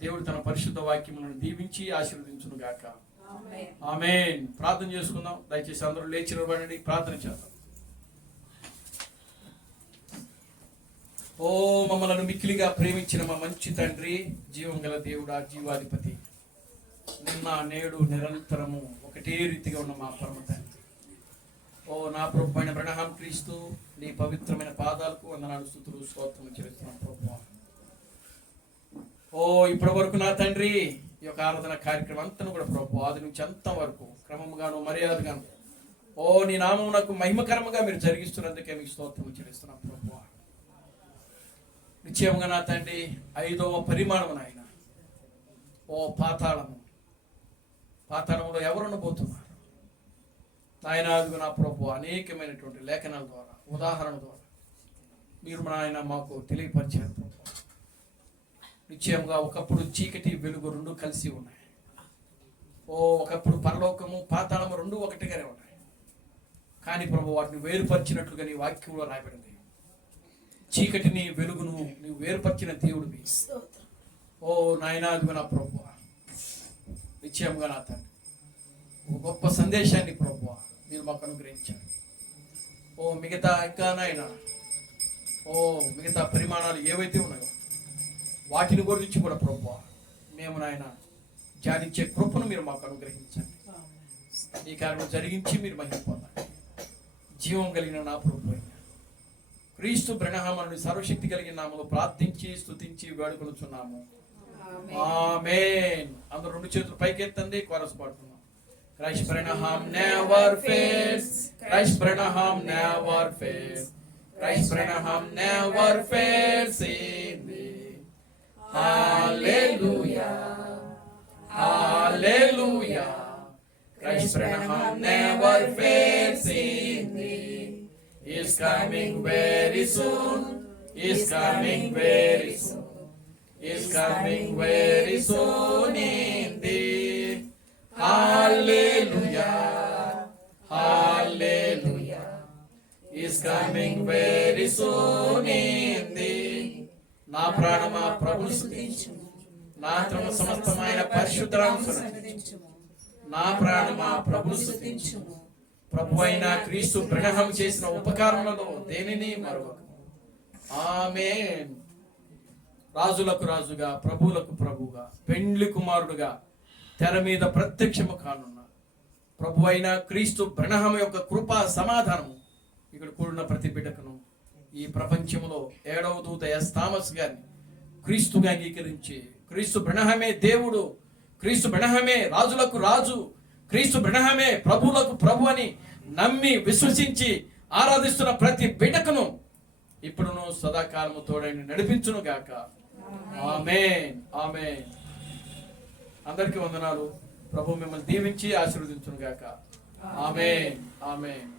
దేవుడు తన పరిశుద్ధ వాక్యములను దీవించి ఆశీర్వదించును గాక. ఆమేన్. ప్రార్థన చేసుకుందాం. దయచేసి అందరూ లేచి నిలబడండి, ప్రార్థన చేద్దాం. మమ్మలను మిక్కిలిగా ప్రేమించిన మా మంచి తండ్రి, జీవం గల దేవుడా, జీవాధిపతి, నిన్న నేడు నిరంతరము ఒకటే రీతిగా ఉన్న మా పరమ తండ్రి, నా ప్రభు అయిన అబ్రహాం క్రీస్తు నీ పవిత్రమైన పాదాలకు వందనాలు, స్తుతులు, స్తోత్రము చెల్లిస్తున్నాం ప్రభువా. ఇప్పటి వరకు నా తండ్రి ఈ యొక్క ఆరాధన కార్యక్రమం అంతా కూడా ప్రభు ఆది నుంచి అంత వరకు క్రమముగాను, మర్యాదగాను నీ నామమునకు మహిమకరముగా మీరు జరిగిస్తున్నందుకే మీకు స్తోత్రము చెల్లిస్తున్నాం ప్రభువా. నిశ్చయముగా నా తండ్రి 5వ పరిమాణము నాయన, పాతాళములో ఎవరు ఉండబోతున్నారు నాయన? అదుగు నా ప్రభు అనేకమైనటువంటి లేఖనాల ద్వారా, ఉదాహరణ ద్వారా మీరు నాయన మాకు తెలియపరిచారు ప్రభు. నిశ్చయంగా ఒకప్పుడు చీకటి, వెలుగు 2 కలిసి ఉన్నాయి. ఒకప్పుడు పరలోకము, పాతాళము 2 ఒకటిగానే ఉన్నాయి. కానీ ప్రభు వాటిని వేరుపరిచినట్లుగా నీ వాక్యంలో రాయబడింది. చీకటిని, వెలుగును నీవు వేరుపరిచిన దేవుడివి. నాయన అదుగు నా ప్రభు, నిశ్చయంగా నా తండ్రి ఒక గొప్ప సందేశాన్ని ప్రభు మీరు మాకు అనుగ్రహించారు. మిగతా ఇంకా నాయన మిగతా పరిమాణాలు ఏవైతే ఉన్నాయో వాటిని గురించి కూడా ప్రభు మేము నాయన ధ్యానించే కృపను మీరు మాకు అనుగ్రహించండి. ఈ కార్యం జరిగించి మీరు మహిమ పొందండి. జీవం కలిగిన నా ప్రభు క్రీస్తు బ్రహ్మను సర్వశక్తి కలిగిన నామములో ప్రార్థించి స్తుతించి వేడుకొనుచున్నాము. ఆమేన్. అందరూ 2 చేతులు పైకెత్తండి, chorus పాడుతున్నాం. Christ Branham never fails. Christ Branham never fails. Christ Branham never fails in thee. Hallelujah. Hallelujah. Christ Branham never fails in thee. Is coming very soon. Is coming very soon. Is coming very soon indeed. Hallelujah. Hallelujah. Is coming very soon indeed. నా ప్రాణమా ప్రభువు స్తుతించుము. నా ఆత్మ సమస్తమైన పరిశుద్ధరామును స్తుతించుము. నా ప్రాణమా ప్రభువు స్తుతించుము. ప్రభువైన క్రీస్తు బ్రహ్మం చేసిన ఉపకారములలో దేనిని మరువకము. ఆమేన్. రాజులకు రాజుగా, ప్రభువులకు ప్రభువుగా, పెండ్లి కుమారుడుగా తెర మీద ప్రత్యక్షము కానున్న ప్రభువైన క్రీస్తు బ్రహ్మం యొక్క కృపా సమాధానము ఇక్కడ కూడిన ప్రతి బిడ్డకును ఈ ప్రపంచంలో 7వ దూత ఎస్ థామస్ గారిని క్రీస్తుగా అంగీకరించి, క్రీస్తు బ్రహ్మమే దేవుడు, క్రీస్తు బ్రహ్మమే రాజులకు రాజు, క్రీస్తు బ్రహ్మమే ప్రభువులకు ప్రభు అని నమ్మి విశ్వసించి ఆరాధిస్తున్న ప్రతి బిడ్డకును ఇప్పుడును సదాకాలము తోడని నడిపించును గాక. ఆమేన్. ఆమేన్. అందరికీ వందనాలు. ప్రభు మిమ్మల్ని దీవించి ఆశీర్వదించును గాక. ఆమేన్. ఆమేన్.